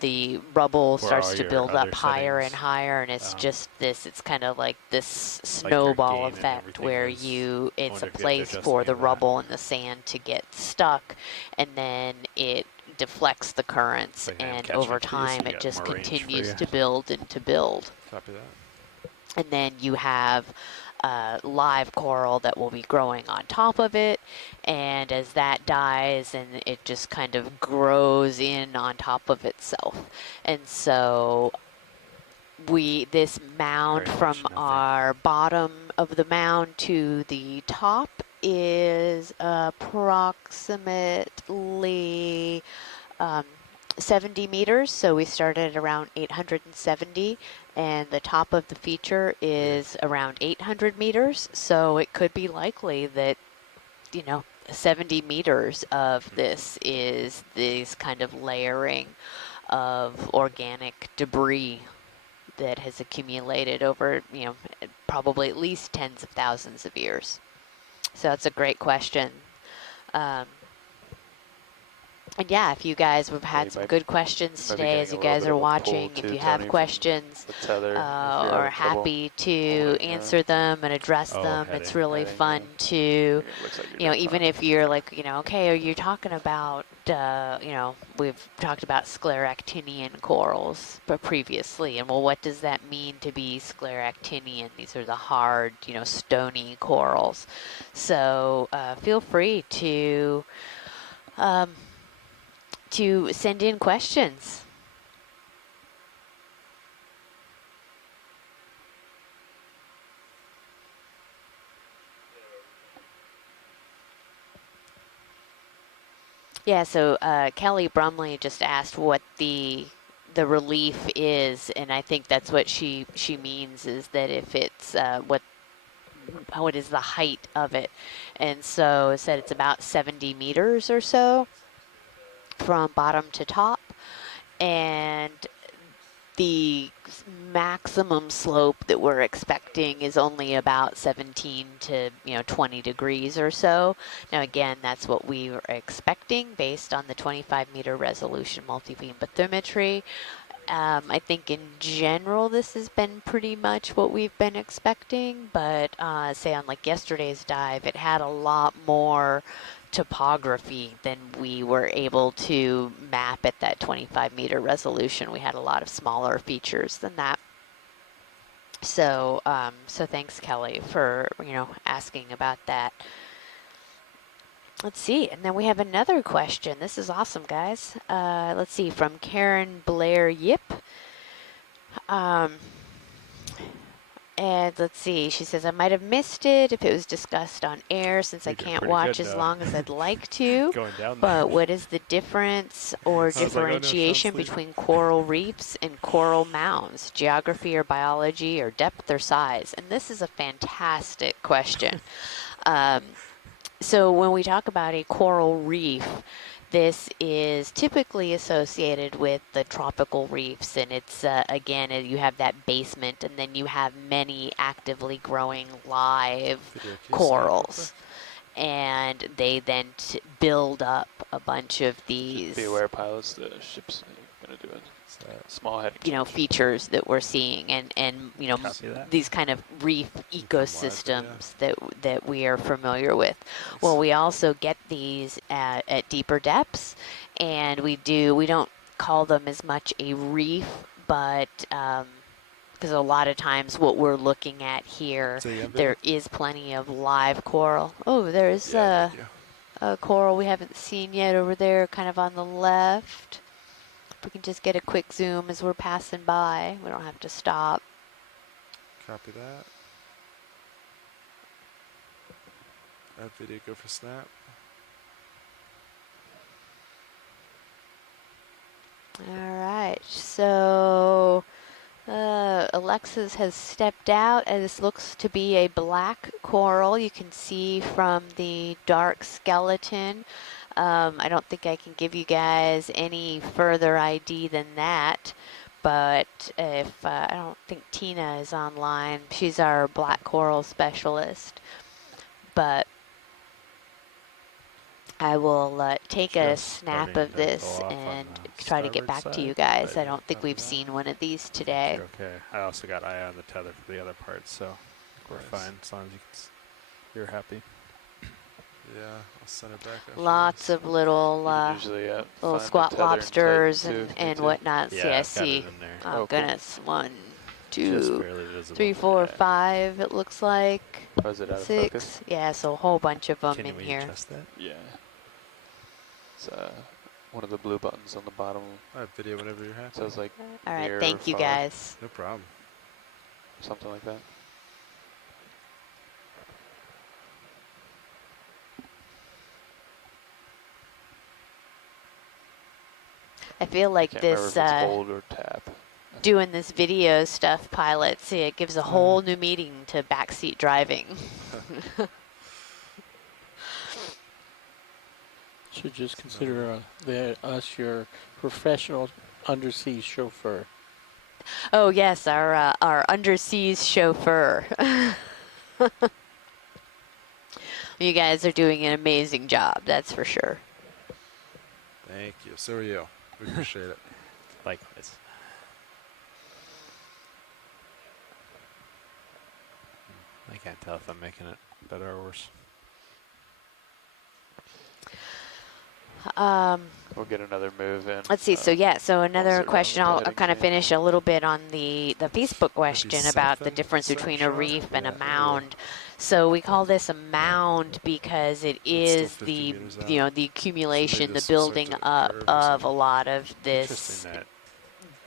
the rubble starts to build up higher and higher, and it's just this, it's kind of like this snowball effect where it's a place for the rubble and the sand to get stuck, and then it deflects the currents, and over time it just continues to build and to build. Copy that. And then you have live coral that will be growing on top of it, and as that dies, and it just kind of grows in on top of itself. And so this mound from our bottom of the mound to the top is approximately 70 meters. So we started around 870, and the top of the feature is around 800 meters. So it could be likely that, you know, 70 meters of this is this kind of layering of organic debris that has accumulated over, you know, probably at least tens of thousands of years. So that's a great question. And yeah, if you guys have had some good questions today as you guys are watching, if you have questions, are happy to answer them and address them. It's really fun to, you know, even if you're like, you know, okay, are you talking about, you know, we've talked about scleractinian corals previously, and well, what does that mean to be scleractinian? These are the hard, you know, stony corals. So feel free to send in questions. Yeah, so Kelly Brumley just asked what the relief is, and I think that's what she means, is that if it's what is the height of it. And so it said it's about 70 meters or so from bottom to top, and the maximum slope that we're expecting is only about 17 to 20 degrees or so. Now again, that's what we were expecting based on the 25-meter resolution multi-beam bathymetry. I think in general this has been pretty much what we've been expecting, but say on like yesterday's dive, it had a lot more topography than we were able to map at that 25-meter resolution. We had a lot of smaller features than that. So so thanks, Kelly, for asking about that. Let's see, and then we have another question. This is awesome, guys. Let's see, from Karen Blair Yip. And let's see, she says, I might have missed it if it was discussed on air since I can't watch as long as I'd like to. But what is the difference or differentiation between coral reefs and coral mounds? Geography or biology or depth or size? And this is a fantastic question. So when we talk about a coral reef, this is typically associated with the tropical reefs, and it's, again, you have that basement, and then you have many actively growing live corals. And they then build up a bunch of these. Beware, pilots, the ship's going to do it. Small head. features that we're seeing, and these kind of reef ecosystems that we are familiar with. Well, we also get these at deeper depths, and we don't call them as much a reef, but because a lot of times what we're looking at here, there is plenty of live coral. Oh, there's a coral we haven't seen yet over there, kind of on the left. If we can just get a quick zoom as we're passing by, we don't have to stop. Copy that. Add video, go for snap. All right, so Alexis has stepped out, and this looks to be a black coral. You can see from the dark skeleton. I don't think I can give you guys any further ID than that, but if I don't think Tina is online. She's our black coral specialist, but I will take a snap of this and try to get back to you guys. I don't think we've seen one of these today. Okay. I also got eye on the tether for the other parts, so we're fine as long as you're happy. Yeah, I'll send it back. Lots of little little squat lobsters and whatnot. Yeah, I see. Oh, goodness. Cool. 1, 2, 3, 4, 5, it looks like. Was it out of 6. focus? Yeah, so a whole bunch of them Can in we here. adjust that? Yeah. It's one of the blue buttons on the bottom. I have video whenever you're happy. So it's like All right, near thank you far, guys. No problem. something like that. I feel like Can't this remember if it's hold or tap. doing this video stuff, pilots, it gives a whole new meaning to backseat driving. Should just consider us your professional undersea chauffeur. Oh yes, our underseas chauffeur. You guys are doing an amazing job, that's for sure. Thank you. So are you. We appreciate it. Likewise. I can't tell if I'm making it better or worse. We'll get another move in. Let's see. So another question. I'll kind of finish a little bit on the Facebook question about the difference between a reef and a mound. So we call this a mound because it is the the accumulation, the building up of a lot of this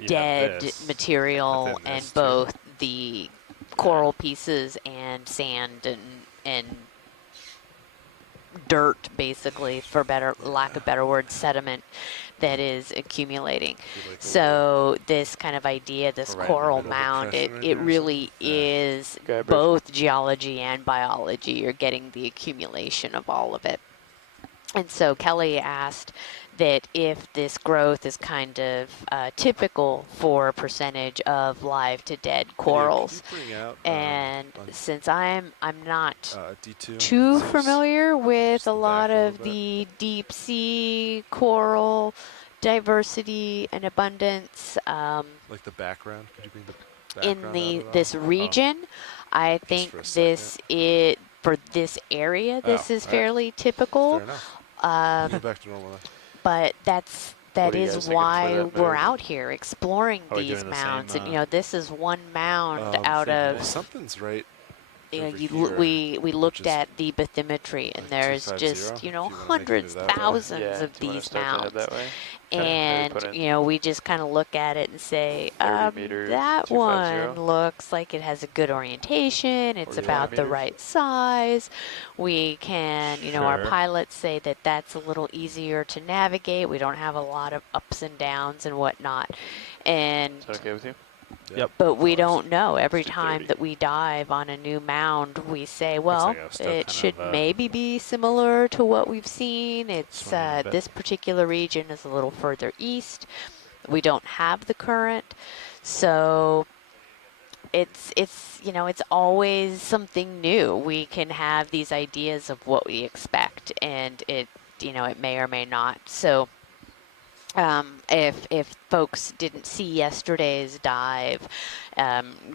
dead material and both the coral pieces and sand and dirt, basically, for lack of better word, sediment that is accumulating. So this kind of idea, this coral mound, it really is both geology and biology. You're getting the accumulation of all of it. And so Kelly asked that if this growth is kind of typical for a percentage of live to dead corals. And since I'm not too familiar with a lot of the deep sea coral diversity and abundance, like the background, could you bring the background in this region, I think this is for this area. This is fairly typical. Fair enough. Go back to normal. But that is why we're out here exploring these mounds. And this is one mound out of something's right. We looked at the bathymetry, and there's just hundreds, thousands of these mounds, and we just kind of look at it and say that one looks like it has a good orientation. It's about the right size. We can, our pilots say that that's a little easier to navigate. We don't have a lot of ups and downs and whatnot, and. Is that okay with you? Yep. But we don't know. Every time that we dive on a new mound, we say, well, it should maybe be similar to what we've seen. It's this particular region is a little further east. We don't have the current. So it's always something new. We can have these ideas of what we expect, and it may or may not. So if folks didn't see yesterday's dive,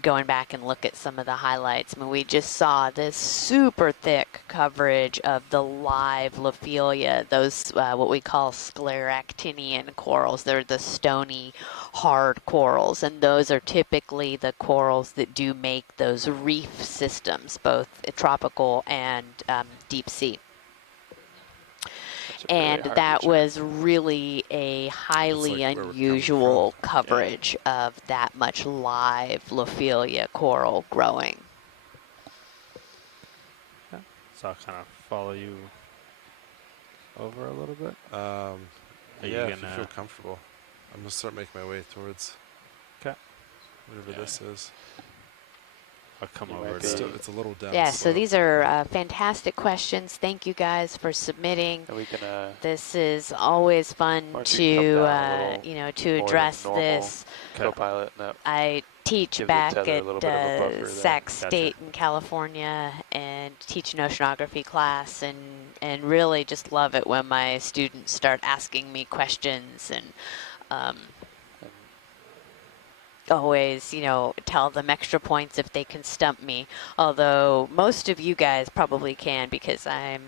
going back and look at some of the highlights, I mean, we just saw this super thick coverage of the live Lophelia, those what we call scleractinian corals. They're the stony, hard corals, and those are typically the corals that do make those reef systems, both tropical and deep sea. And really that was really a highly unusual coverage of that much live Lophelia coral growing. Yeah. So I'll kind of follow you over a little bit. Yeah, if you feel comfortable. I'm going to start making my way towards whatever this is. I'll come over. It's a little down. Yeah, so these are fantastic questions. Thank you guys for submitting. And we can, this is always fun to to address this. Co-pilot. I teach back at Sac State in California and teach an oceanography class, and really just love it when my students start asking me questions and. Always, tell them extra points if they can stump me. Although most of you guys probably can, because I'm,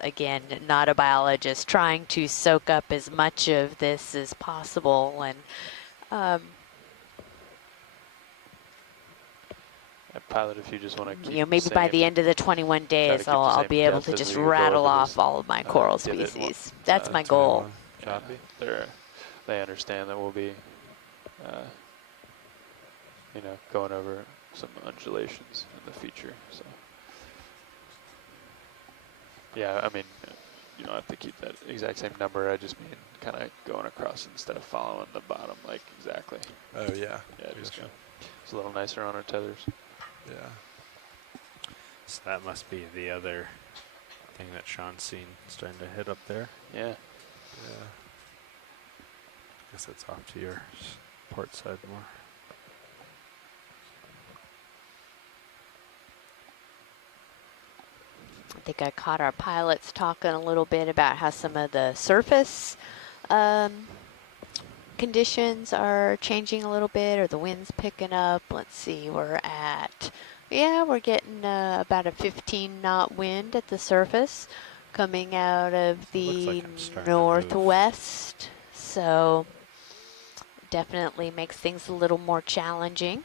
again, not a biologist, trying to soak up as much of this as possible. And pilot, if you just want to keep maybe by the end of the 21 days, I'll be able to just rattle off all of my coral species. That's my goal. Copy. They understand that we'll be going over some undulations in the future. So, yeah, I mean, you don't have to keep that exact same number. I just mean kind of going across instead of following the bottom, like exactly. Oh, yeah. Yeah, just go. It's a little nicer on our tethers. Yeah. So that must be the other thing that Sean's seen starting to hit up there. Yeah. Yeah. I guess that's off to your port side more. I think I caught our pilots talking a little bit about how some of the surface conditions are changing a little bit, or the wind's picking up. Let's see, we're getting about a 15-knot wind at the surface coming out of the northwest. So definitely makes things a little more challenging.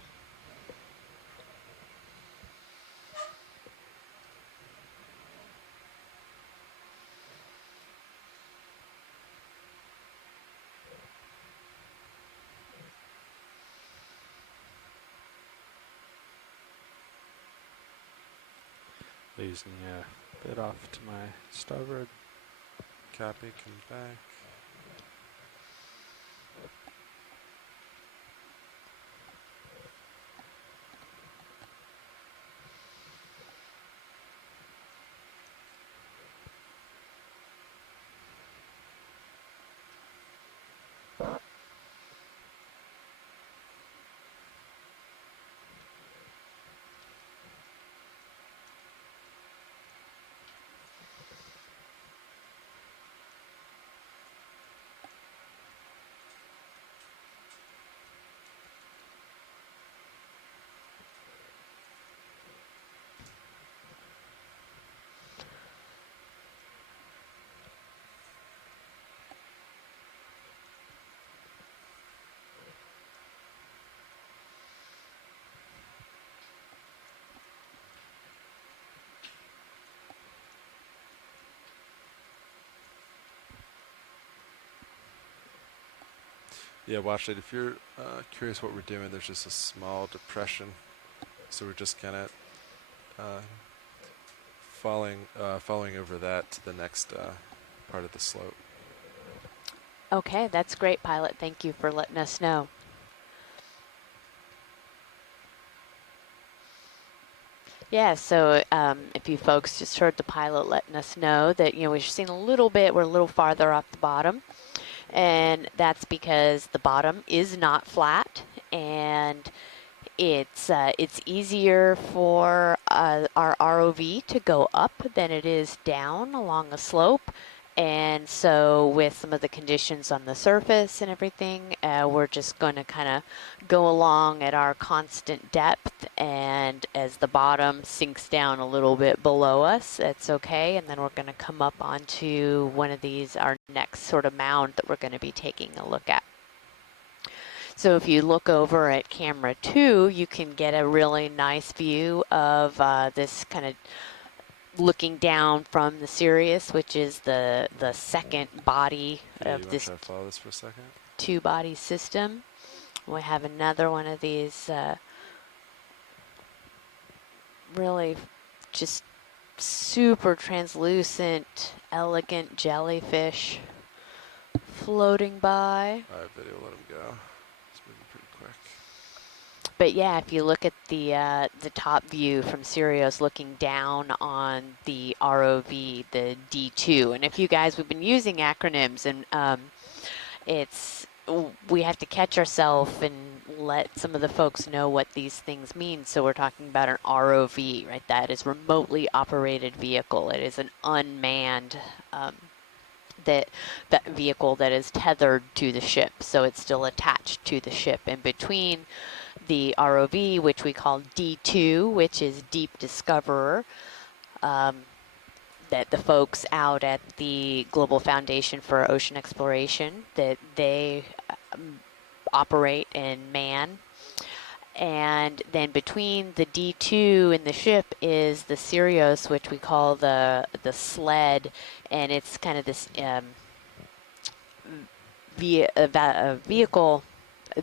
Losing a bit off to my starboard. Copy, come back. Yeah, watch it. If you're curious what we're doing, there's just a small depression. So we're just kind of falling over that to the next part of the slope. Okay, that's great, pilot. Thank you for letting us know. Yeah, so if you folks just heard the pilot letting us know that, we've seen a little bit, we're a little farther off the bottom. And that's because the bottom is not flat, and it's easier for our ROV to go up than it is down along a slope. And so with some of the conditions on the surface and everything, we're just going to kind of go along at our constant depth, and as the bottom sinks down a little bit below us, that's okay. And then we're going to come up onto one of these, our next sort of mound that we're going to be taking a look at. So if you look over at camera 2, you can get a really nice view of this kind of looking down from the Sirius, which is the second body of this follow this for a second? two-body system. We have another one of these really just super translucent, elegant jellyfish floating by. All right, video, let him go. It's moving pretty quick. But yeah, if you look at the top view from Sirius looking down on the ROV, the D2, and if you guys, we've been using acronyms, and we have to catch ourselves and let some of the folks know what these things mean. So we're talking about an ROV, right? That is remotely operated vehicle. It is an unmanned that vehicle that is tethered to the ship, so it's still attached to the ship. And between the ROV, which we call D2, which is Deep Discoverer, that the folks out at the Global Foundation for Ocean Exploration, that they operate and man. And then between the D2 and the ship is the Sirius, which we call the sled, and it's kind of this vehicle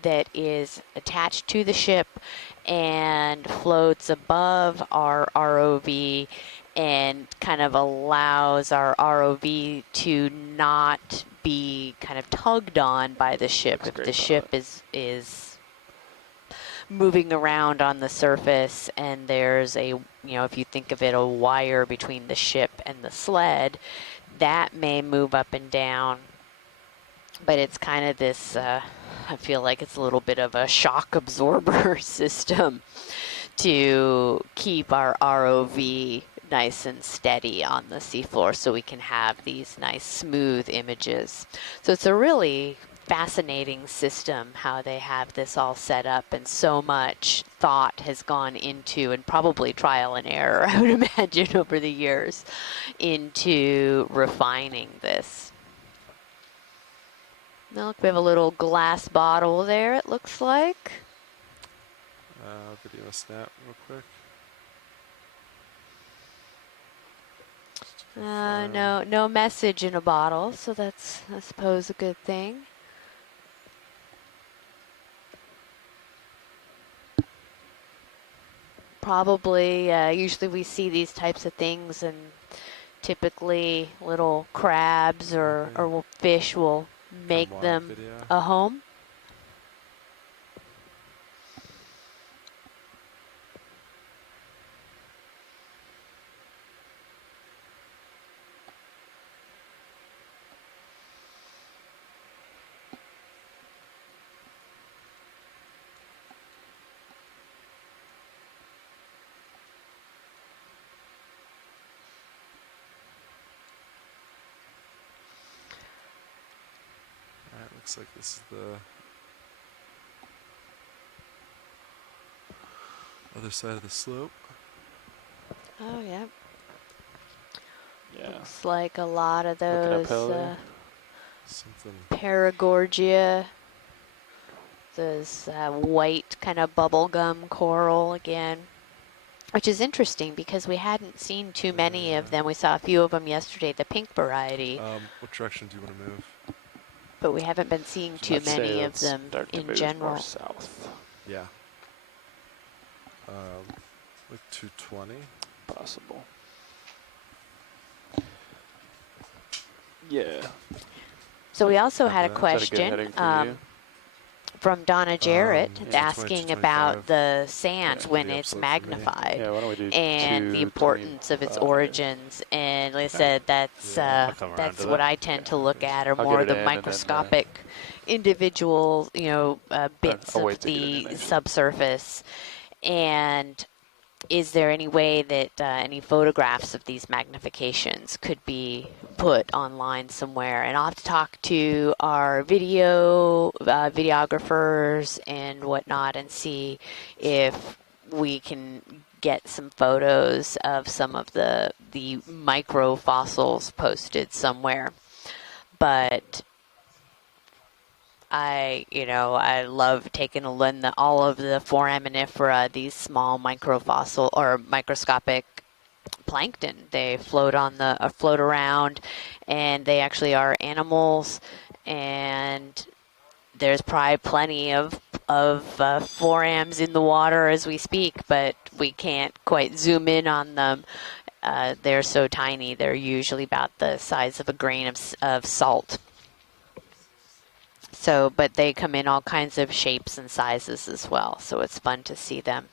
that is attached to the ship and floats above our ROV and kind of allows our ROV to not be kind of tugged on by the ship. If the ship is moving around on the surface and there's if you think of it, a wire between the ship and the sled, that may move up and down. But it's kind of this, I feel like it's a little bit of a shock absorber system to keep our ROV nice and steady on the seafloor so we can have these nice smooth images. So it's a really fascinating system how they have this all set up, and so much thought has gone into, and probably trial and error, I would imagine, over the years into refining this. Now look, we have a little glass bottle there, it looks like. Video snap real quick. No message in a bottle, so that's, I suppose, a good thing. Probably, usually we see these types of things, and typically little crabs or fish will make them a home. Looks like this is the other side of the slope. Oh, yeah. Yeah. Looks like a lot of those something Paragorgia, those white kind of bubblegum coral again, which is interesting because we hadn't seen too many of them. We saw a few of them yesterday, the pink variety. What direction do you want to move? But we haven't been seeing too many of them in general. More south. Yeah. Like 220. Possible. Yeah. So we also had a question from Donna Jarrett asking about the sand when it's magnified and the importance of its origins. And like I said, that's what I tend to look at, are more the microscopic individual, bits of the subsurface. And is there any way that any photographs of these magnifications could be put online somewhere? And I'll have to talk to our videographers and whatnot and see if we can get some photos of some of the micro fossils posted somewhere. But I love taking a look at all of the foraminifera, these small microfossil or microscopic plankton. They float float around, and they actually are animals. And there's probably plenty of forams in the water as we speak, but we can't quite zoom in on them. They're so tiny. They're usually about the size of a grain of salt. So, but they come in all kinds of shapes and sizes as well. So it's fun to see them.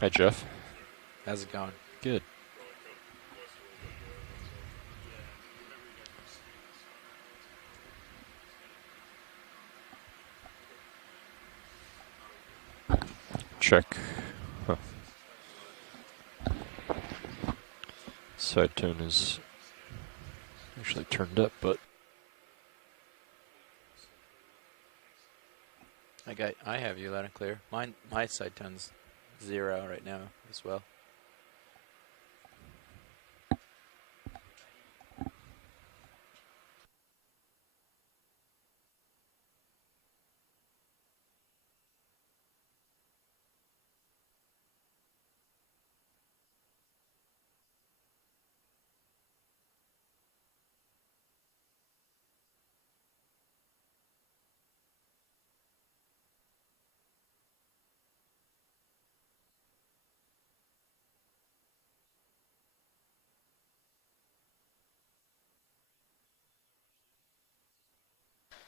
Hi, Jeff. How's it going? Good. Check. Huh. Side tone is actually turned up, but I have you loud and clear. My side tone's 0 right now as well.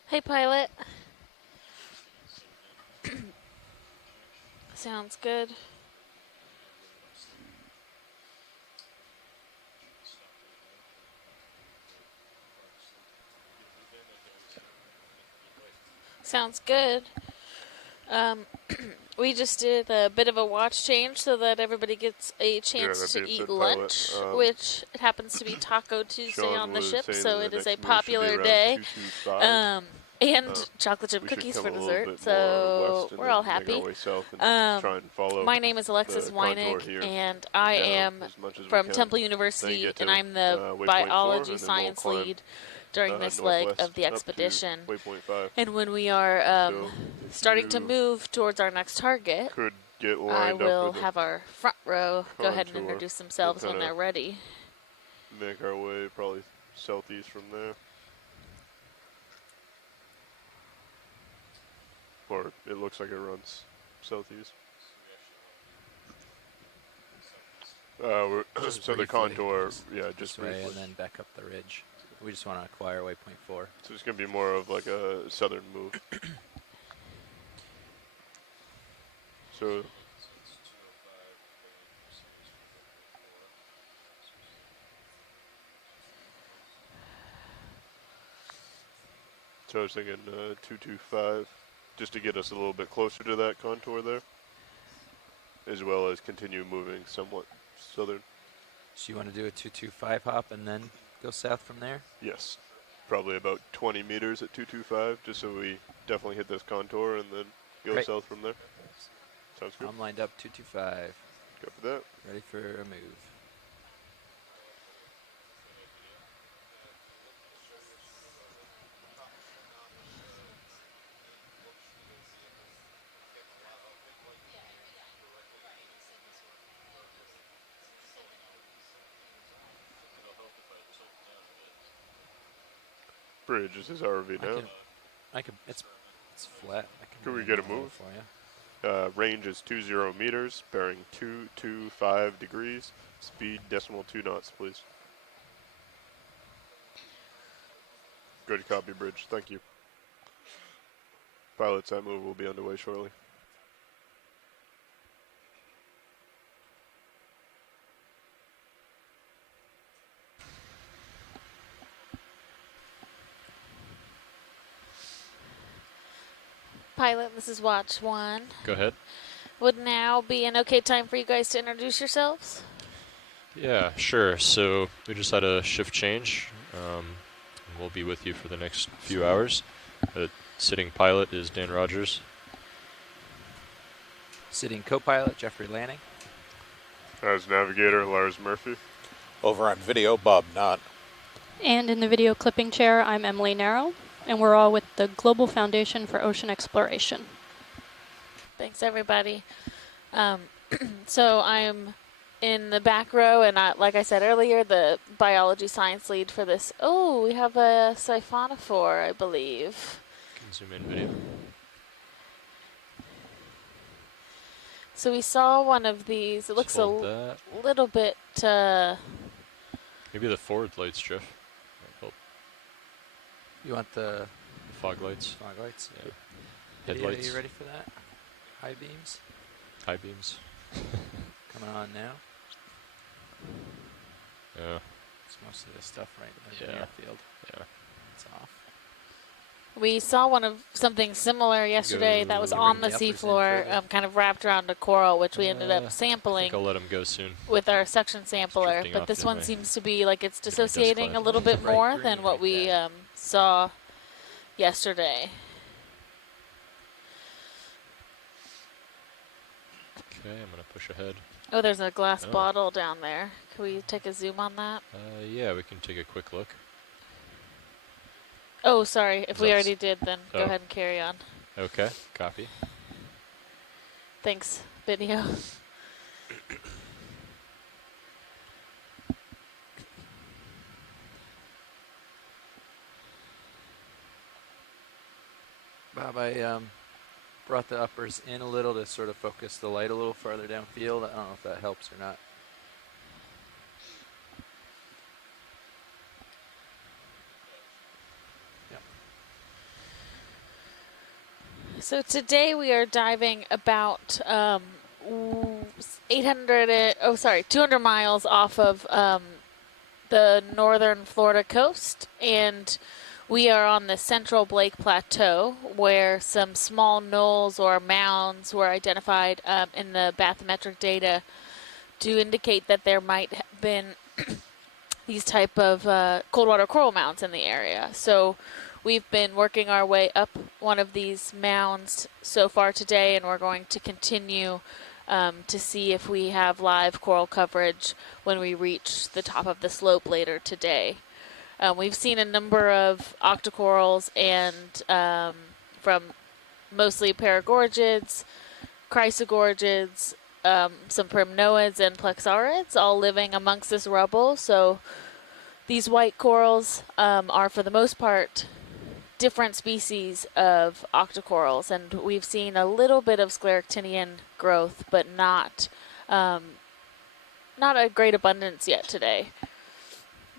Hey, pilot. Sounds good. Sounds good. We just did a bit of a watch change so that everybody gets a chance to eat lunch, which it happens to be Taco Tuesday on the ship, so it is a popular day. And chocolate chip cookies for dessert, so we're all happy. My name is Alexis Weinig, and I am from Temple University, and I'm the biology science lead during this leg of the expedition. And when we are starting to move towards our next target, I will have our front row go ahead and introduce themselves when they're ready. Make our way probably southeast from there. Or it looks like it runs southeast. Just the contour, yeah, just this way briefly. and then back up the ridge. We just want to acquire waypoint 4. So it's going to be more of like a southern move. So I was thinking 225, just to get us a little bit closer to that contour there, as well as continue moving somewhat southern. So you want to do a 225 hop and then go south from there? Yes, probably about 20 meters at 225, just so we definitely hit this contour and then go Great. south from there. Sounds good. I'm lined up 225. Go for that. Ready for a move. Bridge, this is RV now. It's flat. Can we get a move? For you. Range is 20 meters, bearing 225 degrees. Speed decimal 2 knots, please. Good copy, Bridge. Thank you. Pilots, that move will be underway shortly. Pilot, this is Watch 1. Go ahead. Would now be an okay time for you guys to introduce yourselves? Yeah, sure. So we just had a shift change. We'll be with you for the next few hours. The sitting pilot is Dan Rogers. Sitting co-pilot, Jeffrey Lanning. As navigator, Lars Murphy. Over on video, Bob Knott. And in the video clipping chair, I'm Emily Narrow, and we're all with the Global Foundation for Ocean Exploration. Thanks, everybody. So I'm in the back row, and like I said earlier, the biology science lead for this. Oh, we have a siphonophore, I believe. Can zoom in video. So we saw one of these. It looks a little bit... Maybe the forward lights, Jeff. Might help. You want the fog lights? Fog lights? Yeah. Video, Headlights. are you ready for that? High beams? High beams. Coming on now. Yeah. It's most of this stuff right in the Yeah. near field. Yeah. It's off. We saw something similar yesterday that was on the seafloor, kind of wrapped around a coral, which we ended up I sampling think I'll let him go soon. with our suction sampler. drifting But off this the one way. seems to be like it's Bit of a dust dissociating cloud. a little bit Bright more green than what like we that. saw yesterday. Okay, I'm going to push ahead. Oh, there's a glass Oh. bottle down there. Can we take a zoom on that? Yeah, we can take a quick look. Oh, sorry. If we That's- already did, then go oh. ahead and carry on. Okay, copy. Thanks, video. Bob, I brought the uppers in a little to sort of focus the light a little farther downfield. I don't know if that helps or not. So today we are diving about 200 miles off of the northern Florida coast, and we are on the central Blake Plateau, where some small knolls or mounds were identified in the bathymetric data to indicate that there might have been these type of cold water coral mounds in the area. So we've been working our way up one of these mounds so far today, and we're going to continue to see if we have live coral coverage when we reach the top of the slope later today. We've seen a number of octocorals and from mostly paragorgids, chrysogorgids, some primnoids and plexaurids all living amongst this rubble. So these white corals are for the most part different species of octocorals, and we've seen a little bit of scleractinian growth, but not not a great abundance yet today.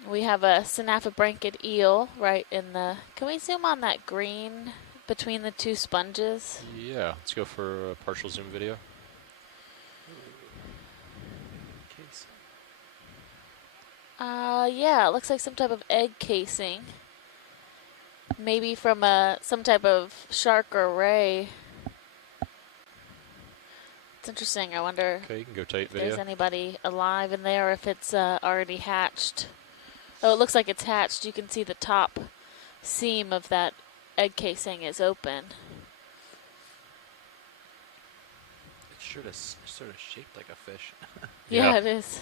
We have a Synaphabranchid eel right in the. Can we zoom on that green between the two sponges? Yeah, let's go for a partial zoom video. Yeah, it looks like some type of egg casing. Maybe from some type of shark or ray. It's interesting. I wonder Okay, you can go tight if there's video. anybody alive in there, or if it's already hatched. Oh, it looks like it's hatched. You can see the top seam of that egg casing is open. It's sort of shaped like a fish. Yeah, it is.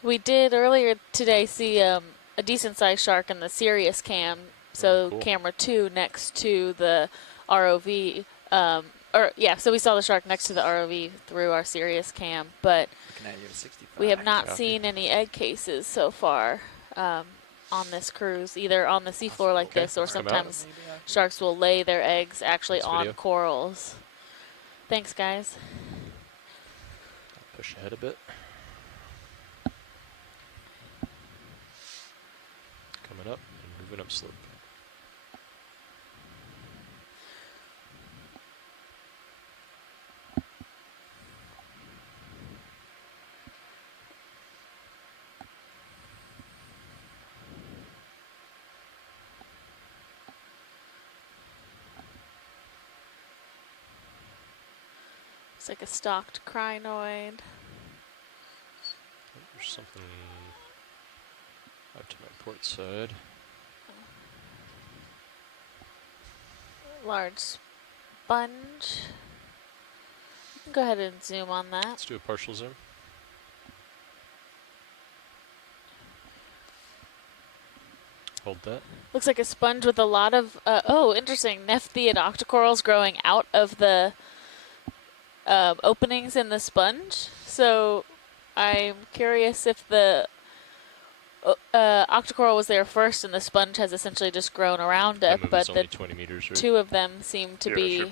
We did earlier today see a decent-sized shark in the Sirius cam. So cool. camera 2 next to the ROV. So we saw the shark next to the ROV through our Sirius cam, but we have not seen any egg cases so far on this cruise, either on the seafloor like this, or sometimes sharks will lay their eggs actually on corals. Thanks, guys. Push ahead a bit. Coming up and moving up slope. It's like a stalked crinoid. There's something out to my port side. Large sponge. Go ahead and zoom on that. Let's do a partial zoom. Hold that. Looks like a sponge with a lot of, interesting, Nephtheid octocorals growing out of the openings in the sponge. So I'm curious if the octocoral was there first and the sponge has essentially just grown around it, but the 20 meters, right? two of them seem to be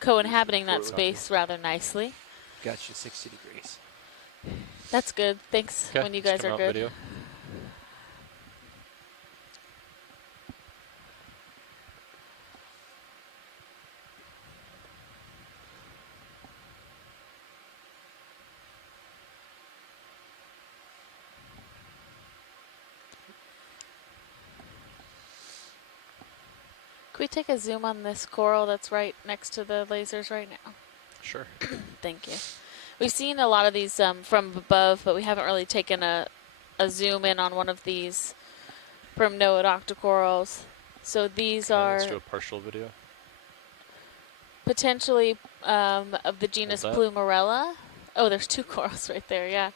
co-inhabiting that space rather nicely. Got you 60 degrees. That's good. Thanks when you guys are good. Video. Can we take a zoom on this coral that's right next to the lasers right now? Sure. Thank you. We've seen a lot of these from above, but we haven't really taken a zoom in on one of these primnoid octocorals. So these are let's do a partial video. potentially of the genus Plumarella. Oh, there's two corals right there, yeah.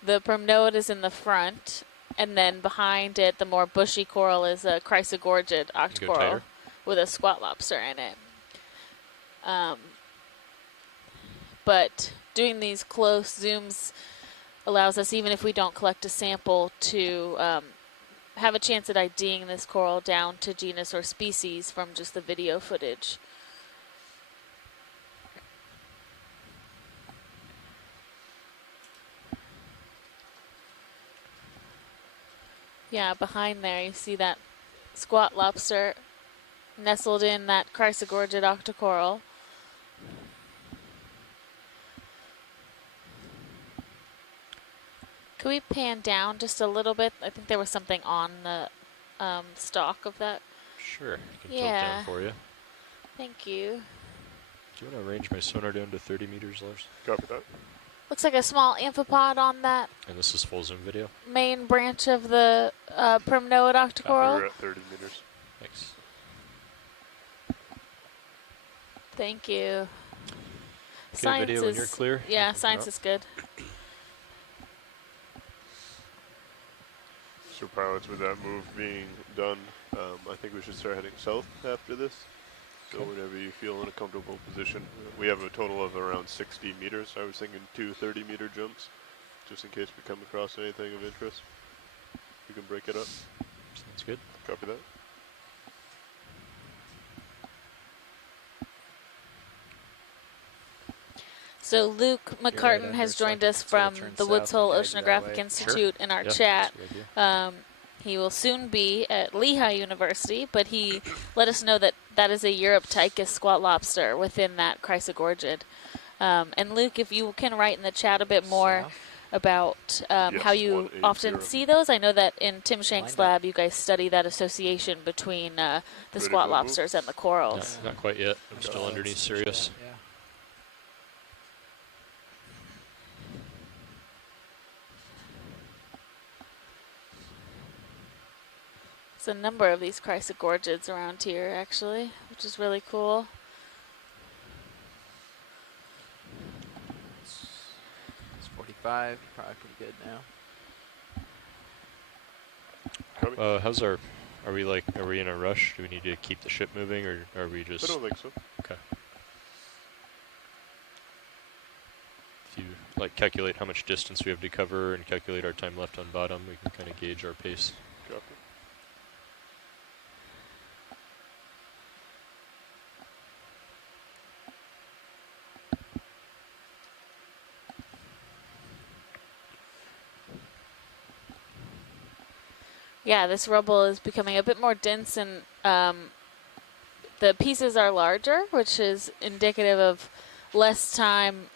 The primnoid is in the front, and then behind it, the more bushy coral is a chrysogorgid octocoral with a squat lobster in it. But doing these close zooms allows us, even if we don't collect a sample, to have a chance at IDing this coral down to genus or species from just the video footage. Yeah, behind there you see that squat lobster nestled in that chrysogorgid octocoral. Can we pan down just a little bit? I think there was something on the stalk of that. Sure, I can tilt down for you. Thank you. Do you want to arrange my sonar down to 30 meters, Lars? Copy that. Looks like a small amphipod on that And this is full zoom video. main branch of the primnoid octocoral. We're at 30 meters. Thanks. Thank you. Get video when you're clear. Yeah, science is good. So pilots, with that move being done, I think we should start heading south after this. So whenever you feel in a comfortable position, we have a total of around 60 meters. I was thinking 2 30-meter jumps, just in case we come across anything of interest. We can break it up. Sounds good. Copy that. So Luke McCartan has joined us from the Woods Hole Oceanographic Institute in our chat. He will soon be at Lehigh University, but he let us know that that is a Europtychus squat lobster within that Chrysogorgid. And Luke, if you can write in the chat a bit more about how you often see those. I know that in Tim Shank's lab, you guys study that association between the squat lobsters and the corals. Not quite yet. I'm still underneath Sirius. Yeah. There's a number of these Chrysogorgids around here, actually, which is really cool. It's 45, probably pretty good now. How's our? Are we in a rush? Do we need to keep the ship moving, or are we just? I don't think so. Okay. If you calculate how much distance we have to cover and calculate our time left on bottom, we can kind of gauge our pace. Copy. Yeah, this rubble is becoming a bit more dense, and the pieces are larger, which is indicative of less time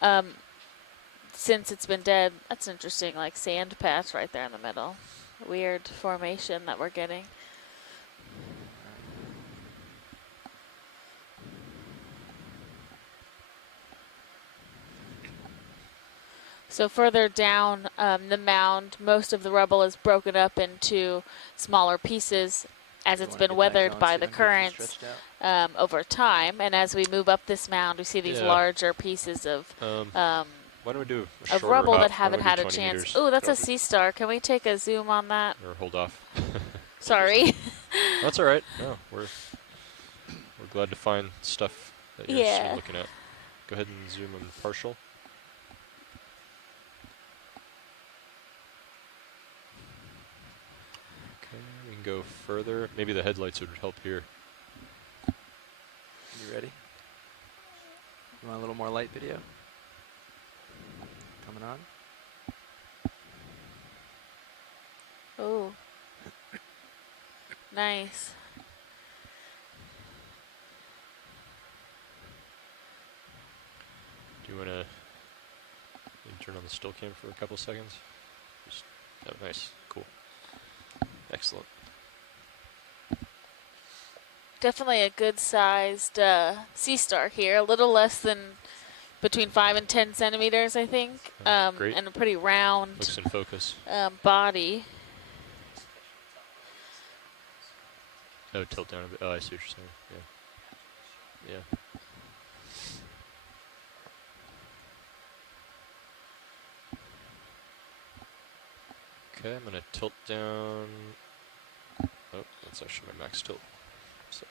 since it's been dead. That's interesting, like sand patch right there in the middle. Weird formation that we're getting. So further down the mound, most of the rubble is broken up into smaller pieces as it's been weathered by the currents over time. And as we move up this mound, we see these larger pieces of why don't we do a of rubble hop? that haven't had a chance. Oh, that's a sea star. Can we take a zoom on that? Or hold off. Sorry. That's all right. No, we're glad to find stuff that you're still looking at. Go ahead and zoom on partial. We can go further. Maybe the headlights would help here. You ready? You want a little more light video? Coming on? Oh. Nice. Do you want to turn on the still cam for a couple seconds? Just, oh, nice. Cool. Excellent. Definitely a good-sized sea star here. A little less than between 5 and 10 centimeters, I think. Great. And a pretty round Looks in focus. body. Oh, tilt down a bit. Oh, I see what you're saying. Yeah. Yeah. Okay, I'm gonna tilt down. Oh, that's actually my max tilt. So.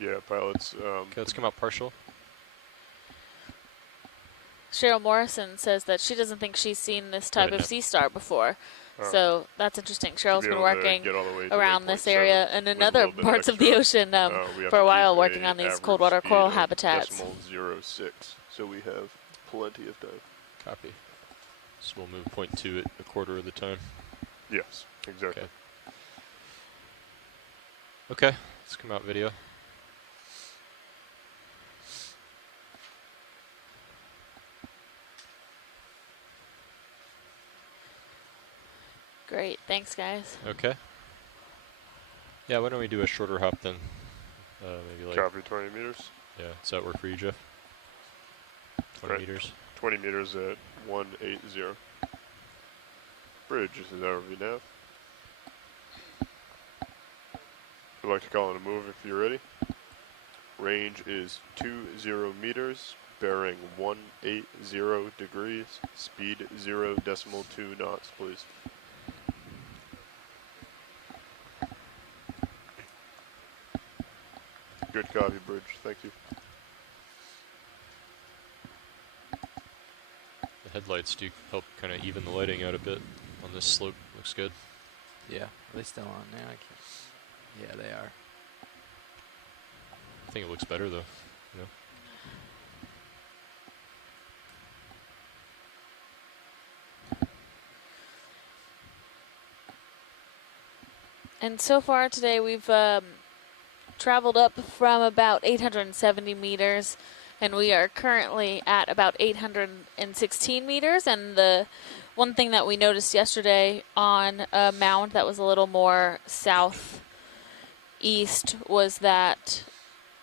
Yeah, pilots. Okay, let's come out partial. Cheryl Morrison says that she doesn't think she's seen this type of sea star before. So that's interesting. Cheryl's been working around this area and in other parts of the ocean for a while, working on these cold water coral habitats. .06, so we have plenty of time. Copy. So we'll move 0.2 at a quarter of the time. Yes, exactly. Okay, let's come out video. Great, thanks guys. Okay. Yeah, why don't we do a shorter hop then? Maybe like. Copy, 20 meters. Yeah, does that work for you, Jeff? 20 meters. 20 meters at 180. Bridge, this is RV nav. I'd like to call in a move if you're ready. Range is 20 meters, bearing 180 degrees, speed 0.2 knots, please. Good copy, Bridge. Thank you. The headlights do help kind of even the lighting out a bit on this slope. Looks good. Yeah, are they still on now? I can't. Yeah, they are. I think it looks better though. You know? And so far today, we've traveled up from about 870 meters, and we are currently at about 816 meters. And the one thing that we noticed yesterday on a mound that was a little more southeast was that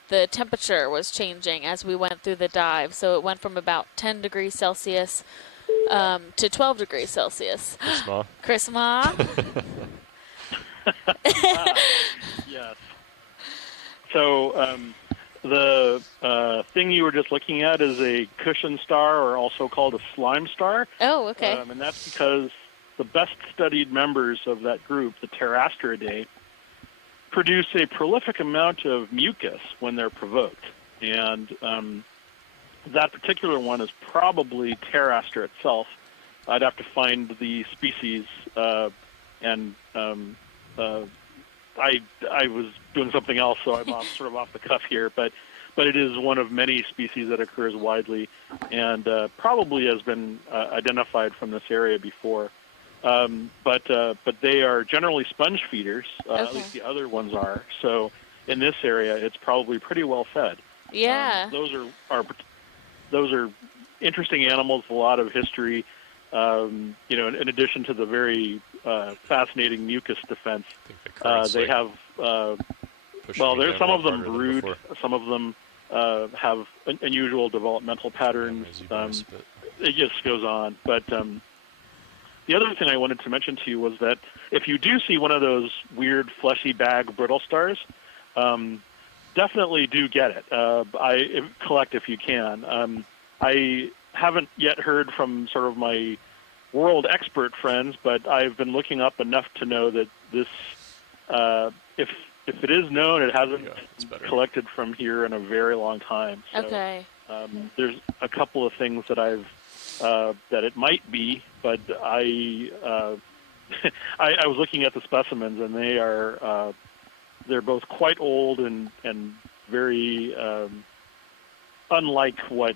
the temperature was changing as we went through the dive. So it went from about 10 degrees Celsius to 12 degrees Celsius. Chris Ma. Chris Ma. Yes. So the thing you were just looking at is a cushion star, or also called a slime star. Oh, okay. And that's because the best studied members of that group, the Pterastiridae, produce a prolific amount of mucus when they're provoked. And that particular one is probably Pteraster itself. I'd have to find the species, and I was doing something else, so I'm sort of off the cuff here. But it is one of many species that occurs widely, and probably has been identified from this area before. But they are generally sponge feeders. At least the other ones are. So in this area, it's probably pretty well fed. Yeah. Those are interesting animals. A lot of history. In addition to the very fascinating mucus defense, they have. There's some of them brood. Some of them have unusual developmental patterns. It just goes on. But the other thing I wanted to mention to you was that if you do see one of those weird fleshy bag brittle stars, definitely do get it. Collect if you can. I haven't yet heard from sort of my world expert friends, but I've been looking up enough to know that this, if it is known, it hasn't collected from here in a very long time. So, okay. There's a couple of things that that it might be, but I was looking at the specimens, and they're both quite old and very unlike what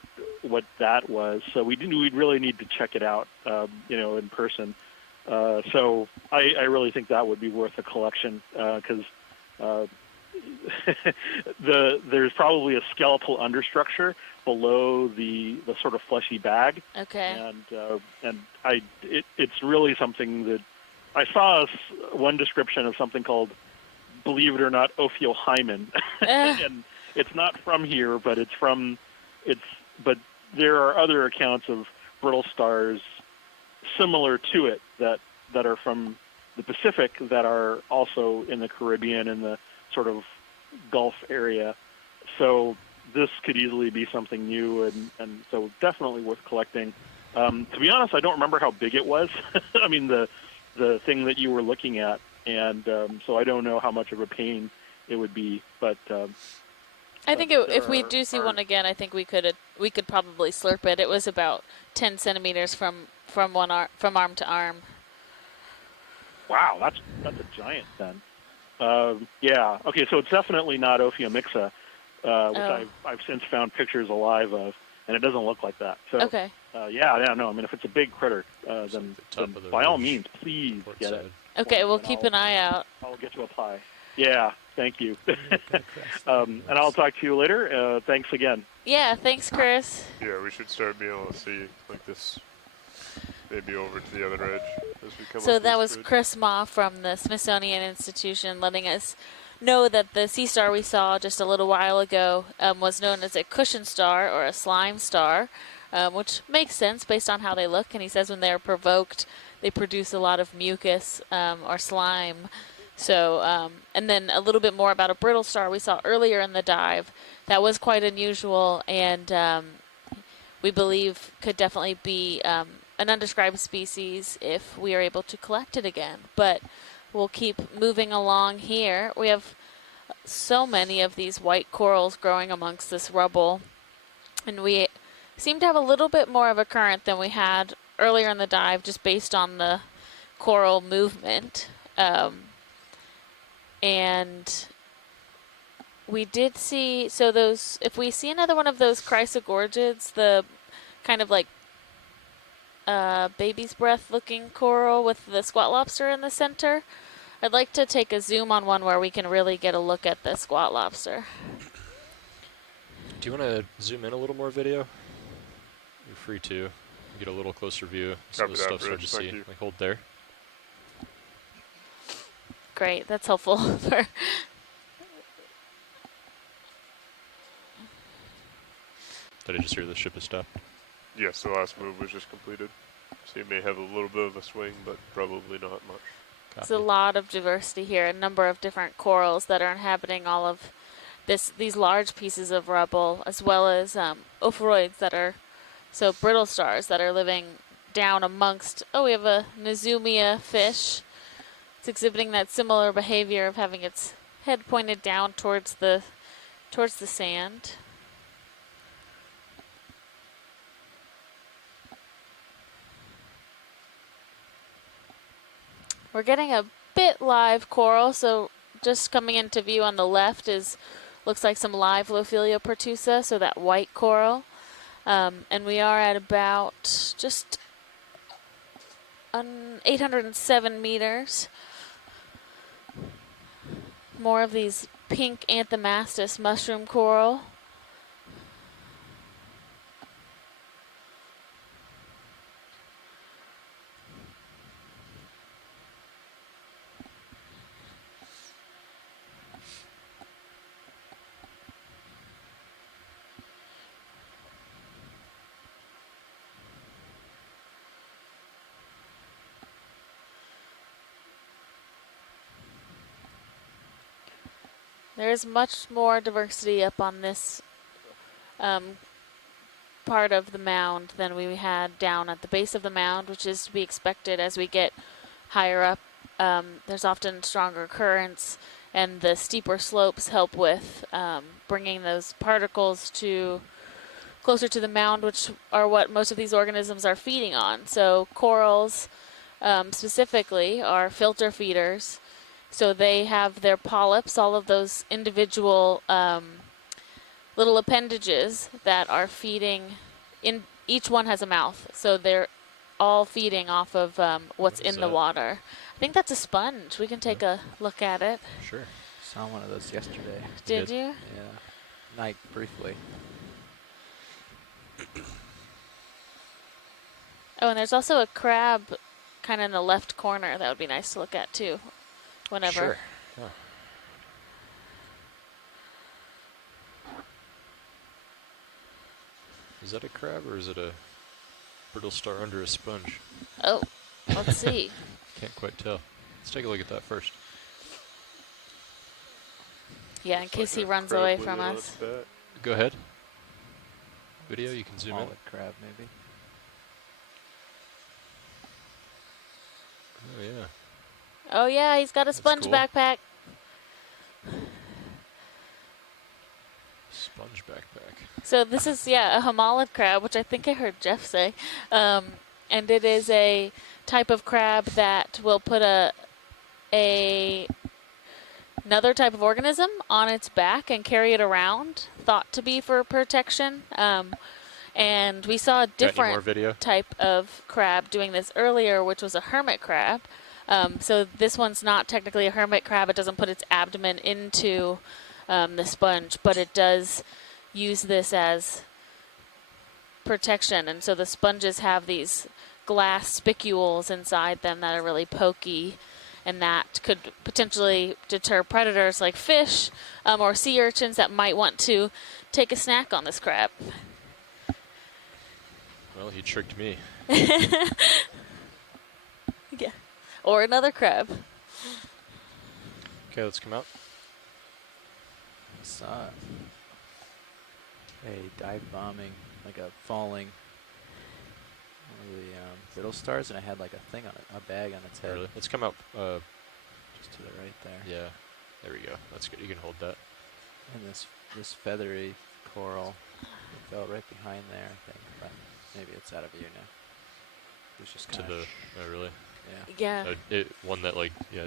that was. So we'd really need to check it out, in person. So I really think that would be worth a collection, because there's probably a skeletal understructure below the sort of fleshy bag. Okay. And it's really something that I saw one description of something called, believe it or not, Ophiohymen. And it's not from here, but but there are other accounts of brittle stars similar to it that are from the Pacific that are also in the Caribbean, in the sort of Gulf area. So this could easily be something new, and so definitely worth collecting. To be honest, I don't remember how big it was. I mean, the thing that you were looking at, and so I don't know how much of a pain it would be, but I think if we do see one again, I think we could probably slurp it. It was about 10 centimeters from arm to arm. Wow, that's a giant then. Yeah. Okay, so it's definitely not Ophiomyxa, which I've since found pictures alive of, and it doesn't look like that. So okay. No. I mean, if it's a big critter, then by all means, please get it. Okay, we'll keep an eye out. I'll get you a pie. Yeah, thank you. And I'll talk to you later. Thanks again. Yeah, thanks, Chris. Yeah, we should start being able to see like this, maybe over to the other edge as we come. So that was Chris Ma from the Smithsonian Institution letting us know that the sea star we saw just a little while ago was known as a cushion star or a slime star, which makes sense based on how they look. And he says when they're provoked, they produce a lot of mucus or slime. So, and then a little bit more about a brittle star we saw earlier in the dive. That was quite unusual, and we believe could definitely be an undescribed species if we are able to collect it again. But we'll keep moving along here. We have so many of these white corals growing amongst this rubble, and we seem to have a little bit more of a current than we had earlier in the dive, just based on the coral movement. And we did see, so those, if we see another one of those chrysogorgids, the kind of like baby's breath looking coral with the squat lobster in the center, I'd like to take a zoom on one where we can really get a look at the squat lobster. Do you want to zoom in a little more, video? You're free to. Get a little closer view. Some of the stuff's hard to see. Like, hold there. Great, that's helpful. For Did I just hear the ship has stopped? Yes, the last move was just completed. So you may have a little bit of a swing, but probably not much. There's a lot of diversity here, a number of different corals that are inhabiting all of these large pieces of rubble, as well as ophiroids that are, so brittle stars that are living down amongst, oh, we have a Nezumia fish. It's exhibiting that similar behavior of having its head pointed down towards the sand. We're getting a bit live coral, so just coming into view on the left looks like some live Lophelia pertusa, so that white coral. And we are at about just 807 meters. More of these pink Anthomastus mushroom coral. There's much more diversity up on this part of the mound than we had down at the base of the mound, which is to be expected as we get higher up. There's often stronger currents, and the steeper slopes help with bringing those particles closer to the mound, which are what most of these organisms are feeding on. So corals specifically are filter feeders. So they have their polyps, all of those individual little appendages that are feeding. Each one has a mouth, so they're all feeding off of what's in the water. I think that's a sponge. We can take a look at it. Sure. Saw one of those yesterday. Did you? Yeah. Night, briefly. Oh, and there's also a crab kind of in the left corner that would be nice to look at too. Whenever. Sure. Yeah. Is that a crab or is it a brittle star under a sponge? Oh, let's see. Can't quite tell. Let's take a look at that first. Yeah, in case he runs away from us. Go ahead. Video, you can zoom in. Crab, maybe. Oh, yeah. Oh yeah, he's got a sponge backpack. Sponge backpack. So this is, a homalid crab, which I think I heard Jeff say. And it is a type of crab that will put another type of organism on its back and carry it around, thought to be for protection. And we saw a different type of crab doing this earlier, which was a hermit crab. So this one's not technically a hermit crab. It doesn't put its abdomen into the sponge, but it does use this as protection. And so the sponges have these glass spicules inside them that are really pokey, and that could potentially deter predators like fish or sea urchins that might want to take a snack on this crab. Well, he tricked me. Yeah. Or another crab. Okay, let's come out. I saw a dive bombing, like a falling one of the brittle stars, and it had like a thing on it, a bag on its head. Really? Let's come out. Just to the right there. Yeah, there we go. That's good. You can hold that. And this feathery coral fell right behind there, I think, but maybe it's out of view now. It was just kind of oh, really? Yeah. One that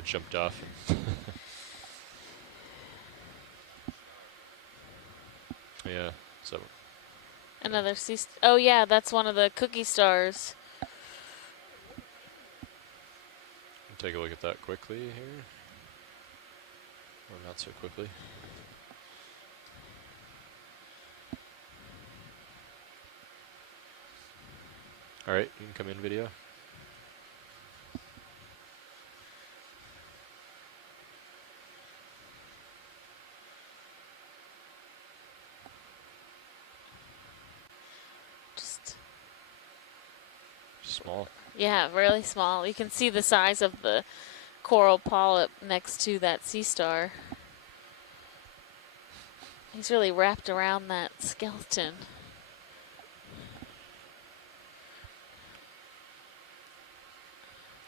jumped off. Yeah. So. Another sea. Oh yeah, that's one of the cookie stars. Take a look at that quickly here. Or not so quickly. All right, you can come in video. Just small. Yeah, really small. You can see the size of the coral polyp next to that sea star. He's really wrapped around that skeleton.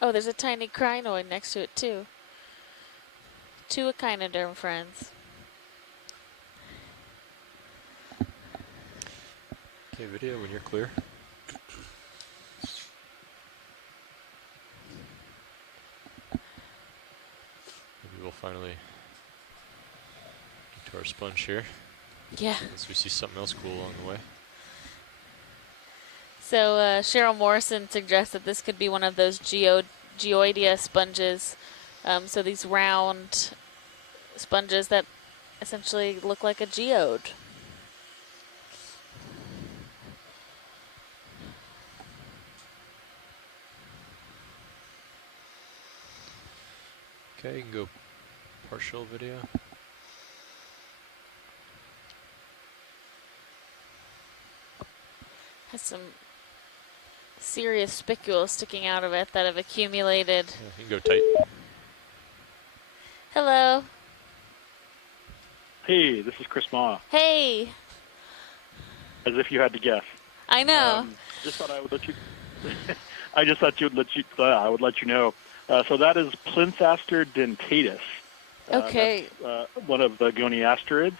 Oh, there's a tiny crinoid next to it too. Two echinoderm friends. Okay, video when you're clear. Maybe we'll finally get to our sponge here. Yeah. Unless we see something else cool along the way. So Cheryl Morrison suggests that this could be one of those geoidea sponges. So these round sponges that essentially look like a geode. Okay, you can go partial video. Has some serious spicules sticking out of it that have accumulated. Yeah, you can go tight. Hello. Hey, this is Chris Ma. Hey. As if you had to guess. I know. Just thought I would let you. I just thought I would let you know. So that is Plinthaster dentatus. Okay. That's, one of the goniasterids.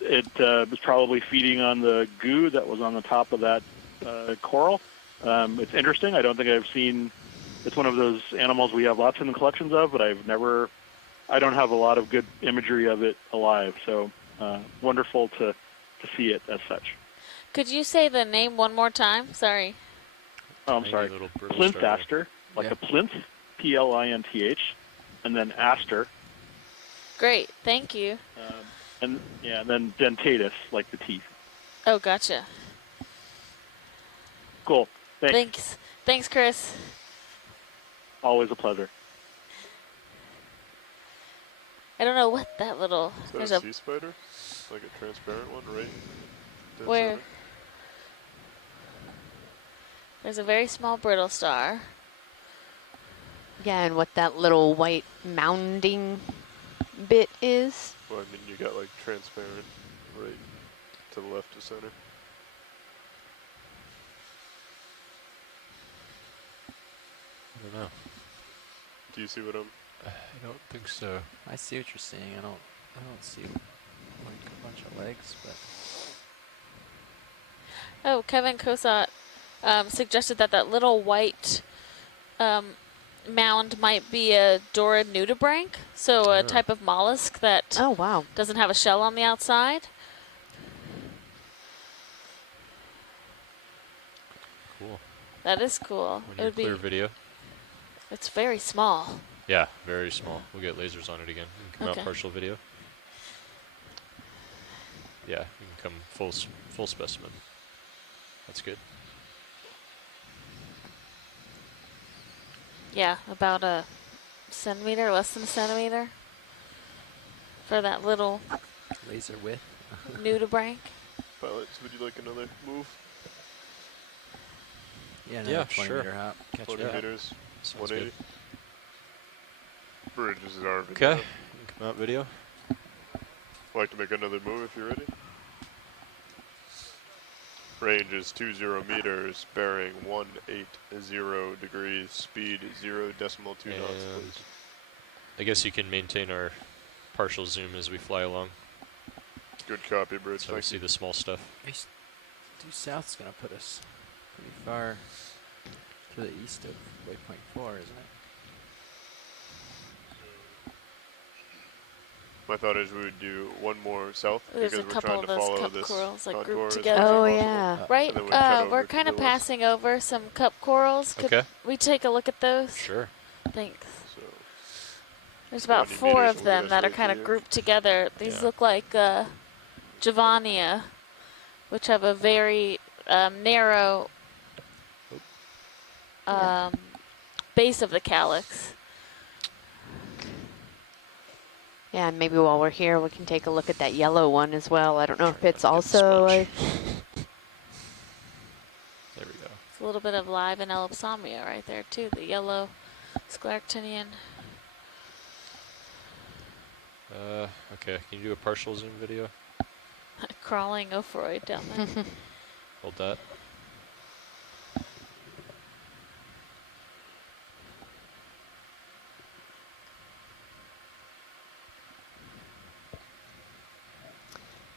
It was probably feeding on the goo that was on the top of that coral. It's interesting. I don't think I've seen. It's one of those animals we have lots in the collections of, but I don't have a lot of good imagery of it alive. So wonderful to see it as such. Could you say the name one more time? Sorry. Oh, I'm sorry. Plinthaster, like a plinth, Plinth, and then aster. Great, thank you. And then dentatus, like the teeth. Oh, gotcha. Cool. Thanks. Thanks, Chris. Always a pleasure. I don't know what that little. Is that There's a sea spider? Like a transparent one, right? Dead Where? center? There's a very small brittle star. Yeah, and what that little white mounding bit is. Well, I mean, you got like transparent right to the left of center. I don't know. Do you see what I'm? I don't think so. I see what you're seeing. I don't see like a bunch of legs, but. Oh, Kevin Cosat suggested that little white mound might be a Dora nudibranch, so a type of mollusk that doesn't have a shell on the outside. Cool. That is cool. When It you're would clear be. video. It's very small. Yeah, very small. We'll get lasers on it again. You can come Okay. out partial video. Yeah, you can come full specimen. That's good. Yeah, about a centimeter, less than a centimeter, for that little laser width. nudibranch. Pilots, would you like another move? Yeah, another 20 sure. meter hop. Catch 20 up. meters, Sounds 180. Bridges is our video. Okay, you can come out video. I'd like to make another move if you're ready. Range is 20 meters, bearing 180 degrees, speed 0.2 knots, please. I guess you can maintain our partial zoom as we fly along. Good copy, Bridge. So we see the small stuff. Due south's going to put us pretty far to the east of waypoint 4, isn't it? My thought is we would do one more south There's because a we're couple trying of to those follow cup this corals like contour grouped as together. much as Oh, possible. yeah. Right, And then we'd cut we're over kind to of the west. passing over some cup corals. Could Okay. we take a look at those? Sure. Thanks. So There's about 20 4 meters of will get them us that are right kind of here. grouped together. These Yeah. look like Javania, which have a very narrow base of the calyx. Yeah, and maybe while we're here, we can take a look at that yellow one as well. I don't know if Try it's not to get the also sponge. There we go. It's a little bit of live and ellipsomia right there too. The yellow scleractinian. Okay, can you do a partial zoom video? Crawling ophoroid down there. Hold that.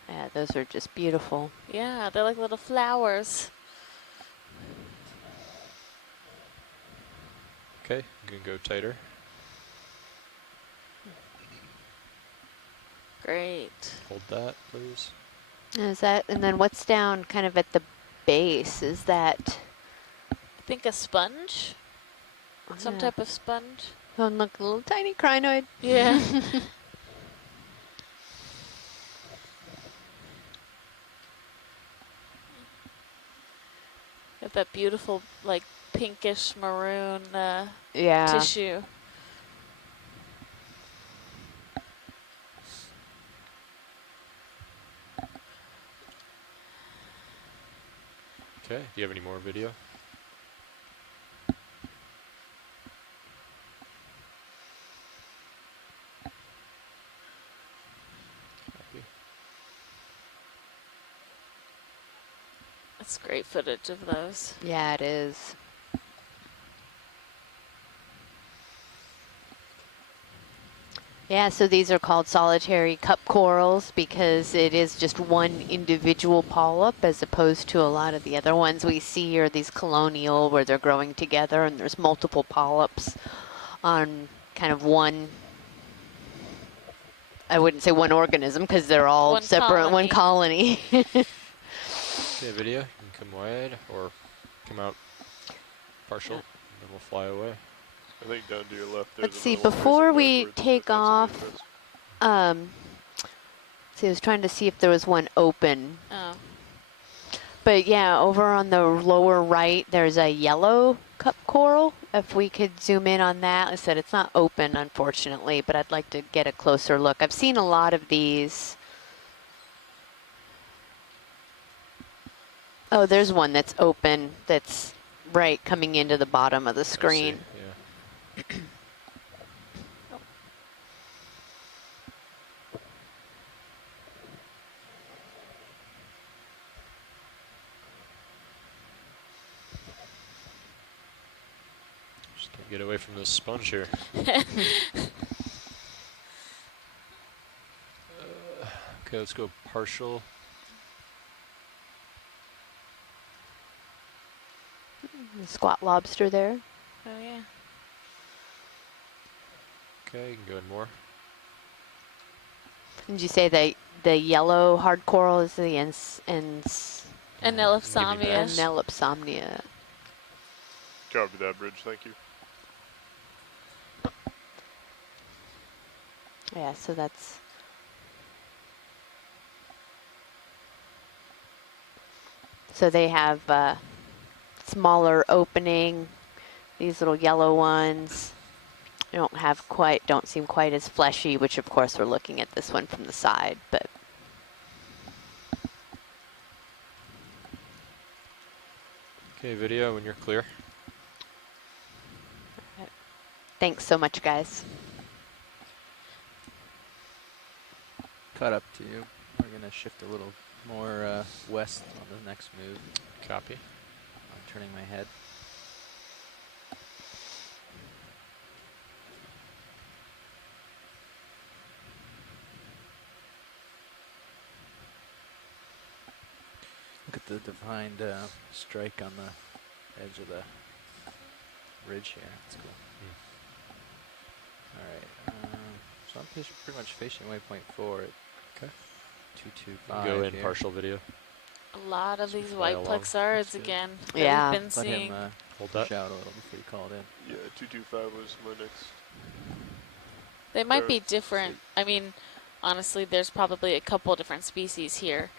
Yeah, those are just beautiful. Yeah, they're like little flowers. Okay, you can go tighter. Great. Hold that, please. Is that, and then what's down kind of at the base? Is that? I think a sponge. Some type of sponge. Oh, look, a little tiny crinoid. Yeah. Got that beautiful, like, pinkish maroon tissue. Okay, do you have any more video? Copy. That's great footage of those. Yeah, it is. Yeah, so these are called solitary cup corals because it is just one individual polyp as opposed to a lot of the other ones we see are these colonial where they're growing together and there's multiple polyps on kind of one, I wouldn't say one organism because they're all One separate, one colony. Okay, video. You can come wide or come out partial, and then we'll fly away. I think down to your left. Let's see, before we take off, see, I was trying to see if there was one open. Oh. But yeah, over on the lower right, there's a yellow cup coral. If we could zoom in on that. I said it's not open, unfortunately, but I'd like to get a closer look. I've seen a lot of these. Oh, there's one that's open that's right coming into the bottom of the screen. Yeah. Just can't get away from this sponge here. Okay, let's go partial. Squat lobster there. Oh, yeah. Okay, you can go in more. Did you say that the yellow hard coral is the Anelopsomnia. Anelopsomnia. Copy that, Bridge. Thank you. Yeah, so that's. So they have smaller opening. These little yellow ones don't seem quite as fleshy, which of course we're looking at this one from the side, but. Okay, video when you're clear. Thanks so much, guys. Caught up to you. We're going to shift a little more west on the next move. Copy. I'm turning my head. Look at the defined strike on the edge of the ridge here. That's cool. All right. So I'm pretty much facing waypoint 4 at okay. 225. Go in here. partial video. A lot of these white along. plexarids again that Yeah. we've been Let seeing. him Hold that. shout a little before you called in. Yeah, 225 was my next. They might be different. I mean, honestly, there's probably a couple different species here.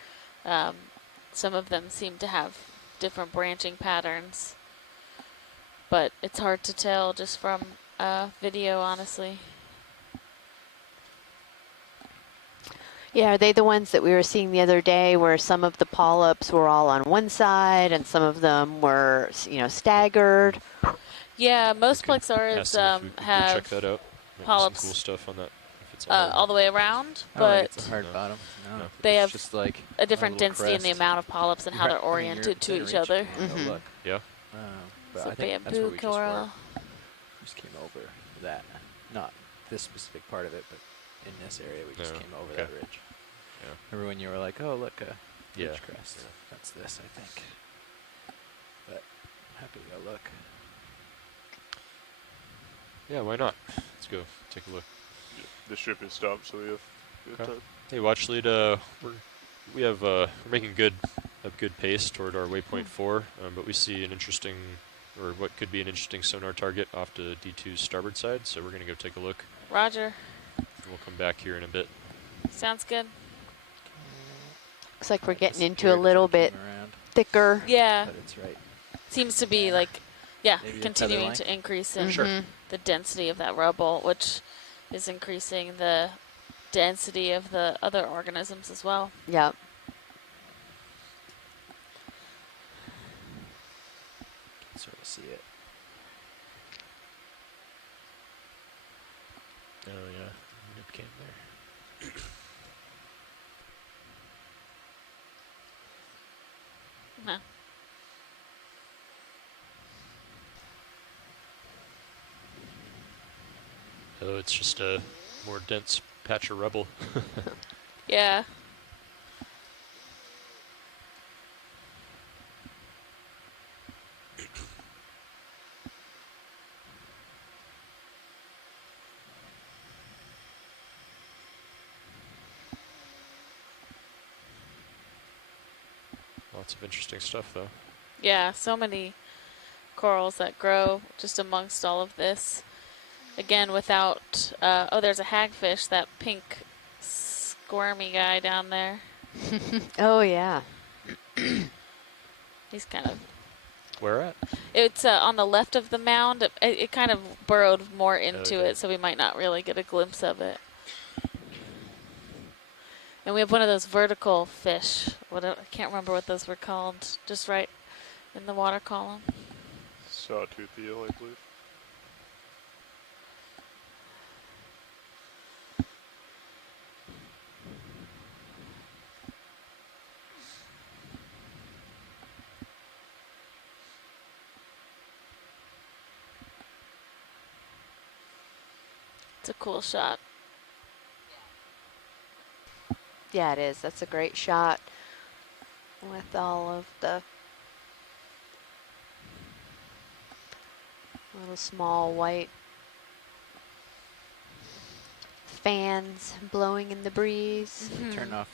Some of them seem to have different branching patterns, but it's hard to tell just from video, honestly. Yeah, are they the ones that we were seeing the other day where some of the polyps were all on one side and some of them were, staggered? Yeah, most plexarids have check that out. polyps Some cool stuff on that. If it's all the way around, I don't think but it's a hard bottom. No, they it's have just like a different density in the crest. amount of polyps and how they're oriented to each other. Look. Yeah. But So I think that's where bamboo we just were. coral. Just came over that. Not this specific part of it, but in this area we just came over that ridge. Yeah. Remember when you were like, oh, look, a ridge crest. Yeah. That's this, I think. But I'm happy to go look. Yeah, why not? Let's go take a look. Yeah, the ship is stopped, so we have time. Hey, watch lead. We're making a good pace toward our waypoint 4, but we see an interesting, or what could be an interesting sonar target off to D2's starboard side. So we're gonna go take a look. Roger. We'll come back here in a bit. Sounds good. Looks like we're getting into a little bit thicker. Yeah. But it's right. Seems to be like, Maybe continuing a to increase in Sure. the density of that rubble, which is increasing the density of the other organisms as well. Yep. Can sort of see it. Oh yeah, it came there. Huh. Oh, it's just a more dense patch of rubble. Yeah. Lots of interesting stuff, though. Yeah, so many corals that grow just amongst all of this. Again, without, there's a hagfish, that pink squirmy guy down there. Oh, yeah. He's kind of... Where at? It's on the left of the mound. It kind of burrowed more into Okay. it, so we might not really get a glimpse of it. And we have one of those vertical fish. I can't remember what those were called. Just right in the water column. Sawtooth eel, I believe. It's a cool shot. Yeah, it is. That's a great shot with all of the little small white fans blowing in the breeze. If we turn off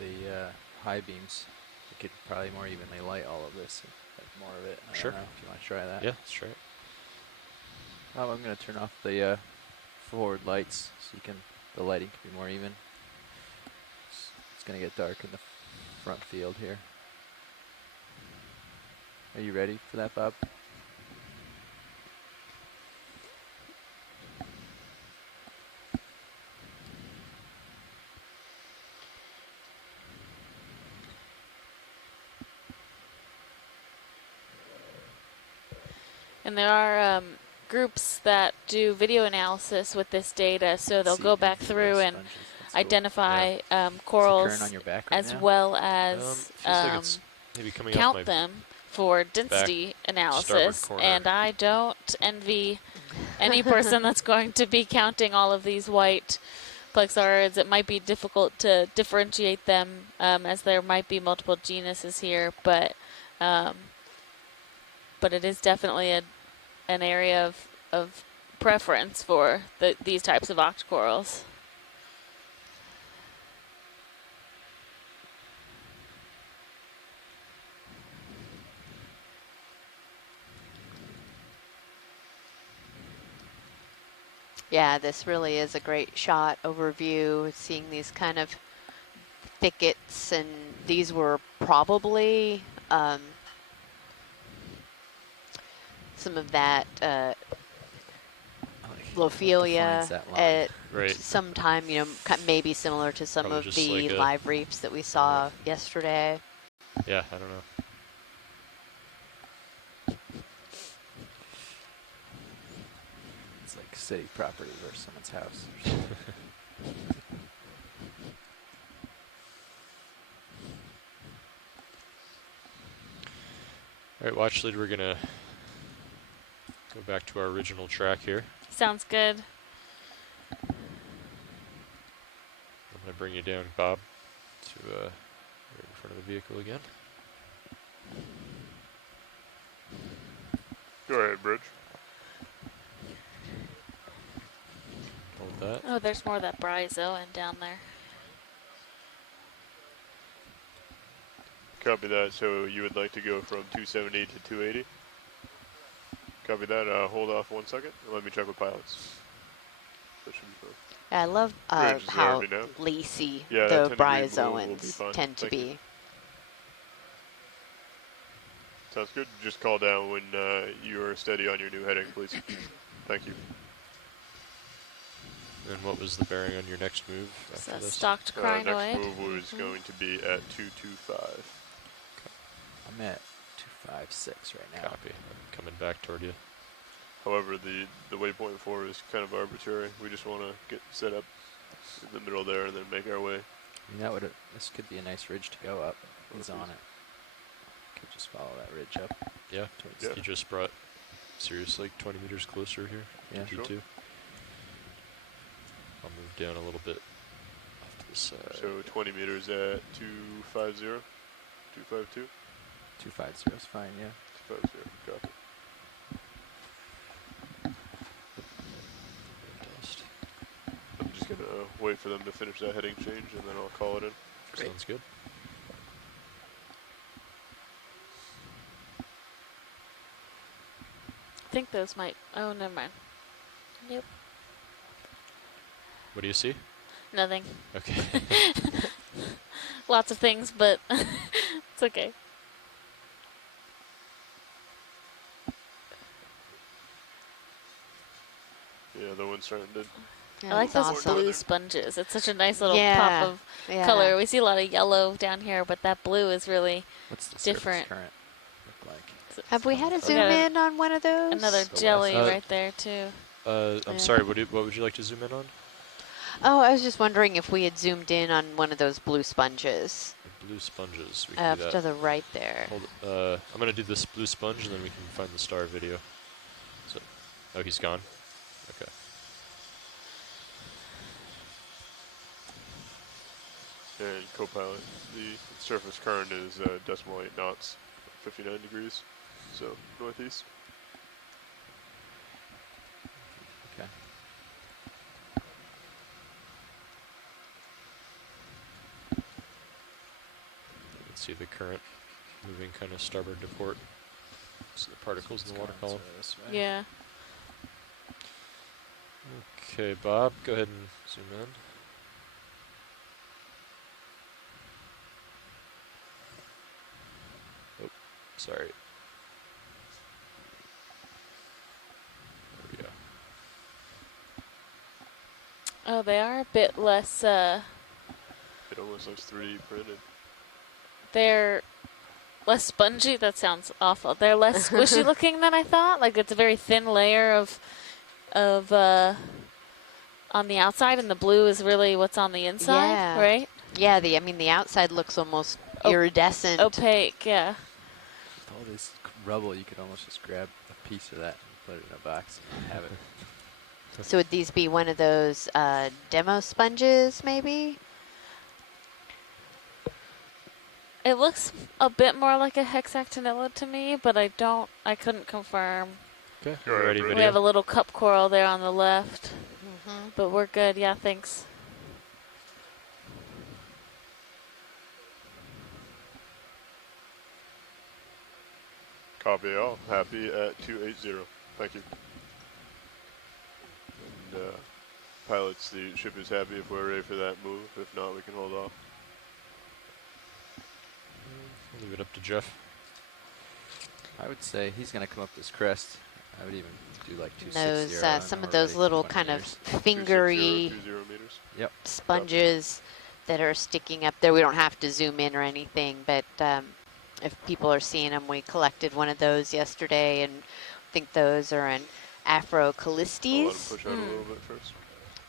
the high beams, we could probably more evenly light all of this. Have more of it. I Sure. don't know if you want to try that. Yeah, let's try it. I'm going to turn off the forward lights so the lighting can be more even. It's going to get dark in the front field here. Are you ready for that, Bob? And there are groups that do video analysis with this data, so they'll go back through and identify corals on your back as now? well as feels like it's maybe coming off my count them for density analysis. corner. And I don't envy any person that's going to be counting all of these white plexarids. It might be difficult to differentiate them as there might be multiple genuses here, but it is definitely an area of preference for these types of octocorals. Yeah, this really is a great shot overview, seeing these kind of thickets, and these were probably some of that Lophelia at some time, you know, maybe similar to some Probably of just the like live reefs that we saw yesterday. Yeah, I don't know. It's like city property versus someone's house or something. All right, watch lead, we're gonna go back to our original track here. Sounds good. I'm gonna bring you down, Bob, to right in front of the vehicle again. Go ahead, Bridge. Hold that. Oh, there's more of that bryozoan down there. Copy that. So you would like to go from 270 to 280? Copy that. Hold off 1 second. Let me check with pilots. That should be fine. I love Bridge, is there how already now? lacy Yeah, the that 10 degree blue will be bryozoans fine. tend to Thank you. be. Sounds good. Just call down when you are steady on your new heading, please. Thank you. And what was the bearing on your next move after So this? stocked crinoid. Next move was going to be at 225. I'm at 256 right now. Copy. I'm coming back toward you. However, the waypoint 4 is kind of arbitrary. We just want to get set up in the middle there and then make our way. I mean, that would this could be a nice ridge to go up. He's on it. Could just follow that ridge up. Yeah. Yeah. You just brought Sirius like 20 meters closer here. Yeah. To Sure. D2. I'll move down a little bit off to the side. So 20 meters at 250, 252? 250 is fine, yeah. 250, copy. I'm just going to wait for them to finish that heading change and then I'll call it in. Great. Sounds good. I think those might. Oh, never mind. Nope. What do you see? Nothing. Okay. Lots of things, but it's okay. Yeah, the wind's starting to... I like those awesome. blue sponges. It's such a nice little Yeah, pop of yeah. color. We see a lot of yellow down here, but that blue is really What's the different. surface current look like? Have we had a We zoom got in on one of those? Another jelly right there too. I'm sorry, what would you like to zoom in on? Oh, I was just wondering if we had zoomed in on one of those blue sponges. The blue sponges. We can do Up that. to the right there. Hold, I'm going to do this blue sponge, and then we can find the star video. So, oh, he's gone. Okay. And co-pilot, the surface current is decimal 8 knots, 59 degrees, so northeast. Okay. You can see the current moving kind of starboard to port. See the particles in the water column. Yeah. Okay, Bob, go ahead and zoom in. Oh, sorry. There we go. Oh, they are a bit less. It almost looks 3D printed. They're less spongy. That sounds awful. They're less squishy looking than I thought. Like it's a very thin layer of on the outside, and the blue is really what's on the inside, Yeah. right? Yeah, the outside looks almost iridescent. Opaque, yeah. With all this rubble, you could almost just grab a piece of that and put it in a box and have it. So would these be one of those demo sponges, maybe? It looks a bit more like a hexactinella to me, but I couldn't confirm. Okay, ready video. We have a little cup coral there on the left, Mm-hmm. but we're good. Yeah, thanks. Copy all. Happy at 280. Thank you. pilots, the ship is happy if we're ready for that move. If not, we can hold off. I'll leave it up to Jeff. I would say he's going to come up this crest. I would even do like 260. Those some of those little kind of fingery 260 meters. Yep. sponges that are sticking up there. We don't have to zoom in or anything, but if people are seeing them, we collected one of those yesterday, and I think those are an Afrocalistes. Push out a little bit first.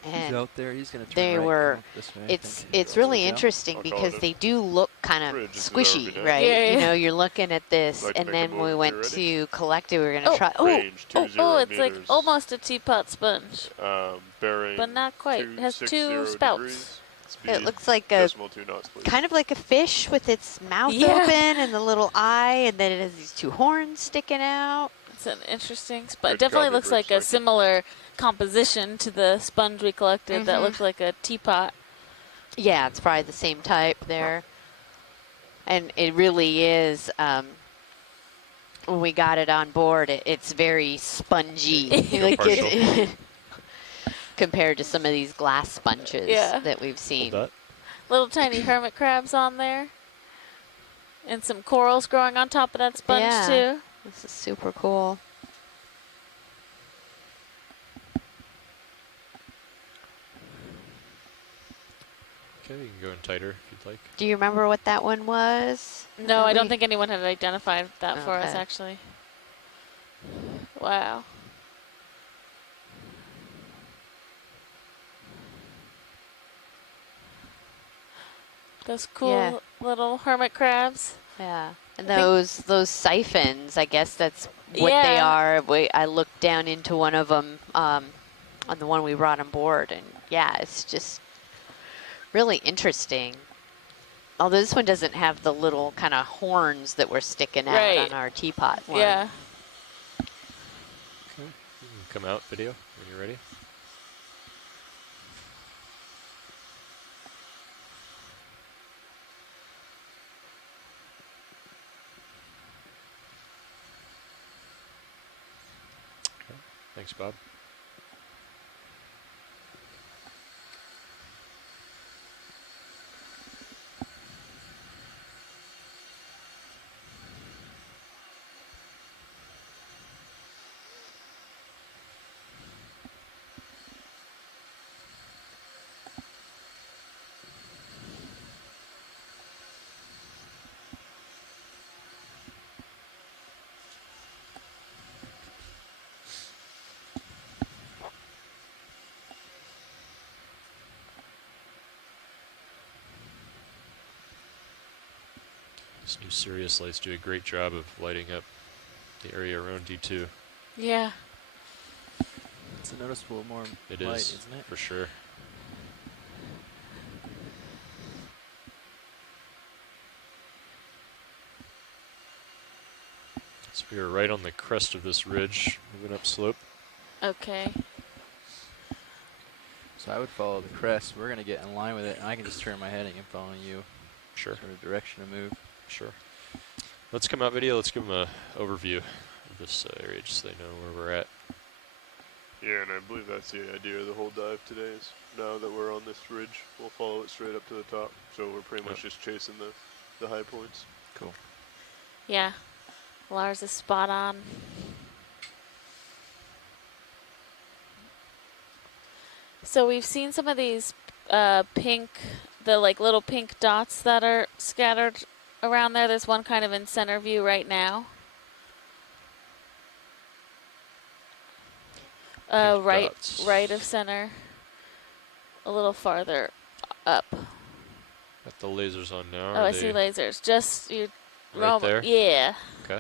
He's And out there. He's going to turn they right, were. come up this way, I It's think. it's really Yeah. interesting because they do look kind of Bridge is squishy, there, right? Yeah, You yeah. know, you're looking at this, Like to and make a then move we if went you're ready. to collect it. We were gonna try. Range 20 it's like meters. almost a teapot sponge, Bearing, but not quite. It has 260 two spouts. degrees. Speed, It looks like a 2 knots, please. kind of like a fish with its mouth Yeah. open and the little eye, and then it has these two horns sticking out. It's an interesting spot. It Good definitely copy, looks like Bridge, a similar composition to the sponge we collected that Mhm. looks like a teapot. Yeah, it's probably the same type there. And it really is, when we got it on board, it's very spongy. Like compared to some of these glass sponges Yeah. that we've seen. Little tiny hermit crabs on there. And some corals growing on top of that sponge Yeah. too. This is super cool. Okay, you can go in tighter if you'd like. Do you remember what that one was? No, I don't think anyone had identified that for us Okay. actually. Wow. Those cool little hermit crabs. Yeah. And I think- those siphons, I guess that's what they Yeah. are. I looked down into one of them on the one we brought on board, and yeah, it's just really interesting. Although this one doesn't have the little kind of horns that were sticking out Right. on our teapot one. Yeah. Okay, you can come out video when you're ready. Okay, thanks, Bob. These new Sirius lights do a great job of lighting up the area around D2. Yeah. It's a noticeable more It light, is, isn't it? for sure. So we are right on the crest of this ridge, moving up slope. Okay. So I would follow the crest. We're going to get in line with it, and I can just turn my heading and follow you. Sure. Sort of direction to move. Sure. Let's come out video. Let's give them an overview of this area just so they know where we're at. Yeah, and I believe that's the idea of the whole dive today is now that we're on this ridge, we'll follow it straight up to the top. So we're pretty much just chasing the high points. Cool. Yeah. Lars is spot on. So we've seen some of these pink, the like little pink dots that are scattered around there. There's one kind of in center view right now. Right dots. right of center. A little farther up. Got the lasers on now. Oh, Are I see they lasers. Just you. right there? Yeah. Okay.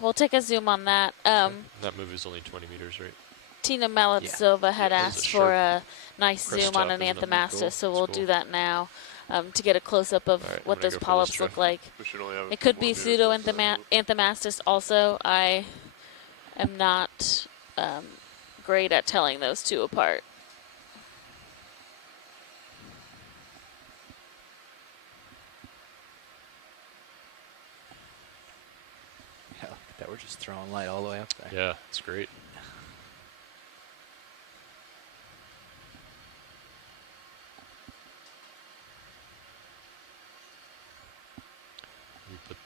We'll take a zoom on that. That movie is only 20 meters, right? Tina Malitsova had Yeah, this is asked a for sharp a nice crest zoom on top, an isn't it? Anthomastus, Cool. so we'll That's do cool. that now to get a close-up of All right, I'm what gonna those go for this, polyps Jeff. look like. We should only have a It few could more be meters pseudo left of that move. Anthomastus also. I am not great at telling those two apart. Yeah, look at that. We're just throwing light all the way up there. Yeah, it's great.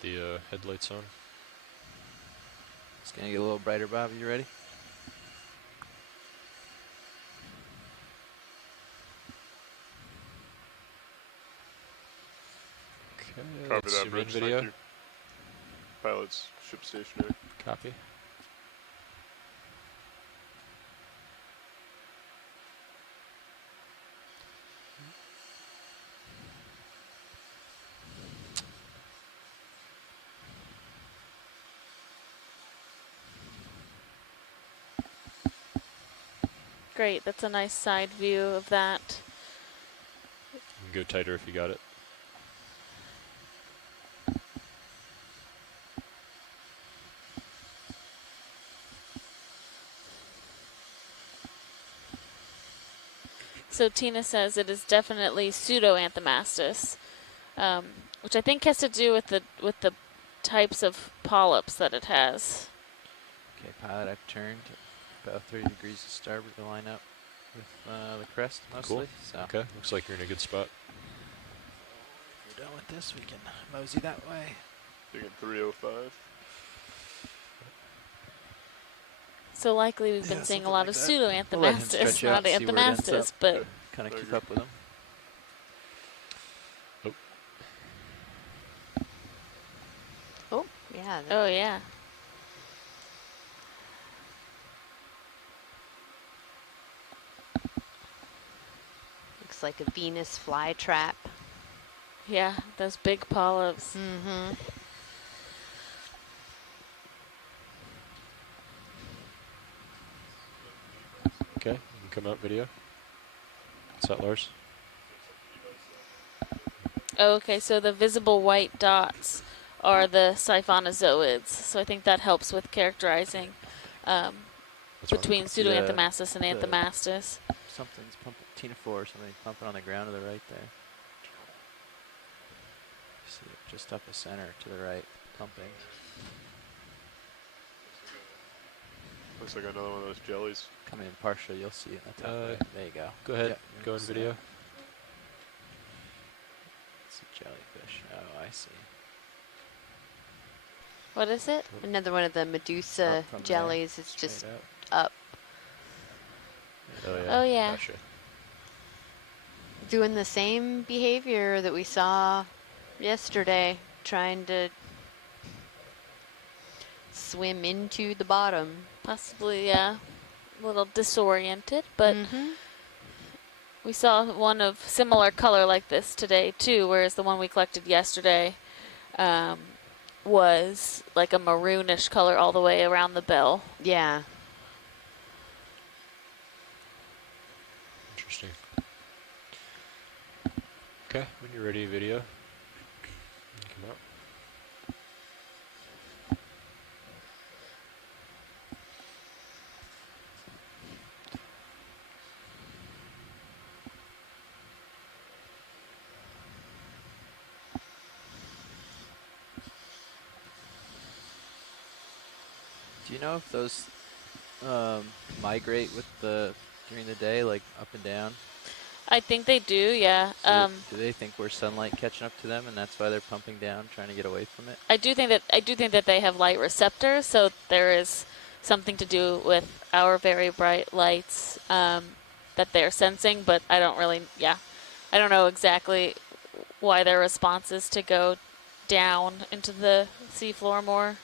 the headlights on. It's going to get a little brighter, Bob. You ready? Okay, Copy let's that, zoom in Bridge. video. Thank you. Pilots, ship stationary. Copy. Great, that's a nice side view of that. You can go tighter if you got it. So Tina says it is definitely pseudo-anthomastus, which I think has to do with the types of polyps that it has. Okay, pilot, I've turned about 30 degrees to starboard to line up with the crest mostly. Cool. So Okay, looks like you're in a good spot. if we're done with this, we can mosey that way. Digging 305. So likely we've been seeing a lot of pseudo-anthomastus, not anthomastus, but kind of keep up with them. Oh, yeah. Oh, yeah. Looks like a Venus flytrap. Yeah, those big polyps. Mm-hmm. Okay, you can come out video. What's that, Lars? Oh, okay, so the visible white dots are the siphonozoids. So I think that helps with characterizing between pseudoanthomastus and anthomastus. Something's pumping, Tina 4 or something pumping on the ground to the right there. See it just up the center to the right, pumping. Looks like another one of those jellies. Coming in partial, you'll see it in the top right. There you go. Go ahead, Yep, go in video. It's a jellyfish. Oh, I see. What is it? Another one of the Medusa jellies. It's just up. Oh, yeah. Oh, yeah. Gotcha. Doing the same behavior that we saw yesterday, trying to swim into the bottom. Possibly, yeah. A little disoriented, but we saw one of similar color like this today too, whereas the one we collected yesterday was like a maroonish color all the way around the bell. Yeah. Interesting. Okay, when you're ready, video. Come out. Do you know if those migrate with during the day, like up and down? I think they do, yeah. So do they think we're sunlight catching up to them, and that's why they're pumping down, trying to get away from it? I do think that they have light receptors, so there is something to do with our very bright lights that they're sensing, but I don't really, I don't know exactly why their response is to go down into the seafloor more.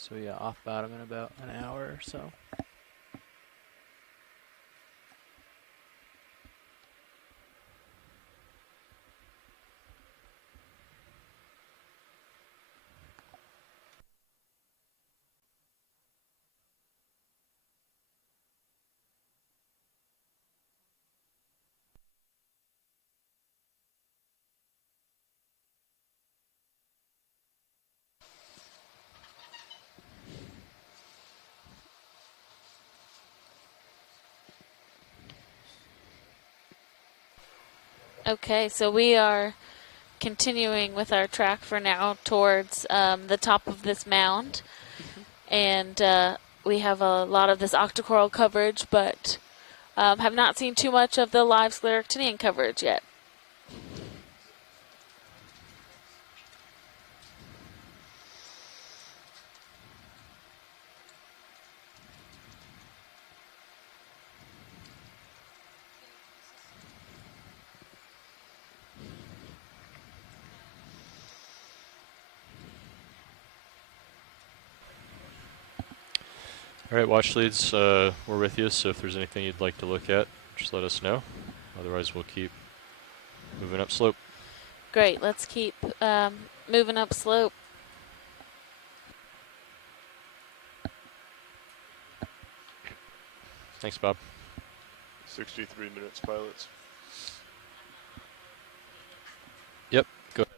So yeah, off bottom in about an hour or so. Okay, so we are continuing with our track for now towards the top of this mound. And we have a lot of this octocoral coverage, but have not seen too much of the live scleractinian coverage yet. All right, watch leads, we're with you, so if there's anything you'd like to look at, just let us know. Otherwise, we'll keep moving up slope. Great, let's keep moving up slope. Thanks, Bob. 63 minutes, pilots. Yep, go ahead.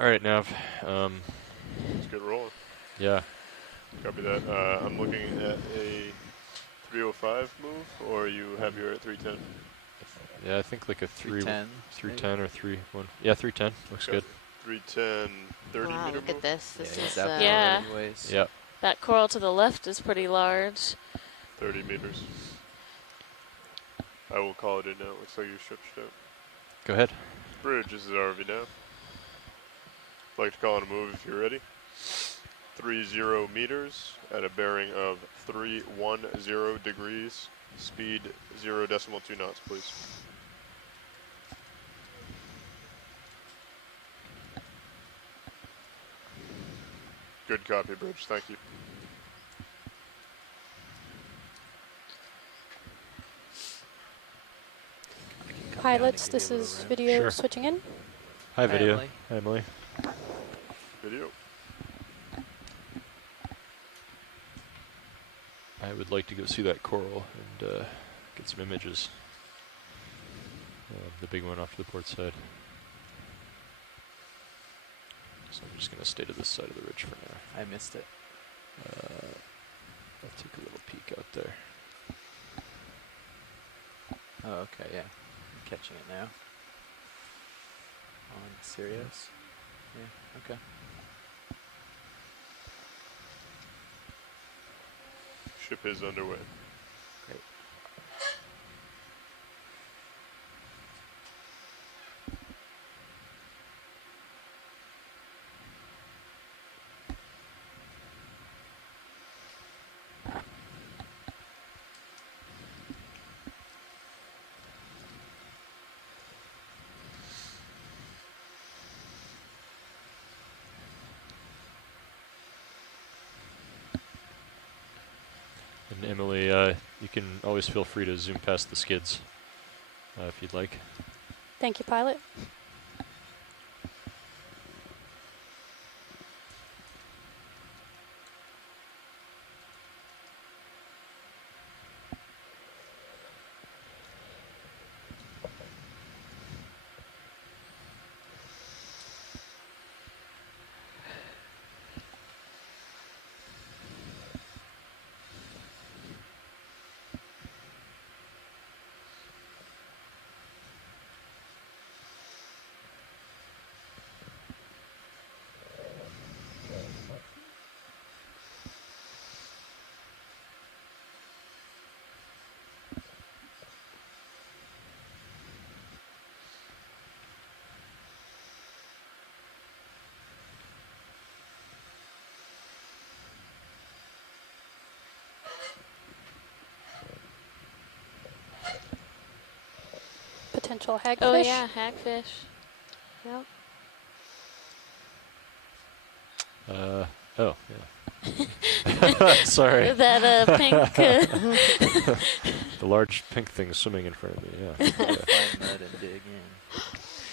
All right, Nav. Let's get rolling. Yeah. Copy that. I'm looking at a 305 move, or you have your at 310? Yeah, I think like a 310 or 3-1. Yeah, 310 looks good. 310, 30 Wow, meter look move? at this. This Yeah, is Yeah. anyways. Yeah. That coral to the left is pretty large. 30 meters. I will call it in now. Looks like you stretched out. Go ahead. Bridge, this is RV now. I'd like to call in a move if you're ready. 30 meters at a bearing of 310 degrees. Speed 0.2 knots, please. Good copy, Bridge. Thank you. Pilots, this is video Sure. switching in. Hi, video. Emily. Hi, Emily. Video. I would like to go see that coral and get some images. The big one off to the port side. So I'm just going to stay to this side of the ridge for now. I missed it. I'll take a little peek out there. Oh, okay, yeah. I'm catching it now. On Sirius. Yeah, okay. Ship is underway. Great. And Emily, you can always feel free to zoom past the skids if you'd like. Thank you, pilot. potential hagfish. Oh yeah, hagfish. Yep. Oh, yeah. Sorry. That pink. The large pink thing swimming in front of me, yeah. Find mud and dig in.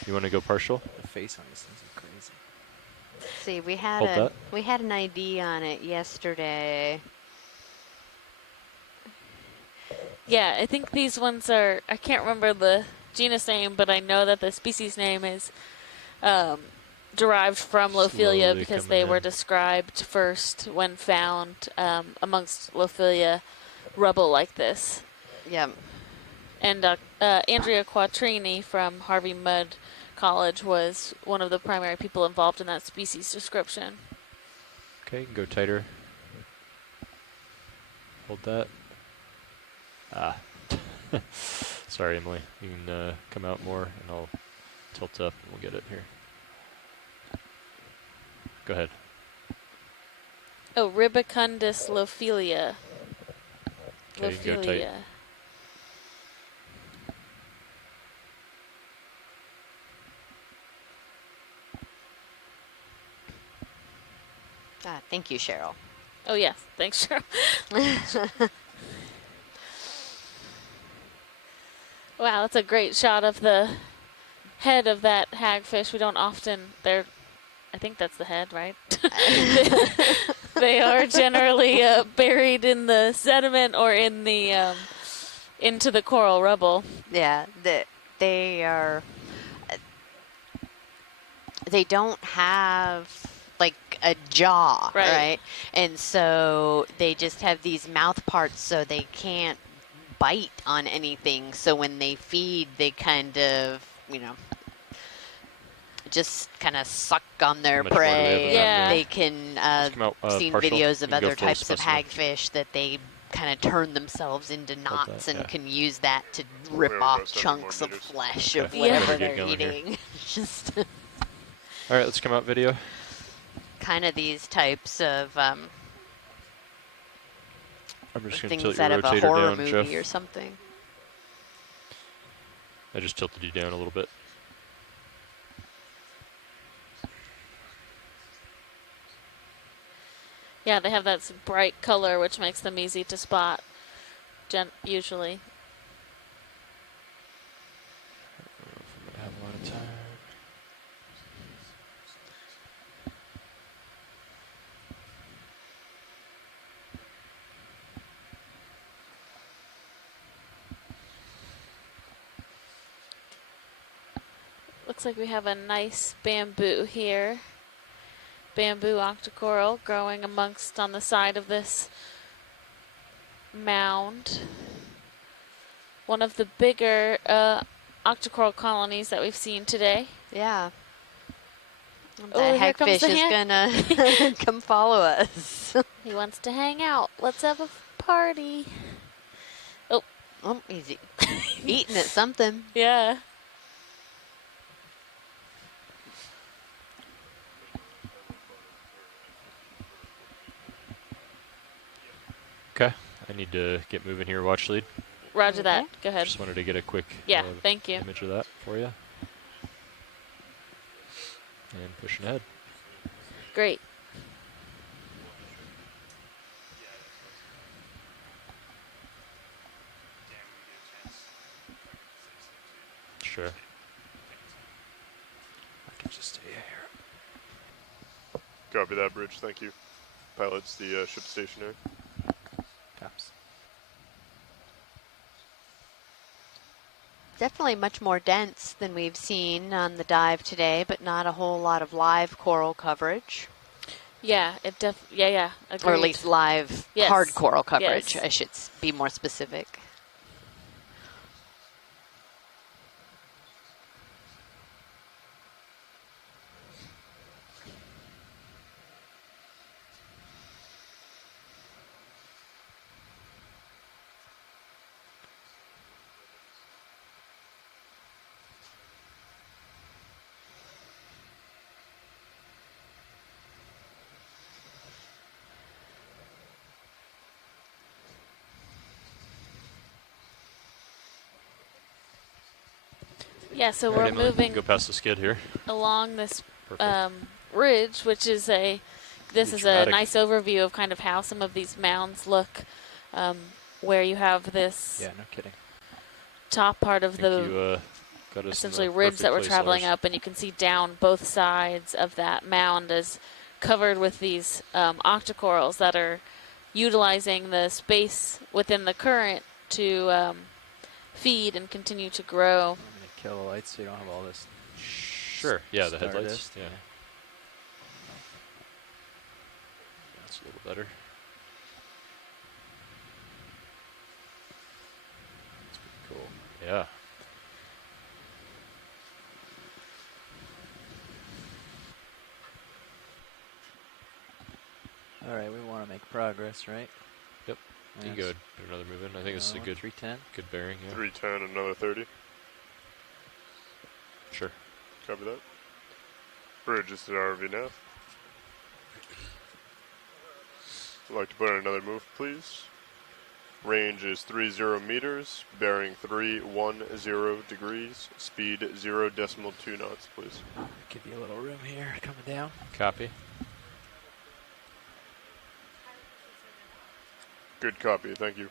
You want to go partial? The face on these things is crazy. See, we Hold had that. we had an ID on it yesterday. Yeah, I think these ones are, I can't remember the genus name, but I know that the species name is derived from Lophelia Slowly because coming they were in. described first when found amongst Lophelia rubble like this. Yep. And Andrea Quattrini from Harvey Mudd College was one of the primary people involved in that species description. Okay, you can go tighter. Hold that. Ah. Sorry, Emily. You can come out more, and I'll tilt up, and we'll get it here. Go ahead. Oh, Ribicundus Lophelia. Okay, you can go tight. Thank you, Cheryl. Oh, yes. Thanks, Cheryl. Wow, that's a great shot of the head of that hagfish. We don't often, I think that's the head, right? They are generally buried in the sediment or in the into the coral rubble. Yeah, they are. They don't have like a jaw, right? And so they just have these mouth parts, so they can't bite on anything. So when they feed, they kind of, just kind of suck on their prey. Yeah. They can seen partial. videos of You can go other full types of specimen. hagfish that they kind of turn themselves into knots and yeah. can use that to rip We're off about 7 chunks more of meters. flesh Okay. of whatever Yeah. they're Get going here. eating. Just All right, let's come out video. kind of these types of I'm just going to tilt things your out of a rotator horror down, movie Jeff. or something. I just tilted you down a little bit. Yeah, they have that bright color, which makes them easy to spot, usually. I don't know if I'm going to have a lot of time. Looks like we have a nice bamboo here. Bamboo octocoral growing amongst on the side of this mound. One of the bigger octocoral colonies that we've seen today. Yeah. Oh, That here comes hagfish the is gonna come follow us. He wants to hang out. Let's have a party. Oh, He's eating at something. yeah. Okay, I need to get moving here, watch lead. Roger that. Go ahead. Just wanted to get a quick thank you. image of that for you. And pushing ahead. Great. Sure. I can just stay here. Copy that, Bridge. Thank you. Pilots the ship stationary. Caps. Definitely much more dense than we've seen on the dive today, but not a whole lot of live coral coverage. Yeah, yeah. Agreed. Or at least live Yes. hard coral coverage, Yes. I should be more specific. Yeah, so All right, we're Emily, moving go past the skid here. along this Perfect. ridge, which is this Pretty is dramatic. a nice overview of kind of how some of these mounds look, where you have this Yeah, no kidding. top part of Think the you got us essentially in the ridge perfect that we're place, traveling Lars. up, and you can see down both sides of that mound is covered with these octocorals that are utilizing the space within the current to feed and continue to grow. I'm going to kill the lights so you don't have all this. Sure. Yeah, the headlights. stardust. Yeah. That's a little better. That's pretty cool. Yeah. All right, we want to make progress, right? Yep. You Yes. go. Put another move in. I think this is a good 310. good bearing. Yeah. 310, another 30. Sure. Copy that. Bridge is to RV now. I'd like to put in another move, please. Range is 30 meters, bearing 310 degrees, speed 0.2 knots, please. Give you a little room here, coming down. Copy. Good copy, thank you.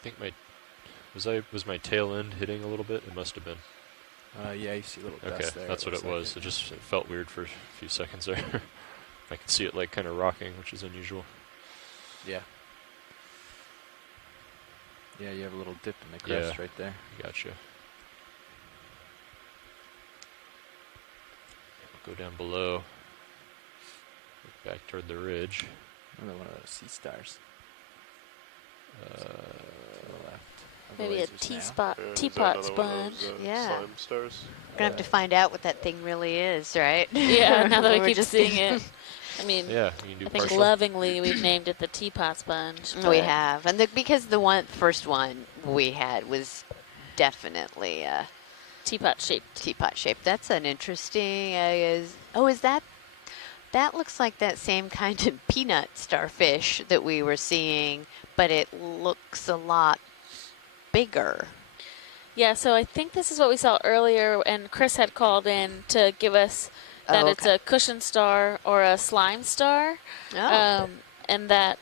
I think was my tail end hitting a little bit. It must have been. Yeah, you see a little Okay, dust there. that's what it was. It just felt weird for a few seconds there. I could see it like kind of rocking, which is unusual. Yeah. Yeah, you have a little dip in the crest right there. Gotcha. I'll go down below. Look back toward the ridge. Another one of those sea stars. To the left. Maybe a teapot sponge. Yeah. Slime stars. We're going to have to find out what that thing really is, right? Yeah, now that we We're keep just seeing it. I mean, yeah, you can do I think partial. lovingly we've named it the teapot sponge. We have. And because the first one we had was definitely teapot shaped. Teapot shaped. That's an interesting. Is that? That looks like that same kind of peanut starfish that we were seeing, but it looks a lot bigger. Yeah, so I think this is what we saw earlier, and Chris had called in to give us that it's a cushion star or a slime star, and that.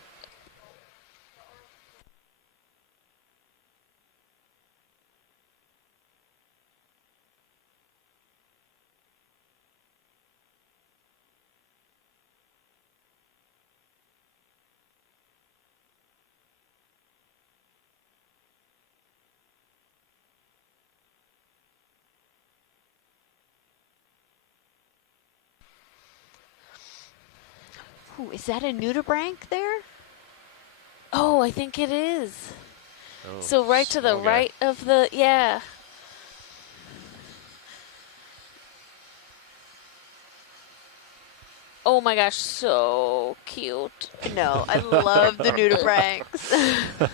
Ooh, is that a nudibranch there? Oh, I think it is. Oh, so right to the right of the, yeah. Oh my gosh, so cute. No, I love the nudibranchs.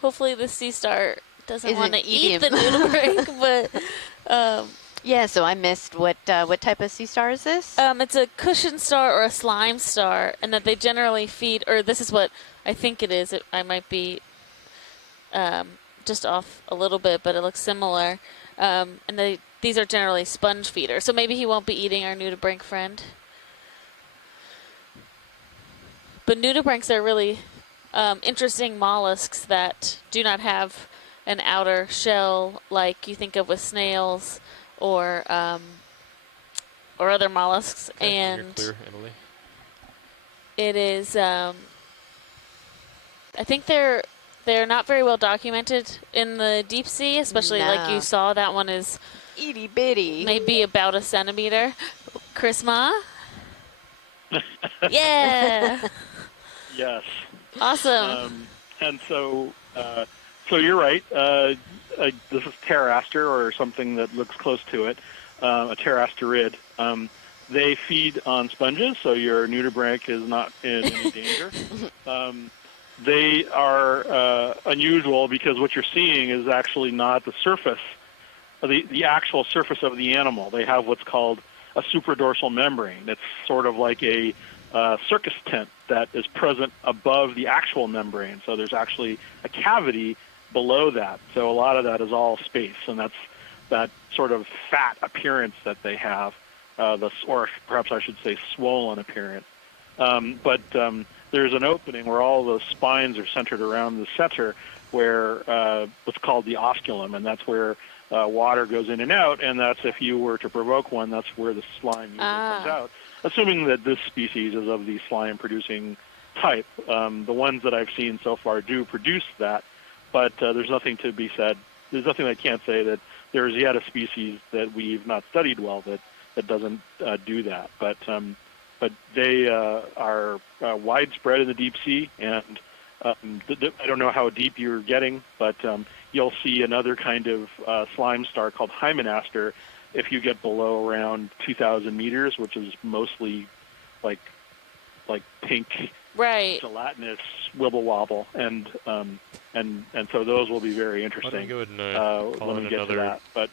Hopefully the sea star doesn't want to eat eat the nudibranch, but yeah. So I missed what type of sea star is this? It's a cushion star or a slime star, and that they generally feed. Or this is what I think it is. I might be just off a little bit, but it looks similar. And these are generally sponge feeders, so maybe he won't be eating our nudibranch friend. But nudibranchs are really interesting mollusks that do not have an outer shell like you think of with snails or other mollusks, Okay, and you're clear, Emily. it is. I think they're not very well documented in the deep sea, especially like you No. saw. That one is Itty bitty. maybe about a centimeter. Chris Ma? Yeah. Yes. Awesome. And so, so you're right. This is pteraster or something that looks close to it, a pterasterid. They feed on sponges, so your nudibranch is not in any danger. They are unusual because what you're seeing is actually not the surface, the actual surface of the animal. They have what's called a supradorsal membrane. It's sort of like a circus tent that is present above the actual membrane. So there's actually a cavity below that. So a lot of that is all space, and that's that sort of fat appearance that they have, or perhaps I should say swollen appearance. But there's an opening where all those spines are centered around the center where what's called the osculum, and that's where water goes in and out, and that's if you were to provoke one, that's where the slime usually comes out, assuming that this species is of the slime-producing type. The ones that I've seen so far do produce that, but there's nothing to be said. There's nothing I can't say that there's yet a species that we've not studied well that doesn't do that. But they are widespread in the deep sea, and I don't know how deep you're getting, but you'll see another kind of slime star called hymenaster if you get below around 2,000 meters, which is mostly like pink, gelatinous wibble wobble, and so those will be very interesting. Why don't we go ahead and when we get to another that. But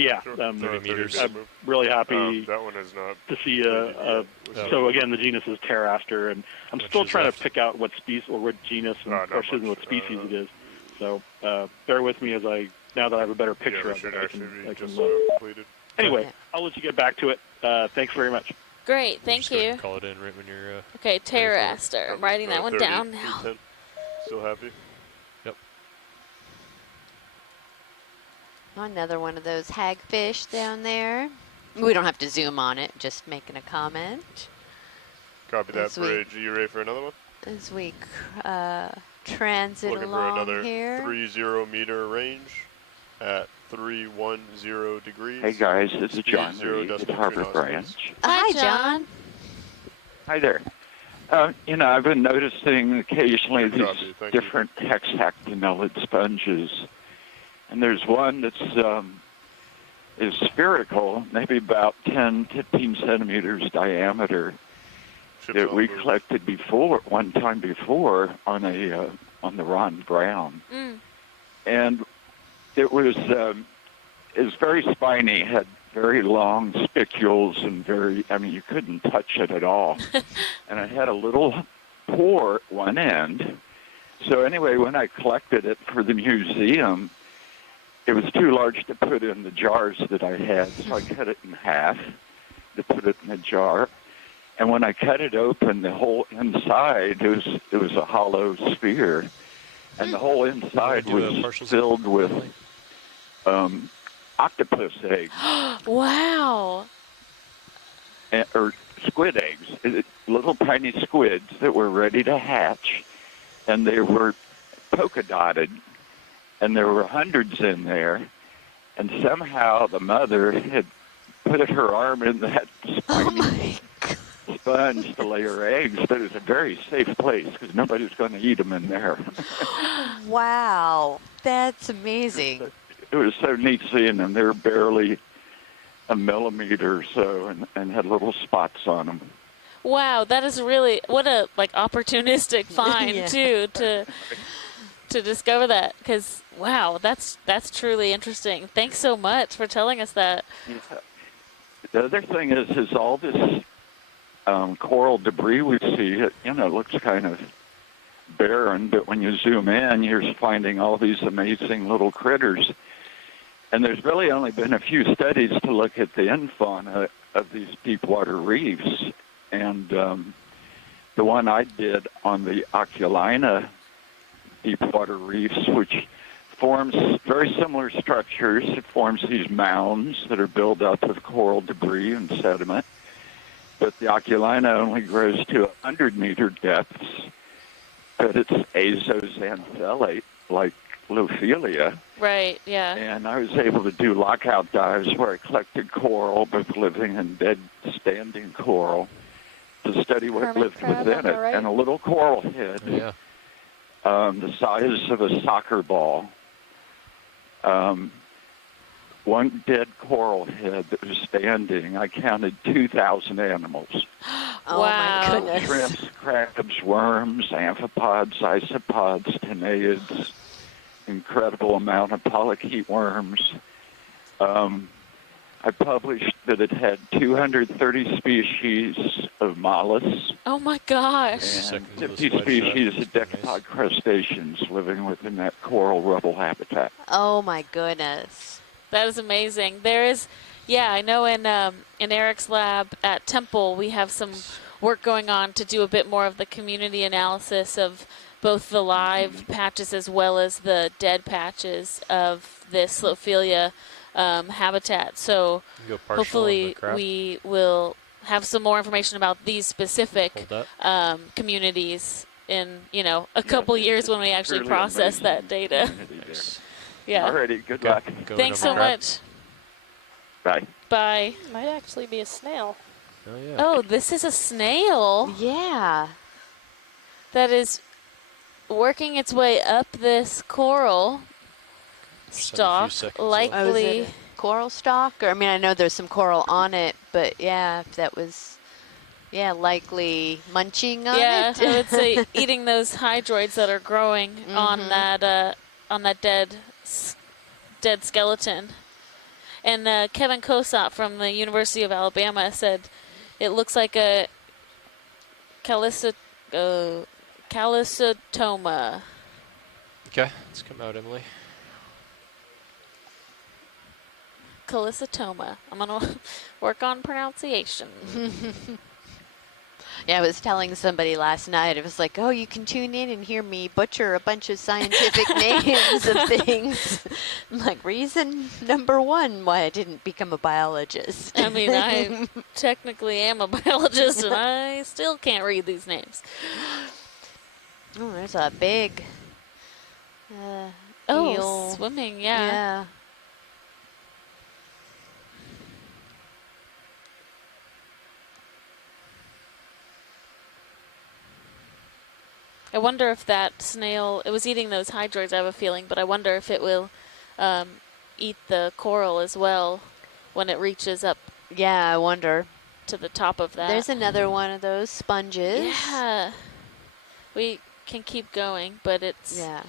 yeah, 30 meters. I'm really happy that one is not to see so again, the genus is pteraster, and I'm still trying to pick out what species or what genus or excuse me, what species it is. So bear with me as now that I have a better picture of it, I can completed. Anyway, I'll let you get back to it. Thanks very much. Great, thank you. Call it in right when you're. Okay, pteraster. I'm writing that one 30, down now. 10. Still happy? Yep. Another one of those hagfish down there. We don't have to zoom on it, just making a comment. Copy that, Bridge. Are you ready for another one? As we transit Looking along for another here. 30 meter range at 310 degrees. Hey guys, this is Speed John 0 Reed with decimal Harbor 3 Branch. Hi, John. Hi there. I've been noticing occasionally these Copy, thank different hexactinellid sponges, and there's one that's is spherical, maybe about 10, 15 centimeters diameter, that we collected one time before on the Ron Brown, and it was very spiny, had very long spicules and you couldn't touch it at all. And it had a little pore at one end. So anyway, when I collected it for the museum, it was too large to put in the jars that I had, so I cut it in half to put it in a jar. And when I cut it open, the whole inside, it was a hollow sphere. And the whole inside was filled with octopus eggs. Wow. Or squid eggs, little tiny squids that were ready to hatch. And they were polka dotted. And there were hundreds in there. And somehow the mother had put her arm in that spiny sponge to lay her eggs, but it was a very safe place because nobody's going to eat them in there. Wow, that's amazing. It was so neat seeing them. They were barely a millimeter or so and had little spots on them. Wow, that is really, what a opportunistic find too to discover that, because wow, that's truly interesting. Thanks so much for telling us that. Yeah. The other thing is all this coral debris we see, it looks kind of barren, but when you zoom in, you're finding all these amazing little critters. And there's really only been a few studies to look at the infauna of these deep water reefs. And the one I did on the Okeanos deep water reefs, which forms very similar structures. It forms these mounds that are built up of coral debris and sediment. But the Okealina only grows to 100-meter depths, but it's azoxanthellate, like Lophelia. Right, yeah. And I was able to do lockout dives where I collected coral, both living and dead standing coral, to study what Hermit lived crab within on the it. right. And a little coral head, the size of a soccer ball, one dead coral head that was standing. I counted 2,000 animals. Oh my goodness. Shrimps, crabs, worms, amphipods, isopods, teneids, incredible amount of polychaete worms. I published that it had 230 species of mollusks Oh my gosh. and 50 species of decapod crustaceans living within that coral rubble habitat. Oh my goodness. That is amazing. There is, yeah, I know in Eric's lab at Temple, we have some work going on to do a bit more of the community analysis of both the live patches as well as the dead patches of this Lophelia habitat. So You go partial on the hopefully crab. we will have some more information about these specific Hold communities in, a couple years when we actually Really process amazing that data. community there. Yeah. Alrighty, good luck. Thanks so much. Bye. Bye. Might actually be a snail. Oh, yeah. Oh, this is a snail. Yeah. That is working its way up this coral stalk, Oh, is likely. it a coral stalk? Or, I mean, I know there's some coral on it, but yeah, if that was, likely munching on Yeah, it. I would say eating those hydroids that are growing on that dead skeleton. And Kevin Kosop from the University of Alabama said it looks like a calisotoma. Okay, let's come out, Emily. Calisotoma. I'm gonna work on pronunciation. Yeah, I was telling somebody last night, it was like, oh, you can tune in and hear me butcher a bunch of scientific names of things. I'm like, reason number one why I didn't become a biologist. I mean, I technically am a biologist, and I still can't read these names. Oh, there's a big eel. Swimming, yeah. I wonder if that snail, it was eating those hydroids, I have a feeling, but I wonder if it will eat the coral as well when it reaches up. Yeah, I wonder. To the top of that. There's another one of those sponges. Yeah. We can keep going, but it's... Yeah.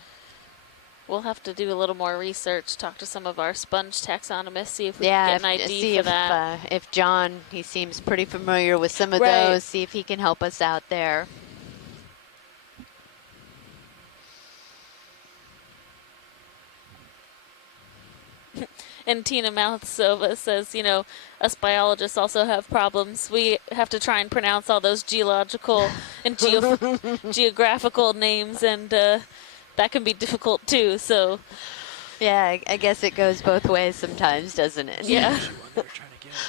We'll have to do a little more research, talk to some of our sponge taxonomists, see if we can get an ID for that. If John, he seems pretty familiar with some of those, see if he can help us out there. And Tina Mouthsova says, us biologists also have problems. We have to try and pronounce all those geological and geographical names, and that can be difficult too. So, yeah, I guess it goes both ways sometimes, doesn't it? Yeah.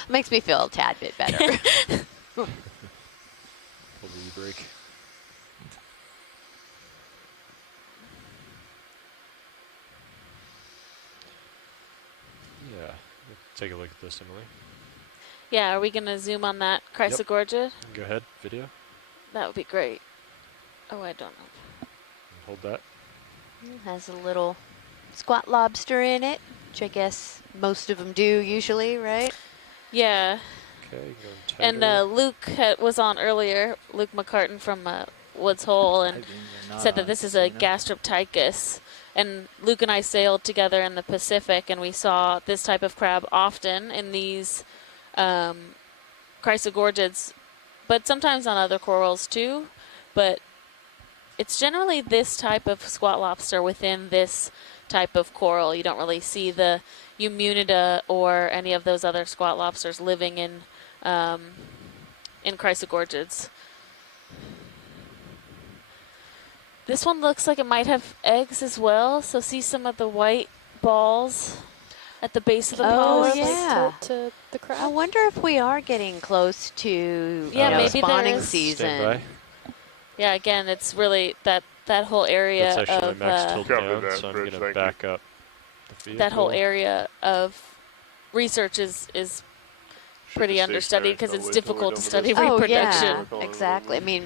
Makes me feel a tad bit better. Pull the e-brake. Yeah, take a look at this, Emily. Yeah, are we going to zoom on that Chrysogorgia? Go ahead, video. That would be great. Oh, I don't know. Hold that. It has a little squat lobster in it, which I guess most of them do usually, right? Yeah. Okay, and Luke was on earlier, Luke McCartan from Woods Hole, and said that this is a Gastroptychus. And Luke and I sailed together in the Pacific, and we saw this type of crab often in these chrysogorgids, but sometimes on other corals too. But it's generally this type of squat lobster within this type of coral. You don't really see the Eumnida or any of those other squat lobsters living in chrysogorgids. This one looks like it might have eggs as well. So see some of the white balls at the base of the Oh, polyps. yeah. To the crab. I wonder if we are getting close to Yeah, maybe spawning there is. season. Stand by. Yeah, again, it's really that whole area That's actually of my max tilt Copy down, that, so I'm Bridge, going to thank back up the that whole vehicle. area of research is pretty understudied because it's difficult to study Oh, reproduction. yeah, exactly. I mean,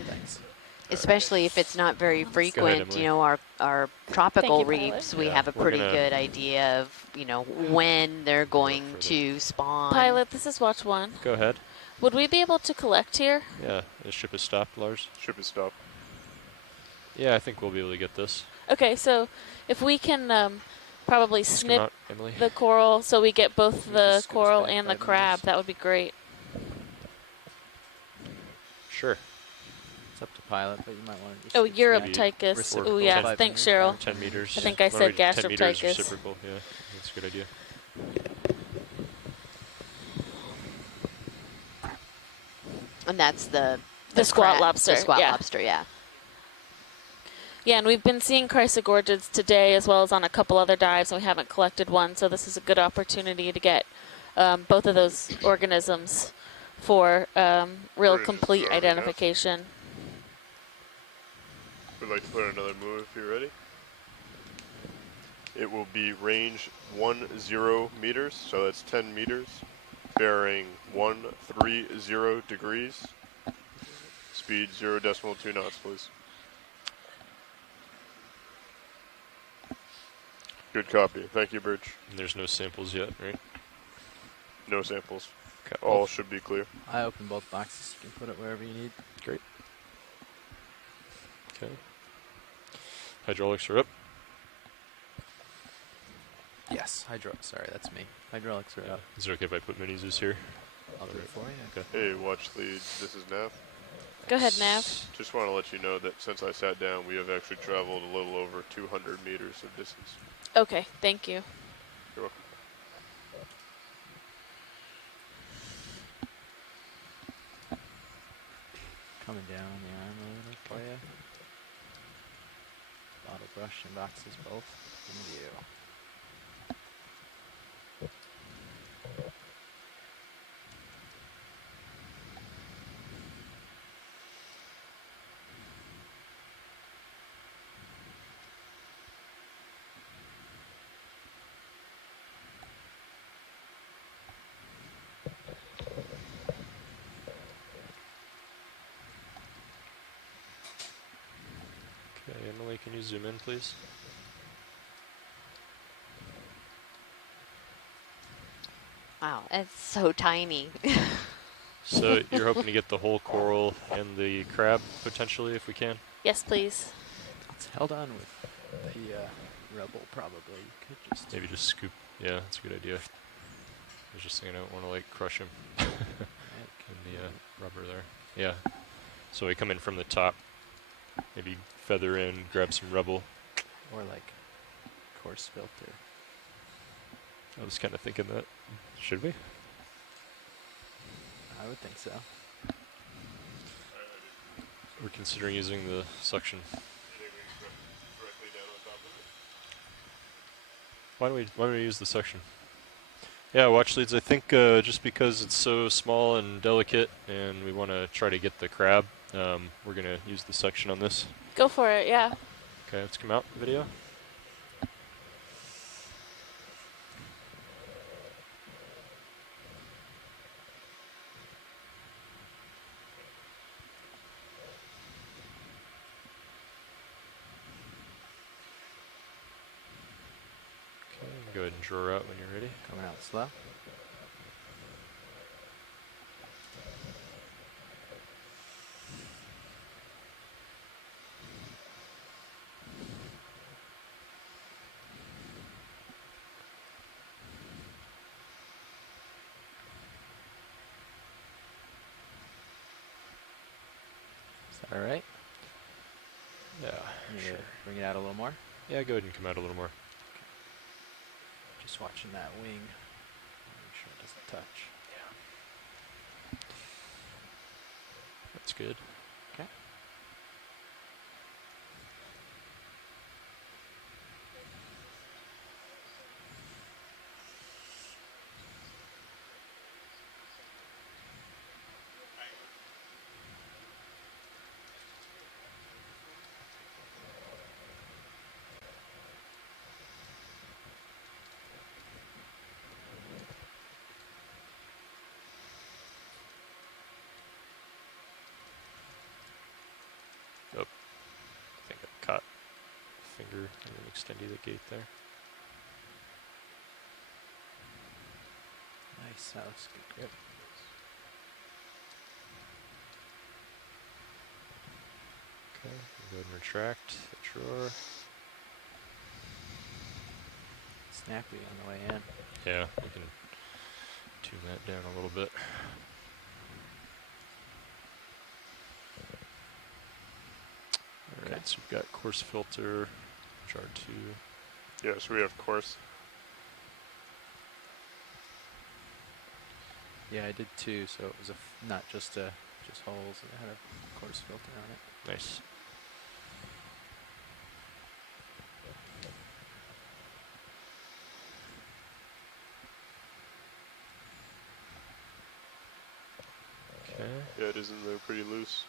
especially if it's not very frequent, Emily. you know, our tropical you, Pilot. reefs, we Yeah, have a we're pretty gonna- good idea of, you know, when they're going to spawn. Pilot, this is watch 1. Go ahead. Would we be able to collect here? Yeah, the ship has stopped, Lars. Ship is stopped. Yeah, I think we'll be able to get this. Okay, so if we can probably Let's come snip out, Emily. the coral so we get both Can we the just scoot us coral back and the 5 crab, meters? that would be great. Sure. It's up to Pilot, but you might want to just... Oh, scoot Maybe back. Europtychus. Oh, Reciprocal yeah. 5 Thanks, meters. Cheryl. 10 meters. I think I Why don't said we do 10 meters Gastroptychus. reciprocal, yeah. That's a good idea. And that's the squat crab- lobster, The squat yeah. lobster, yeah. Yeah, and we've been seeing chrysogorgids today as well as on a couple other dives, and we haven't collected one, so this is a good opportunity to get both of those organisms for real Bridge is complete already enough. identification. We'd like to put another move if you're ready. It will be range 10 meters, so that's 10 meters, bearing 130 degrees, speed 0.2 knots, please. Good copy. Thank you, Bridge. And there's no samples yet, right? No samples. Okay. All should be clear. I opened both boxes. You can put it wherever you need. Great. Okay. Hydraulics are up. Yes, sorry, that's me. Hydraulics are up. Is it okay if I put mini Zeus here? I'll do it for you. Okay. Hey, watch lead. This is Nav. Go ahead, Nav. Just want to let you know that since I sat down, we have actually traveled a little over 200 meters of distance. Okay, thank you. You're welcome. Coming down the arm a little for you. Bottle brush and boxes both in view. Okay, Emily, can you zoom in, please? Wow, it's so tiny. So you're hoping to get the whole coral and the crab, potentially, if we can? Yes, please. It's held on with the rubble, probably. You could just... Maybe just scoop. Yeah, that's a good idea. I was just thinking I don't want to, like, crush him in the rubber there. Yeah. So we come in from the top, maybe feather in, grab some rubble. Or like coarse filter. I was kind of thinking that. Should we? I would think so. We're considering using the suction. Why don't we use the suction? Yeah, watch leads. I think just because it's so small and delicate, and we want to try to get the crab, we're gonna use the suction on this. Go for it, yeah. Okay, let's come out video. Okay, go ahead and draw her out when you're ready. Coming out slow. Is that all right? Yeah, Sure. Bring it out a little more. Yeah, go ahead and come out a little more. Just watching that wing. Make sure it doesn't touch. That's good. Okay. under the extendy of the gate there. Nice. That looks good grip. Okay, go ahead and retract the drawer. Snappy on the way in. Yeah, we can tune that down a little bit. Alright, so we've got coarse filter, HR2. Yes, we have coarse. Yeah, I did too, so it was not just holes. It had a coarse filter on it. Nice. Okay. Yeah, it is in there pretty loose.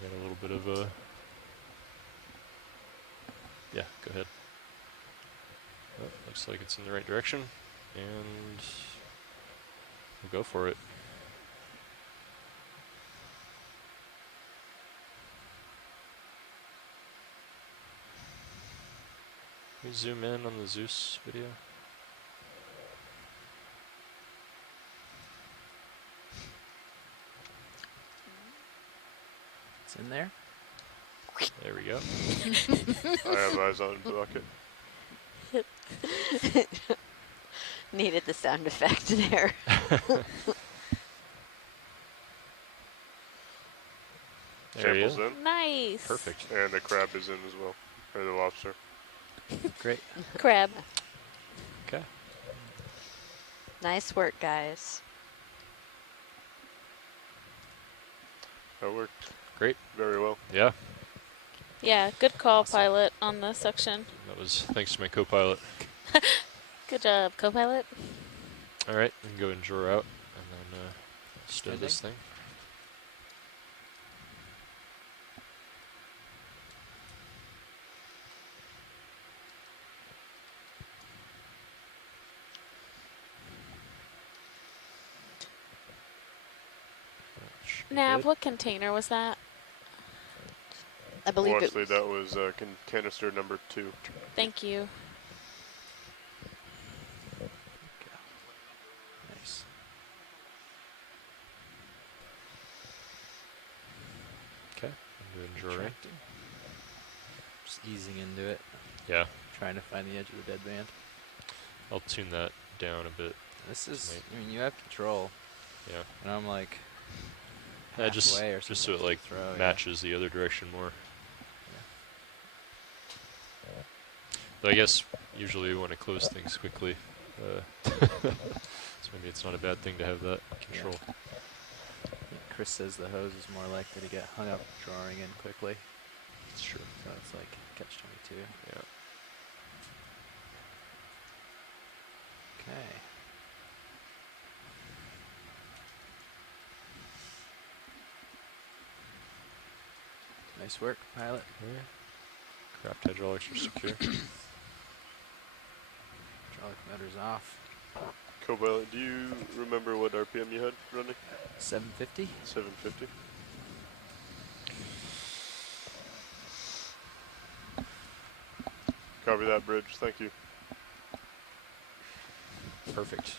Got a little bit of a... Yeah, go ahead. Oh, looks like it's in the right direction, and we'll go for it. Can we zoom in on the Zeus video? It's in there. There we go. I have eyes on bucket. Needed the sound effect there. There he is. Samples in. Nice. Perfect. And the crab is in as well. Or the lobster. Great. Crab. Okay. Nice work, guys. That worked. Great. Very well. Yeah. Yeah, good call, pilot, on this section. That was thanks to my co-pilot. Good job, co-pilot. All right, we can go and draw out and then stow this thing. Nav, what container was that? I believe well, actually, that was canister number 2. Thank you. Nice. Okay, I'm doing drawing. Retracting. Just easing into it. Yeah. Trying to find the edge of the dead band. I'll tune that down a bit. This is, I mean, you have control. Yeah. And I'm like, yeah, just so it like throw, matches the other direction more. Though I guess usually we want to close things quickly. So maybe it's not a bad thing to have that control. Yeah. Chris says the hose is more likely to get hung up drawing in quickly. It's true. So it's like catch-22. Yeah. Okay. Nice work, pilot. Yeah. Craft hydraulics are secure. Hydraulic motor's off. Co-pilot, do you remember what RPM you had running? 750. 750. Copy that, bridge. Thank you. Perfect.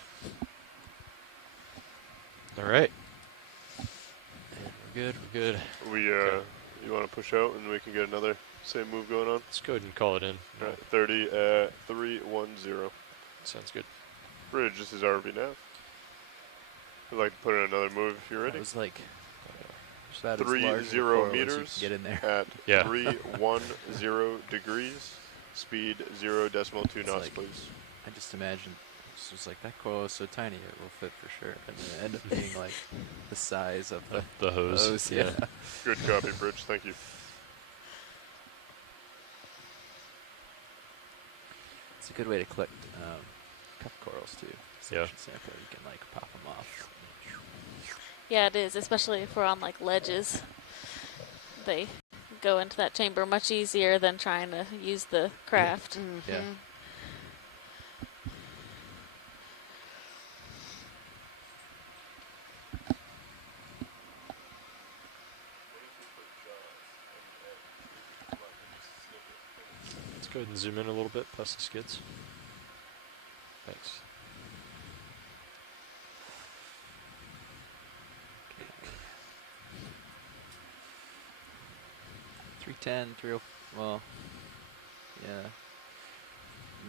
All right. We're good. We're good. We you want to push out and we can get another same move going on? Let's go ahead and call it in. All right, 30 at 310. Sounds good. Bridge, this is RV nav. I'd like to put in another move if you're ready. It was like 30 meters get in there. at Yeah. 310 degrees. Speed 0.2 knots, like, please. I just imagine it's just like that coil is so tiny it will fit for sure, and then it end up being like the size of the hose. Yeah. Good copy, bridge. Thank you. It's a good way to collect cup corals too. Yeah. Sample, you can like pop them off. Yeah, it is, especially if we're on like ledges. They go into that chamber much easier than trying to use the craft. Mm-hmm. Yeah. Go ahead and zoom in a little bit past the skids. Thanks. 310, 30. Well, yeah.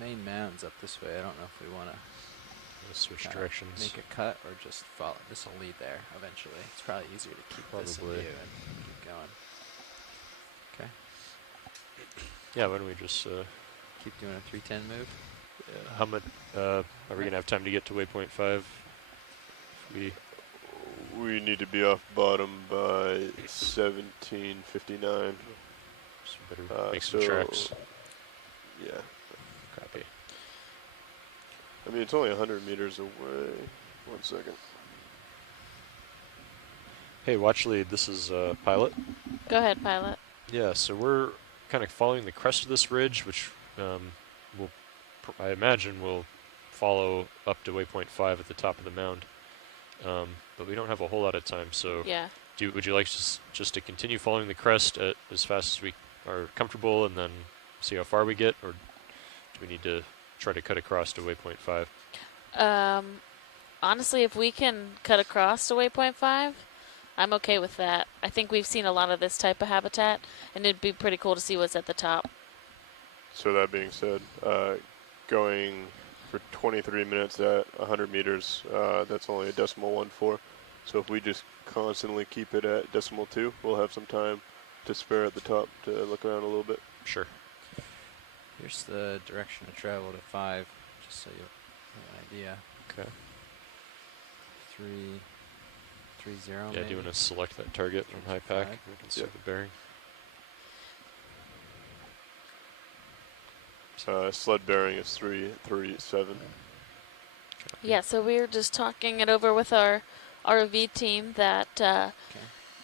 Main mound's up this way. I don't know if we want to switch directions. Make a cut or just follow. This will lead there eventually. It's probably easier to keep this in view and keep going. Okay. Yeah, why don't we just keep doing a 310 move? Yeah. How much are we gonna have time to get to waypoint 5? We need to be off bottom by 17:59. So better make some tracks. Yeah. Copy. I mean, it's only 100 meters away. 1 second. Hey, watch lead. This is Pilot. Go ahead, Pilot. Yeah, so we're kind of following the crest of this ridge, which I imagine will follow up to waypoint 5 at the top of the mound. But we don't have a whole lot of time, so yeah. Would you like just to continue following the crest as fast as we are comfortable and then see how far we get, or do we need to try to cut across to waypoint 5? Honestly, if we can cut across to waypoint 5, I'm okay with that. I think we've seen a lot of this type of habitat, and it'd be pretty cool to see what's at the top. So that being said, going for 23 minutes at 100 meters, that's only a 0.14. So if we just constantly keep it at 0.2, we'll have some time to spare at the top to look around a little bit. Sure. Here's the direction to travel to 5, just so you have an idea. Okay. 330. Yeah, maybe? do you want to select that target from high pack? We can see the bearing. Sled bearing is 337. Yeah, so we were just talking it over with our ROV team that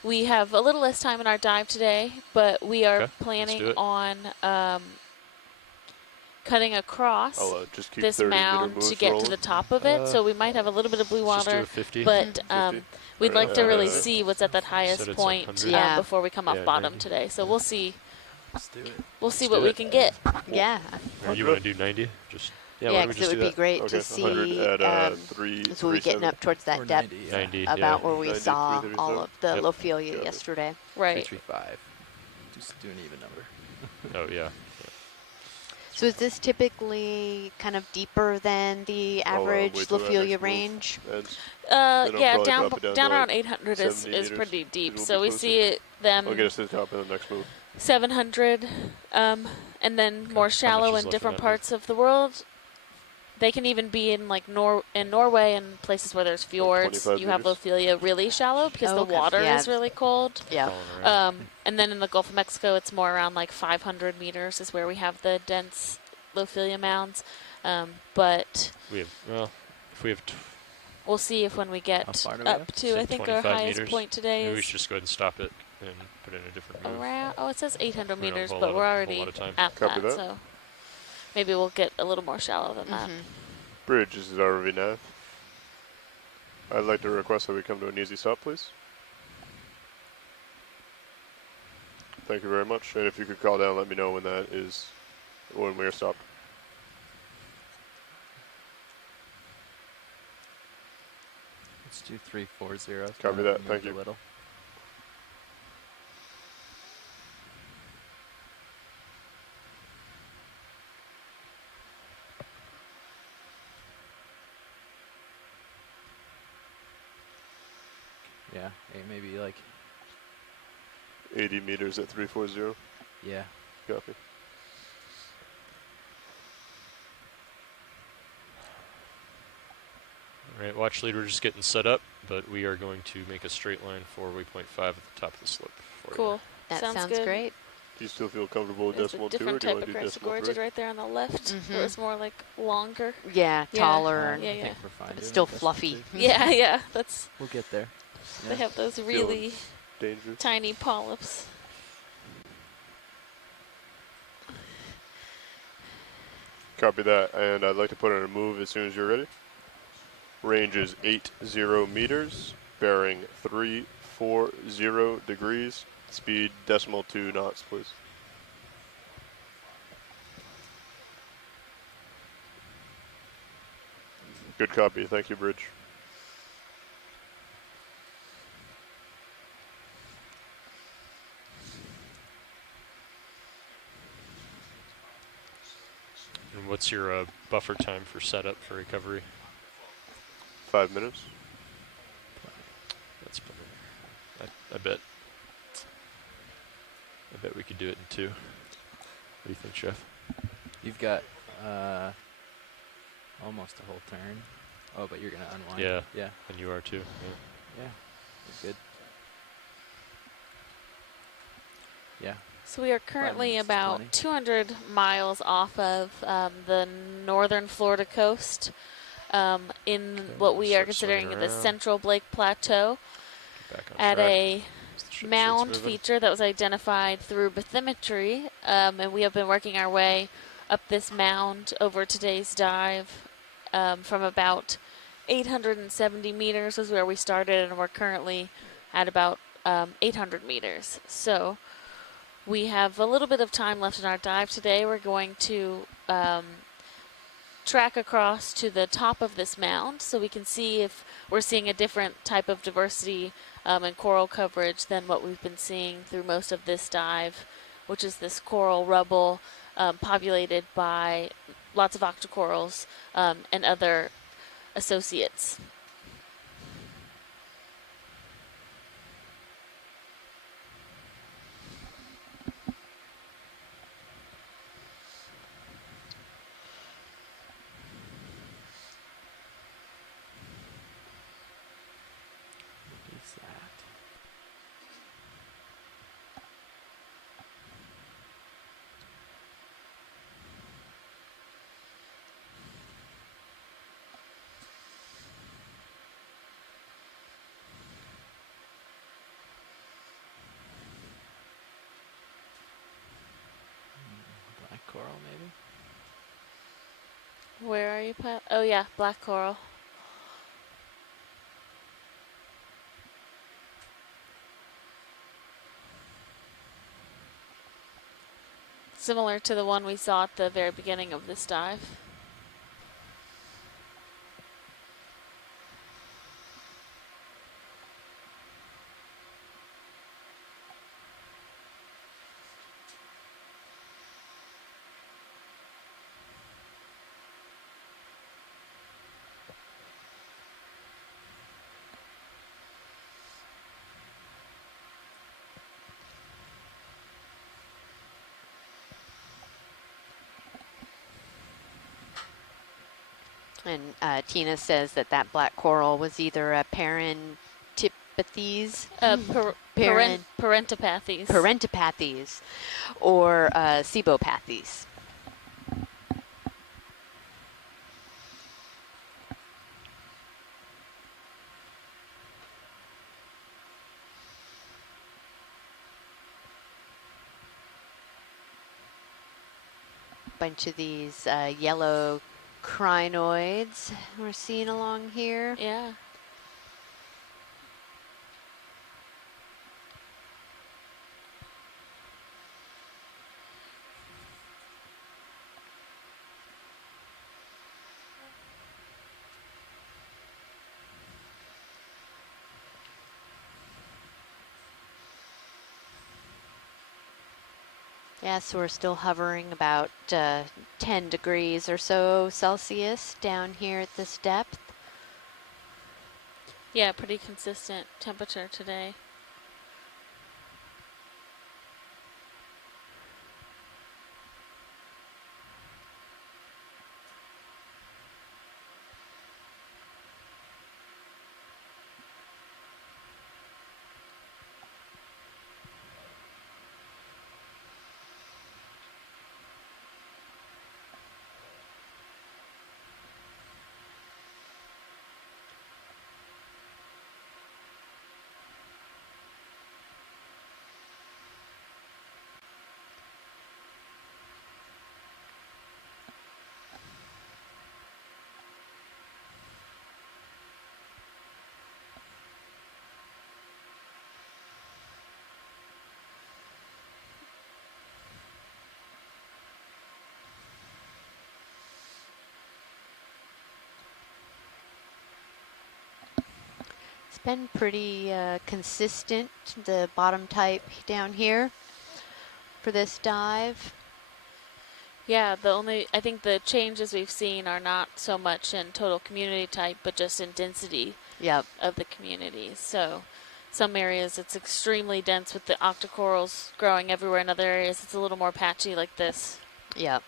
we have a little less time in our dive today, but we are planning on cutting across just keep this mound to get to the top of it. So we might have a little bit of blue water, but we'd like to really see what's at that highest point before we come off bottom today. So we'll see. Let's do it. We'll see what we can get. Yeah. Or you want to do 90? Just yeah, because it would be great to see. So we're getting up towards that depth 90, about where we saw all of the Lophelia yesterday. Right. 335. Just do an even number. Oh yeah. So is this typically kind of deeper than the average Lophelia range? Yeah, down around 800 is pretty deep. So we see them. I'll get us to the top of the next move. 700, and then more shallow in different parts of the world. They can even be in like in Norway and places where there's fjords. You have Lophelia really shallow because the water is really cold. Yeah. And then in the Gulf of Mexico, it's more around like 500 meters is where we have the dense Lophelia mounds. But we have if we have. We'll see if when we get up to I think our highest meters. Point today Maybe is. We should just go ahead and stop it and put in a different move. Around, it says 800 meters, but we're already at that, so maybe we'll get a little more shallow than that. Bridge, this is ROV nav. I'd like to request that we come to an easy stop, please. Thank you very much. And if you could call down, let me know when that is, when we are stopped. Let's do 340. Copy that. Thank you. Little. Yeah, maybe like 80 meters at 340. Yeah. Copy. All right, watch lead, we're just getting set up, but we are going to make a straight line for waypoint 5 at the top of the slope. Cool. That sounds good. great. Do you still feel comfortable with There's decimal a 2, or different do you type want of to do crescent decimal gorge 3? right there on the left. Where it's more like longer. Yeah, taller. Yeah, and yeah. But it's still fluffy. Yeah. That's. We'll get there. They have those really dangerous tiny polyps. Copy that, and I'd like to put in a move as soon as you're ready. Range is 80 meters, bearing 340 degrees, speed 0.2 knots, please. Good copy. Thank you, Bridge. And what's your buffer time for setup for recovery? 5 minutes. That's plenty. I bet we could do it in 2. What do you think, Chef? You've got almost a whole turn. Oh, but you're gonna unwind. Yeah. Yeah. And you are too. Yeah. Yeah. Good. Yeah. So we are currently 5 minutes, about 20. 200 miles off of the northern Florida coast, in what we are considering the central Blake Plateau, at a mound feature that was identified through bathymetry, and we have been working our way up this mound over today's dive from about 870 meters is where we started, and we're currently at about 800 meters. So we have a little bit of time left in our dive today. We're going to track across to the top of this mound so we can see if we're seeing a different type of diversity and coral coverage than what we've been seeing through most of this dive, which is this coral rubble populated by lots of octocorals and other associates. Black coral, maybe? Where are you, Pat? Oh, yeah, black coral. Similar to the one we saw at the very beginning of this dive. And Tina says that black coral was either a parentipathes, parentipathes, or sebopathes. Bunch of these yellow crinoids we're seeing along here. Yeah. Yeah, so we're still hovering about 10 degrees or so Celsius down here at this depth. Yeah, pretty consistent temperature today. been pretty consistent, the bottom type down here for this dive. Yeah, I think the changes we've seen are not so much in total community type, but just in density of the community. So some areas it's extremely dense with the octocorals growing everywhere. In other areas it's a little more patchy like this. Yep.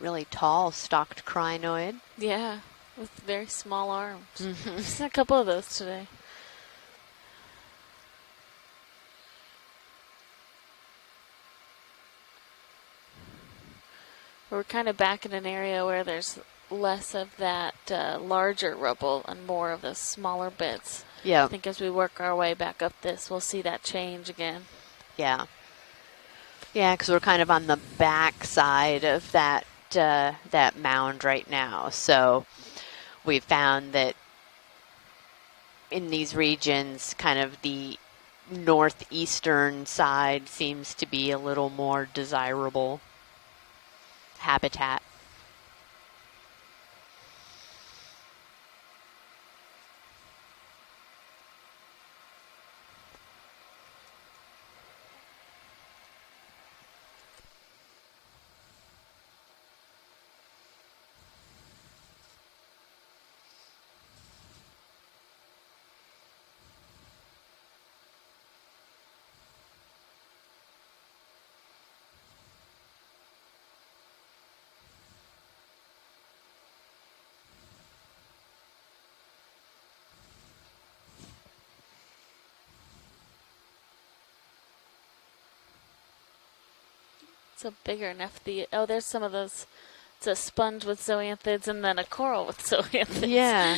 Really tall stalked crinoid. Yeah, with very small arms. Just a couple of those today. We're kind of back in an area where there's less of that larger rubble and more of the smaller bits. Yeah. I think as we work our way back up this, we'll see that change again. Yeah. Yeah, because we're kind of on the back side of that that mound right now. So we found that in these regions, kind of the northeastern side seems to be a little more desirable habitat. It's a bigger nephthy. Oh, there's some of those. It's a sponge with zoanthids and then a coral with zoanthids. Yeah.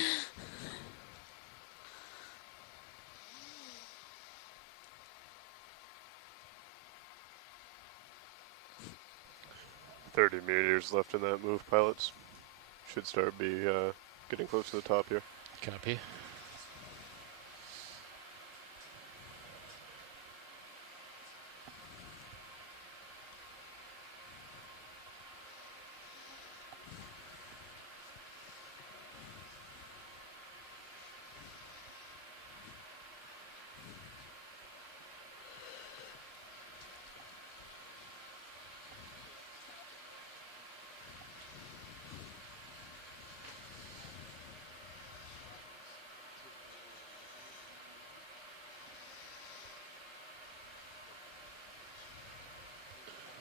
$30 left in that move, pilots. Should start getting close to the top here. Copy.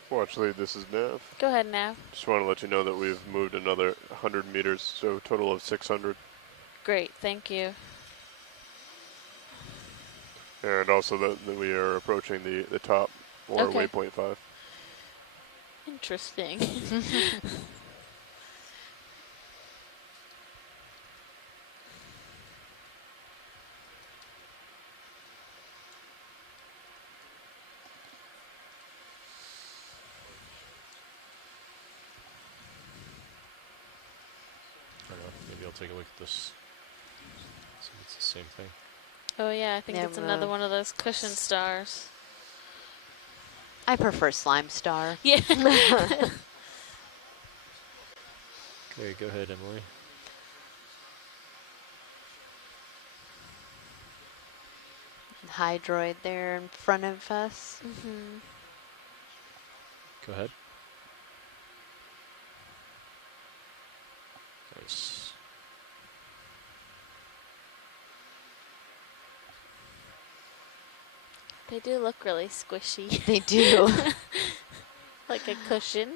Watch lead, this is Nav. Go ahead, Nav. Just want to let you know that we've moved another 100 meters, so a total of 600. Great, thank you. And also that we are approaching the top, or Okay. waypoint 5. Interesting. I don't know. Maybe I'll take a look at this. See if it's the same thing. Oh yeah, I think Yeah, it's another one of those cushion stars. I prefer slime star. Yeah. Okay, go ahead, Emily. Hydroid there in front of us. Mm-hmm. Go ahead. Nice. They do look really squishy. They do. Like a cushion.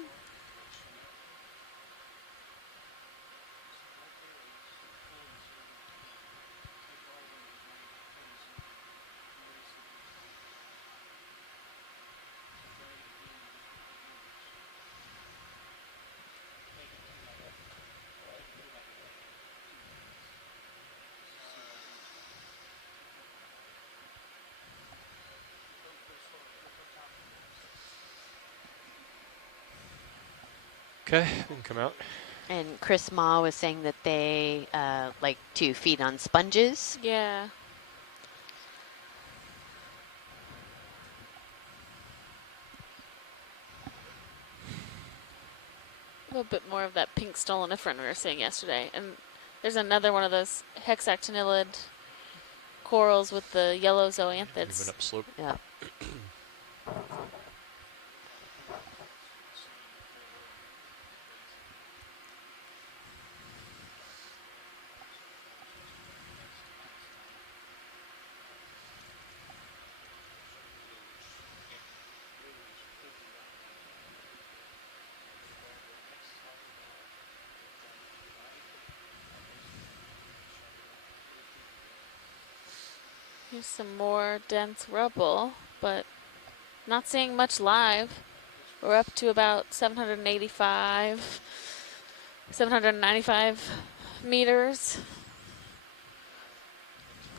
Okay, we can come out. And Chris Ma was saying that they like to feed on sponges. Yeah. A little bit more of that pink stoloniferen we were seeing yesterday. And there's another one of those hexactinellid corals with the yellow zoanthids. Moving up slope. Yeah. Here's some more dense rubble, but not seeing much live. We're up to about 785, 795 meters.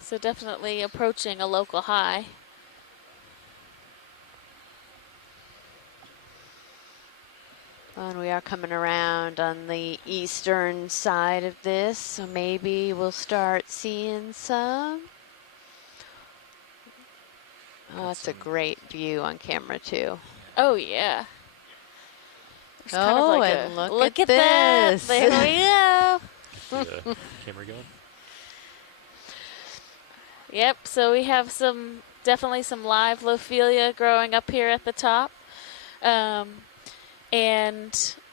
So definitely approaching a local high. And we are coming around on the eastern side of this, so maybe we'll start seeing some. Oh, it's a great view on camera too. Oh yeah. There's Oh, kind of like and a, look at that. this. There we go. The camera going. Yep, so we have definitely some live Lophelia growing up here at the top. And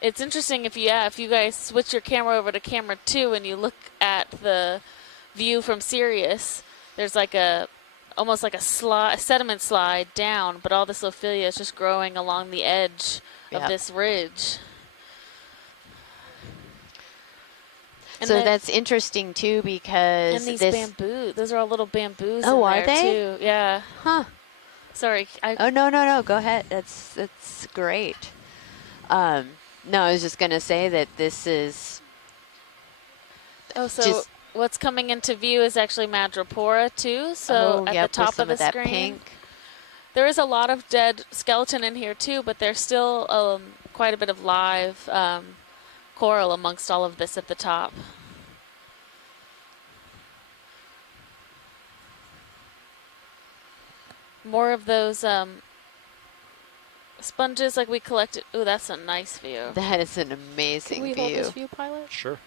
it's interesting if you guys switch your camera over to camera 2 and you look at the view from Sirius, there's like almost like a sediment slide down, but all this Lophelia is just growing along the edge of this ridge. And so that's interesting too, because and these bamboo, those are all little bamboos. Oh, in are there they? Too. Yeah. Huh. Sorry. Oh no, go ahead. That's great. No, I was just gonna say that this is. Oh, so what's coming into view is actually Madrepora too. So at the top of the screen, pink. There is a lot of dead skeleton in here too, but there's still quite a bit of live coral amongst all of this at the top. More of those sponges like we collected. Ooh, that's a nice view. That is an amazing Can we view. hold this view, pilot? Sure.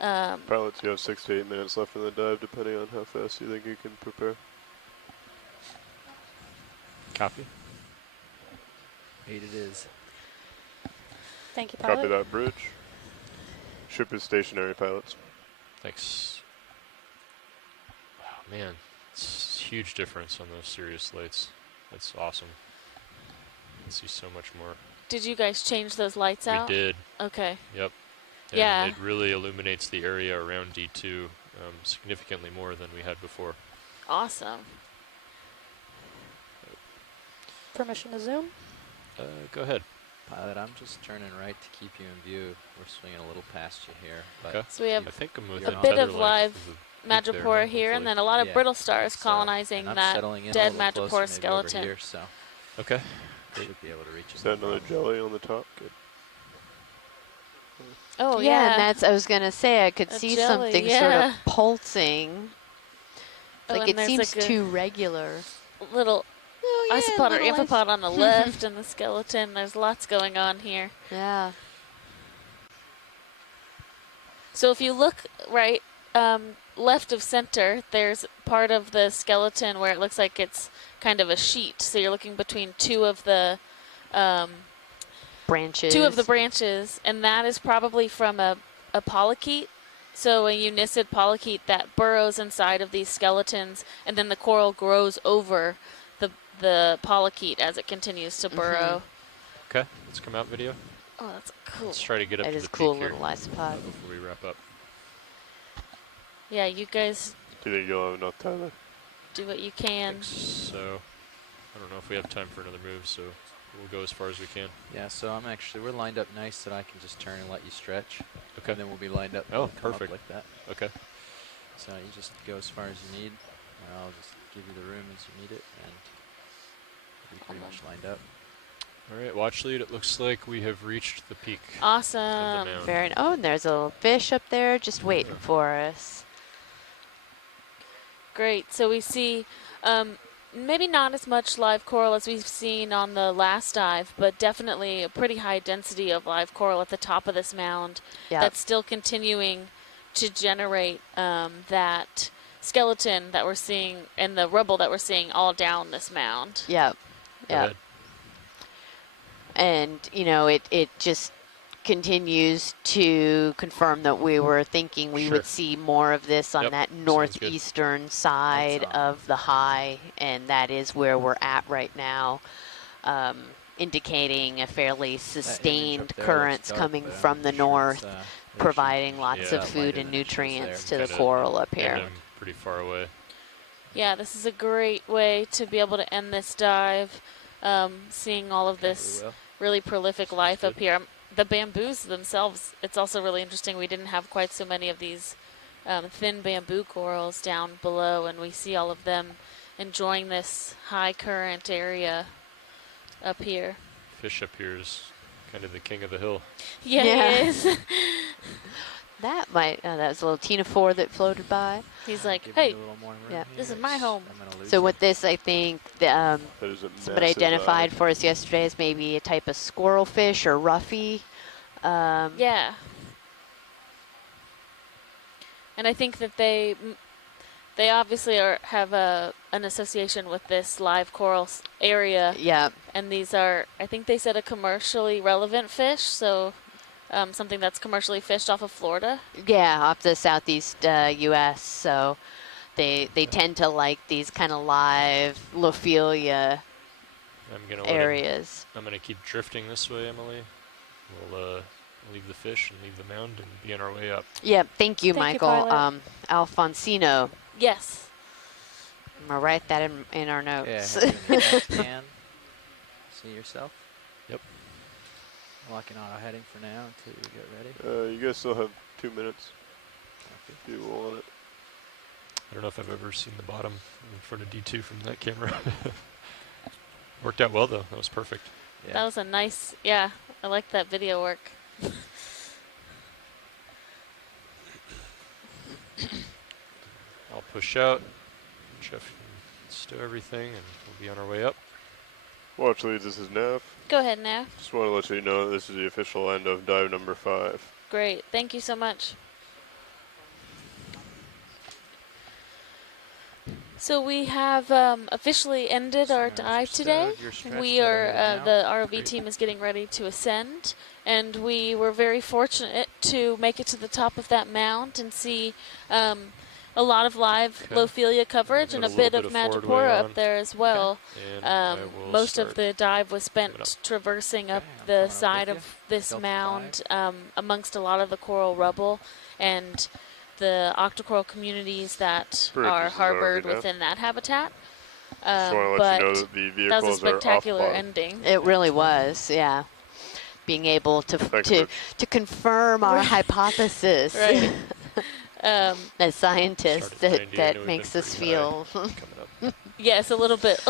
Pilots, you have 6 to 8 minutes left in the dive, depending on how fast you think you can prepare. Copy. 8 it is. Thank you, pilot. Copy that, bridge. Ship is stationary, pilots. Thanks. Wow, man. It's a huge difference on those Sirius lights. That's awesome. You can see so much more. Did you guys change those lights out? We did. Okay. Yep. And yeah. it really illuminates the area around D2 significantly more than we had before. Awesome. Permission to zoom? Go ahead. Pilot, I'm just turning right to keep you in view. We're swinging a little past you here. But okay. So we have I think I'm a bit of live Madrepora here, and then a lot of brittle stars colonizing that dead Madrepora skeleton. Here, so okay. Should be able to reach it. Is that another jelly on the top? Good. Oh yeah, and that's I was gonna say I could see jelly, something sort of pulsing. Like it seems like too regular. Little isopod or little amphipod on the left, and the skeleton. There's lots going on here. Yeah. So if you look right left of center, there's part of the skeleton where it looks like it's kind of a sheet. So you're looking between two of the branches, and that is probably from a polychaete. So a unicid polychaete that burrows inside of these skeletons, and then the coral grows over the the polychaete as it continues to burrow. Okay, let's come out video. Oh, that's cool. Let's try to get up That to is the cool peak here little isopod. before we wrap up. Yeah, you guys Do you think you'll have enough time? do what you can. So, I don't know if we have time for another move, so we'll go as far as we can. Yeah, so we're lined up nice that I can just turn and let you stretch. Okay. And then we'll be lined up. Oh, and come up perfect. like that. Okay. So you just go as far as you need. And I'll just give you the room as you need it, and we'll be pretty much lined up. All right, watch lead. It looks like we have reached the peak. Awesome. Very. Oh, and there's a little fish up there just waiting for us. Great. So we see maybe not as much live coral as we've seen on the last dive, but definitely a pretty high density of live coral at the top of this mound. Yep. That's still continuing to generate that skeleton that we're seeing and the rubble that we're seeing all down this mound. Yep. Yep. And, you know, it just continues to confirm that we were thinking we would see more of this on that northeastern side of the high, and that is where we're at right now, indicating a fairly sustained currents coming from the north, providing lots of food and nutrients to the coral up here. Pretty far away. Yeah, this is a great way to be able to end this dive, seeing all of this really prolific life up here. The bamboos themselves, it's also really interesting. We didn't have quite so many of these thin bamboo corals down below, and we see all of them enjoying this high current area up here. Fish up here is kind of the king of the hill. Yeah, it is. That might, that was a little Tina 4 that floated by. He's like, hey, yeah, this is my home. So with this, I think somebody identified for us yesterday as maybe a type of squirrel fish or roughy. Yeah. And I think that they obviously have an association with this live coral area. Yeah. And these are, I think they said, a commercially relevant fish, so something that's commercially fished off of Florida. Yeah, off the southeast U.S. So they tend to like these kind of live Lophelia areas. I'm gonna keep drifting this way, Emily. We'll leave the fish and leave the mound and be on our way up. Yeah, thank you, Thank you, Michael. Pilot. Alfonsino. Yes. I'm gonna write that in our notes. Yeah, have you in the left hand. See yourself? Yep. Locking auto heading for now until you get ready. You guys still have 2 minutes. If you want it. I don't know if I've ever seen the bottom in front of D2 from that camera. Worked out well, though. That was perfect. Yeah. That was a nice, yeah, I like that video work. I'll push out. Jeff can stow everything, and we'll be on our way up. Watch leads, this is Nav. Go ahead now. Just want to let you know that this is the official end of dive number 5. Great. Thank you so much. So we have officially ended our dive today. We are, the ROV team is getting ready to ascend, and we were very fortunate to make it to the top of that mound and see a lot of live Lophelia coverage and a bit of Magipora up there as well. Most of the dive was spent traversing up the side of this mound amongst a lot of the coral rubble and the octocoral communities that are harbored within that habitat. Just want to let you know that the vehicles that was a spectacular are off ending. It really was, yeah. Being able to confirm our hypothesis. Right. As scientists, that makes us feel. Yes, a little bit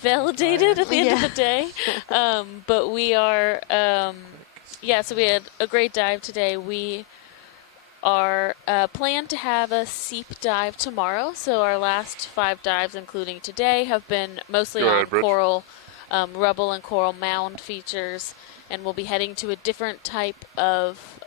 validated at the end of the day. But we are, so we had a great dive today. We are planned to have a seep dive tomorrow. So our last 5 dives, including today, have been mostly on coral rubble and coral mound features. And we'll be heading to a different type of